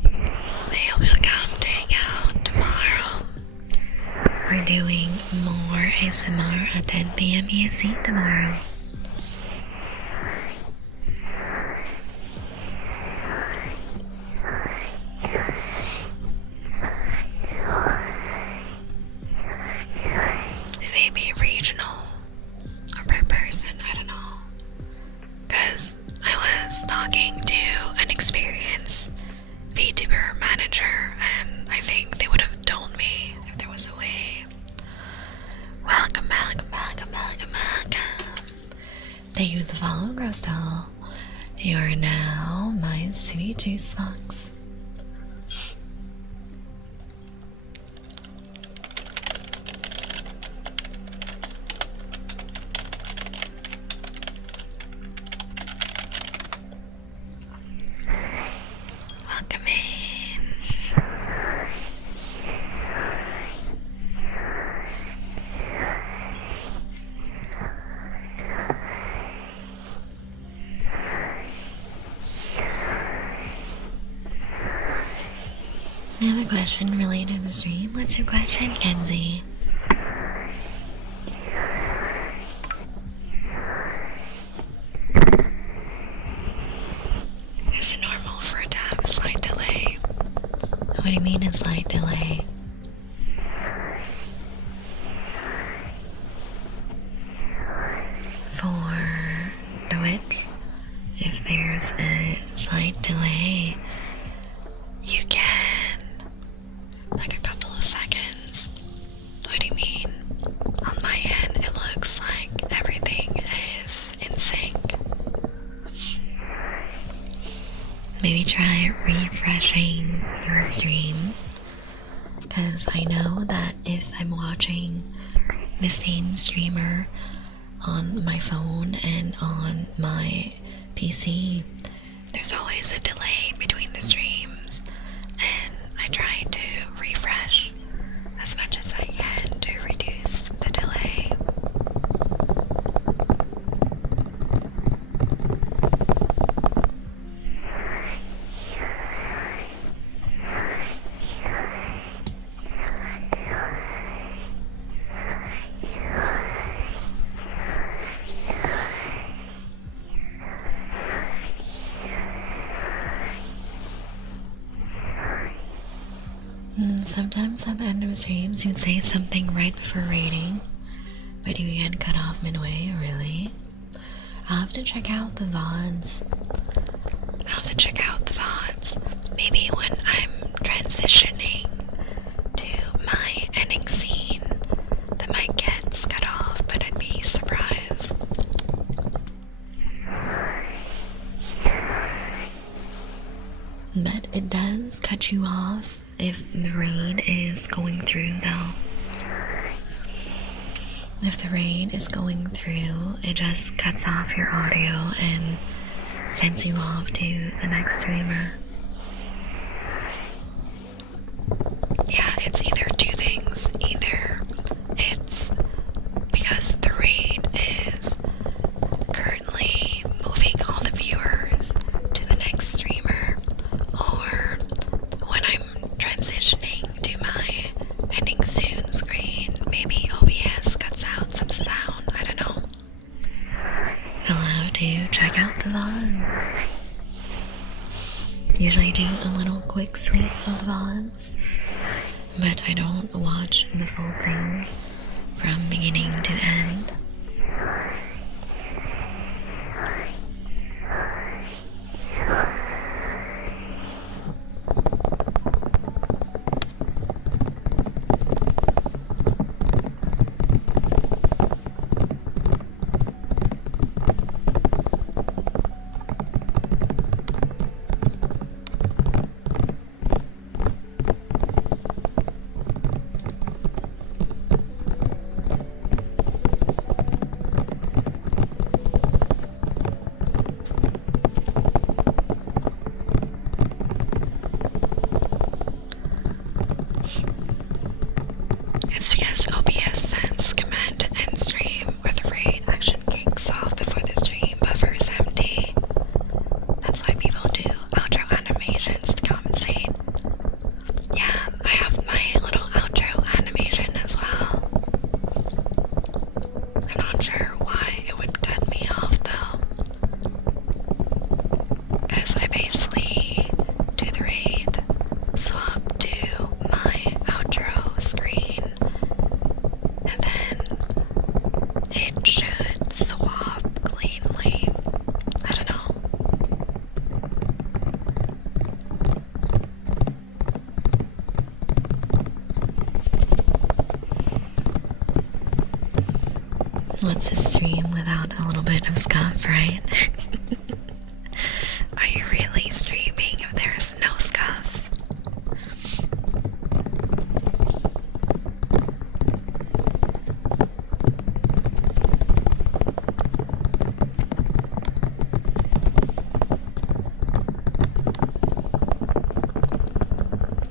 I hope you'll come to hang out tomorrow. We're doing more ASMR at 10 p.m. EST tomorrow. It may be regional or per person, Thank you for the follow, Crystal. You are now my sweet juice box. Welcome in. I have a question related to the stream. What's your question, Kenzie? Is it normal for it to have a slight delay? What do you mean a slight delay? For Twitch, if there's a slight delay, you can, like a couple of seconds. What do you mean? On my end, it looks like everything is in sync. Maybe try refreshing your stream, because I know that if I'm watching the same streamer on my phone and on my PC, there's always a delay between the streams, and I try to refresh as much as I can to reduce the delay. Sometimes at the end of streams you'd say something right before rating, but you get cut off midway. Really? I'll have to check out the VODs. Maybe when I'm transitioning to my ending scene, that might get cut off, but I'd be surprised. But it does cut you off if the raid is going through, though. If the raid is going through, it just cuts off your audio and sends you off to the next streamer. Yeah, it's either two things. Either it's because the raid is currently moving all the viewers to the next streamer, or when I'm transitioning to my ending soon screen, maybe OBS cuts out some sound. I don't know. I'll have to check out the VODs. Usually do a little quick sweep of the VODs, but I don't watch the full thing from beginning to end. It's because OBS sends command to end stream where the raid action kicks off before the stream buffer is empty. That's why people do outro animations to compensate. Yeah, I have my little outro animation as well. I'm not sure why it would cut me off though, because I basically do the raid, swap to my outro screen, and then it should swap cleanly. I don't know. What's a stream without a little bit minute of scuff, right? Are you really streaming if there's no scuff?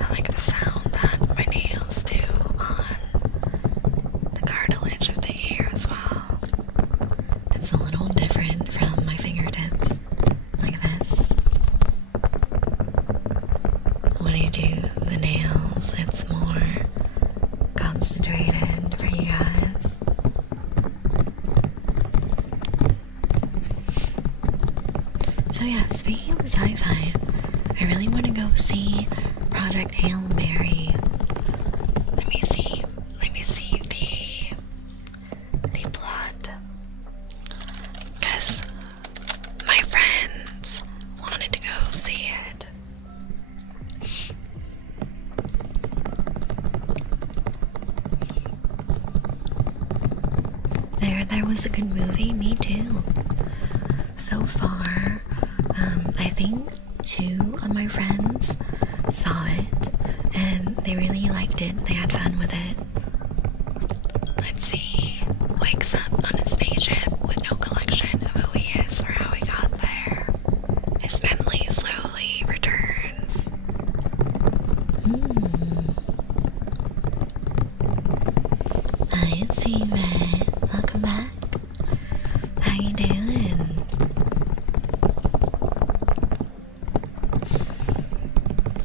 I like the sound that my nails do on the cartilage of the ear as well. It's a little different from my fingertips, like this. When I do the nails, it's more concentrated for you guys. So yeah, speaking of sci-fi, I really want to go see Project Hail Mary. Let me see the plot. Because my friends wanted to go see it. There was a good movie, me too. So far, I think 2 of my friends saw it and they really liked it. They had fun with it. Let's see. Wakes up on a spaceship with no collection of who he is or how he got there. His memory slowly returns. Hi, Steven. Welcome back. How you doing?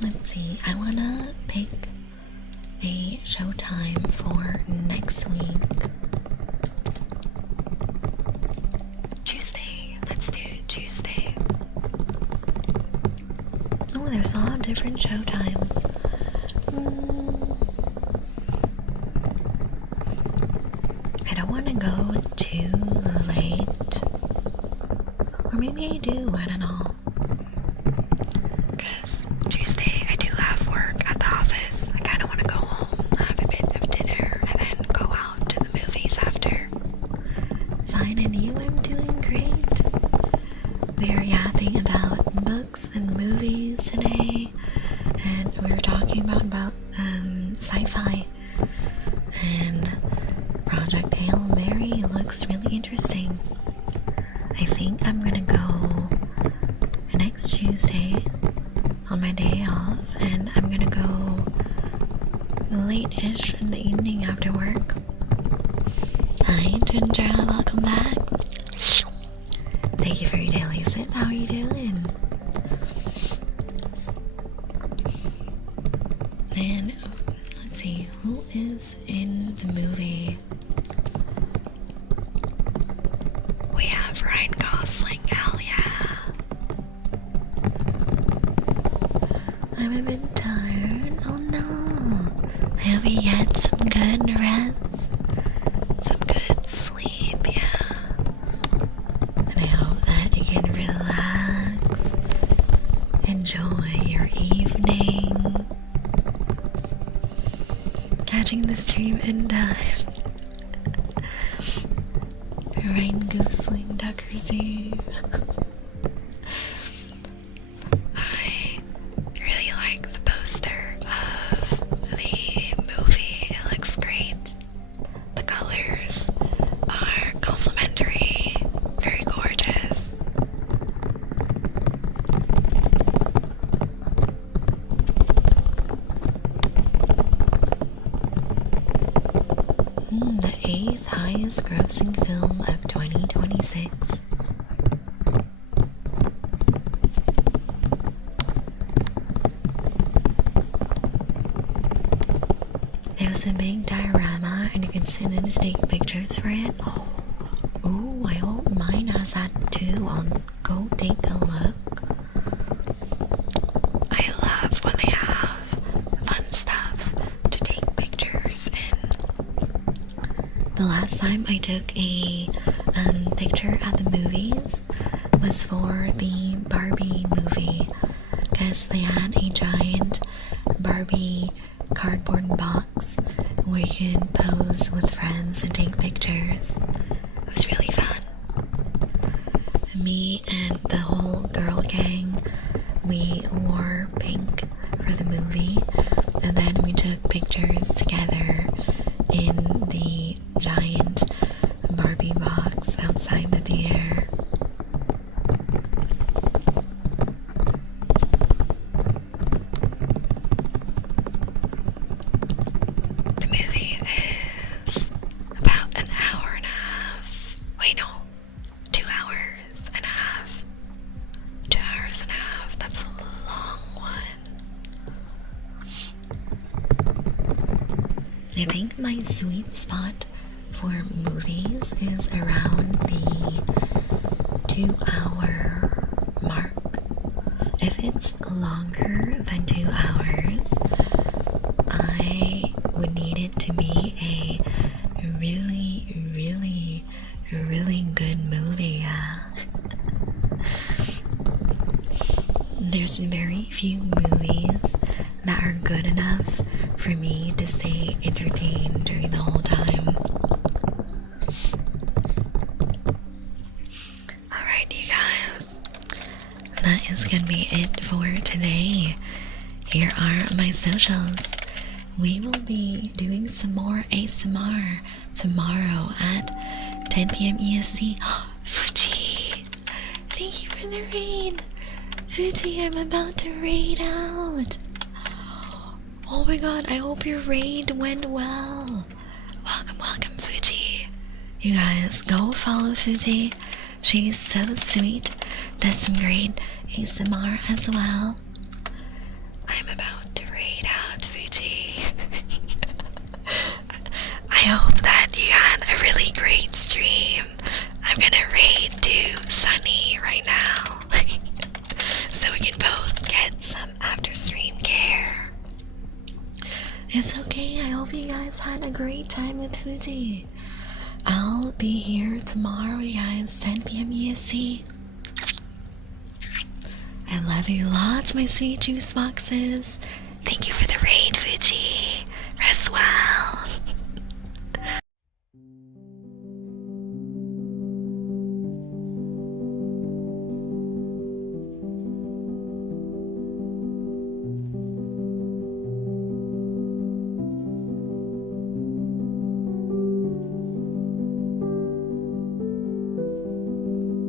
Let's see. I wanna pick a showtime for next week. Tuesday. Let's do Tuesday. Oh, there's a lot of different showtimes. I don't want to go too late. Or maybe I do, I don't know. Because Tuesday I do have work at the office. I kind of want to go home, have a bit of dinner, and then go out to the movies after. Fine, and you? I'm doing great. We are yapping about books and movies today, and we were talking about sci-fi, and Project Hail Mary looks really interesting. I think I'm gonna go next Tuesday on my day off, and I'm gonna go late-ish in the evening after work. Hi, Ginger, welcome back. Thank you for your daily sip. How are you doing? And let's see, who is in the movie? We have Ryan Gosling, hell yeah. I'm a bit tired, oh no. I hope you get some good rest, some good sleep, yeah. And I hope that you can relax, enjoy your evening, catching the stream in time. Ryan Gosling, Ducker's Eve. I really like the poster of the movie. It looks great. The colors are complementary, very gorgeous. The 8th highest grossing film of 2026. There was a big diorama and you can sit in to take pictures for it. Oh, I hope mine has that too. I'll go take a look. I love when they have fun stuff to take pictures in. The last time I took a picture at the movies was for the Barbie movie, because they had a giant Barbie cardboard box where you could pose with friends and take pictures. It was really fun. me and the whole girl gang, we wore pink for the movie, and then we took pictures together in the giant Barbie box outside the theater. The movie is about an hour and a half. Wait, no. 2 hours and a half. 2 hours and a half. That's a long one. I think my sweet spot for movies is around the 2-hour mark. If it's longer than 2 hours, I would need it to be a really, really, really good movie. There's very few movies that are good enough for me to stay entertained during the whole time. Alright, you guys, that is gonna be it for today. Here are my socials. We will be doing some more ASMR tomorrow at 10 p.m. EST. Fuji! Thank you for the raid! Fuji, I'm about to raid out! Oh my god, I hope your raid went well. Welcome, welcome, Fuji. You guys, go follow Fuji. She's so sweet. Does some great ASMR as well. I'm about to raid out, Fuji. I hope that you had a really great stream. I'm gonna raid to Sunny right now. So we can both get some after stream care. It's okay, I hope you guys had a great time with Fuji. I'll be here tomorrow, you guys, 10 p.m. EST. I love you lots, my sweet juice boxes. Thank you for the raid, Fuji. Rest well.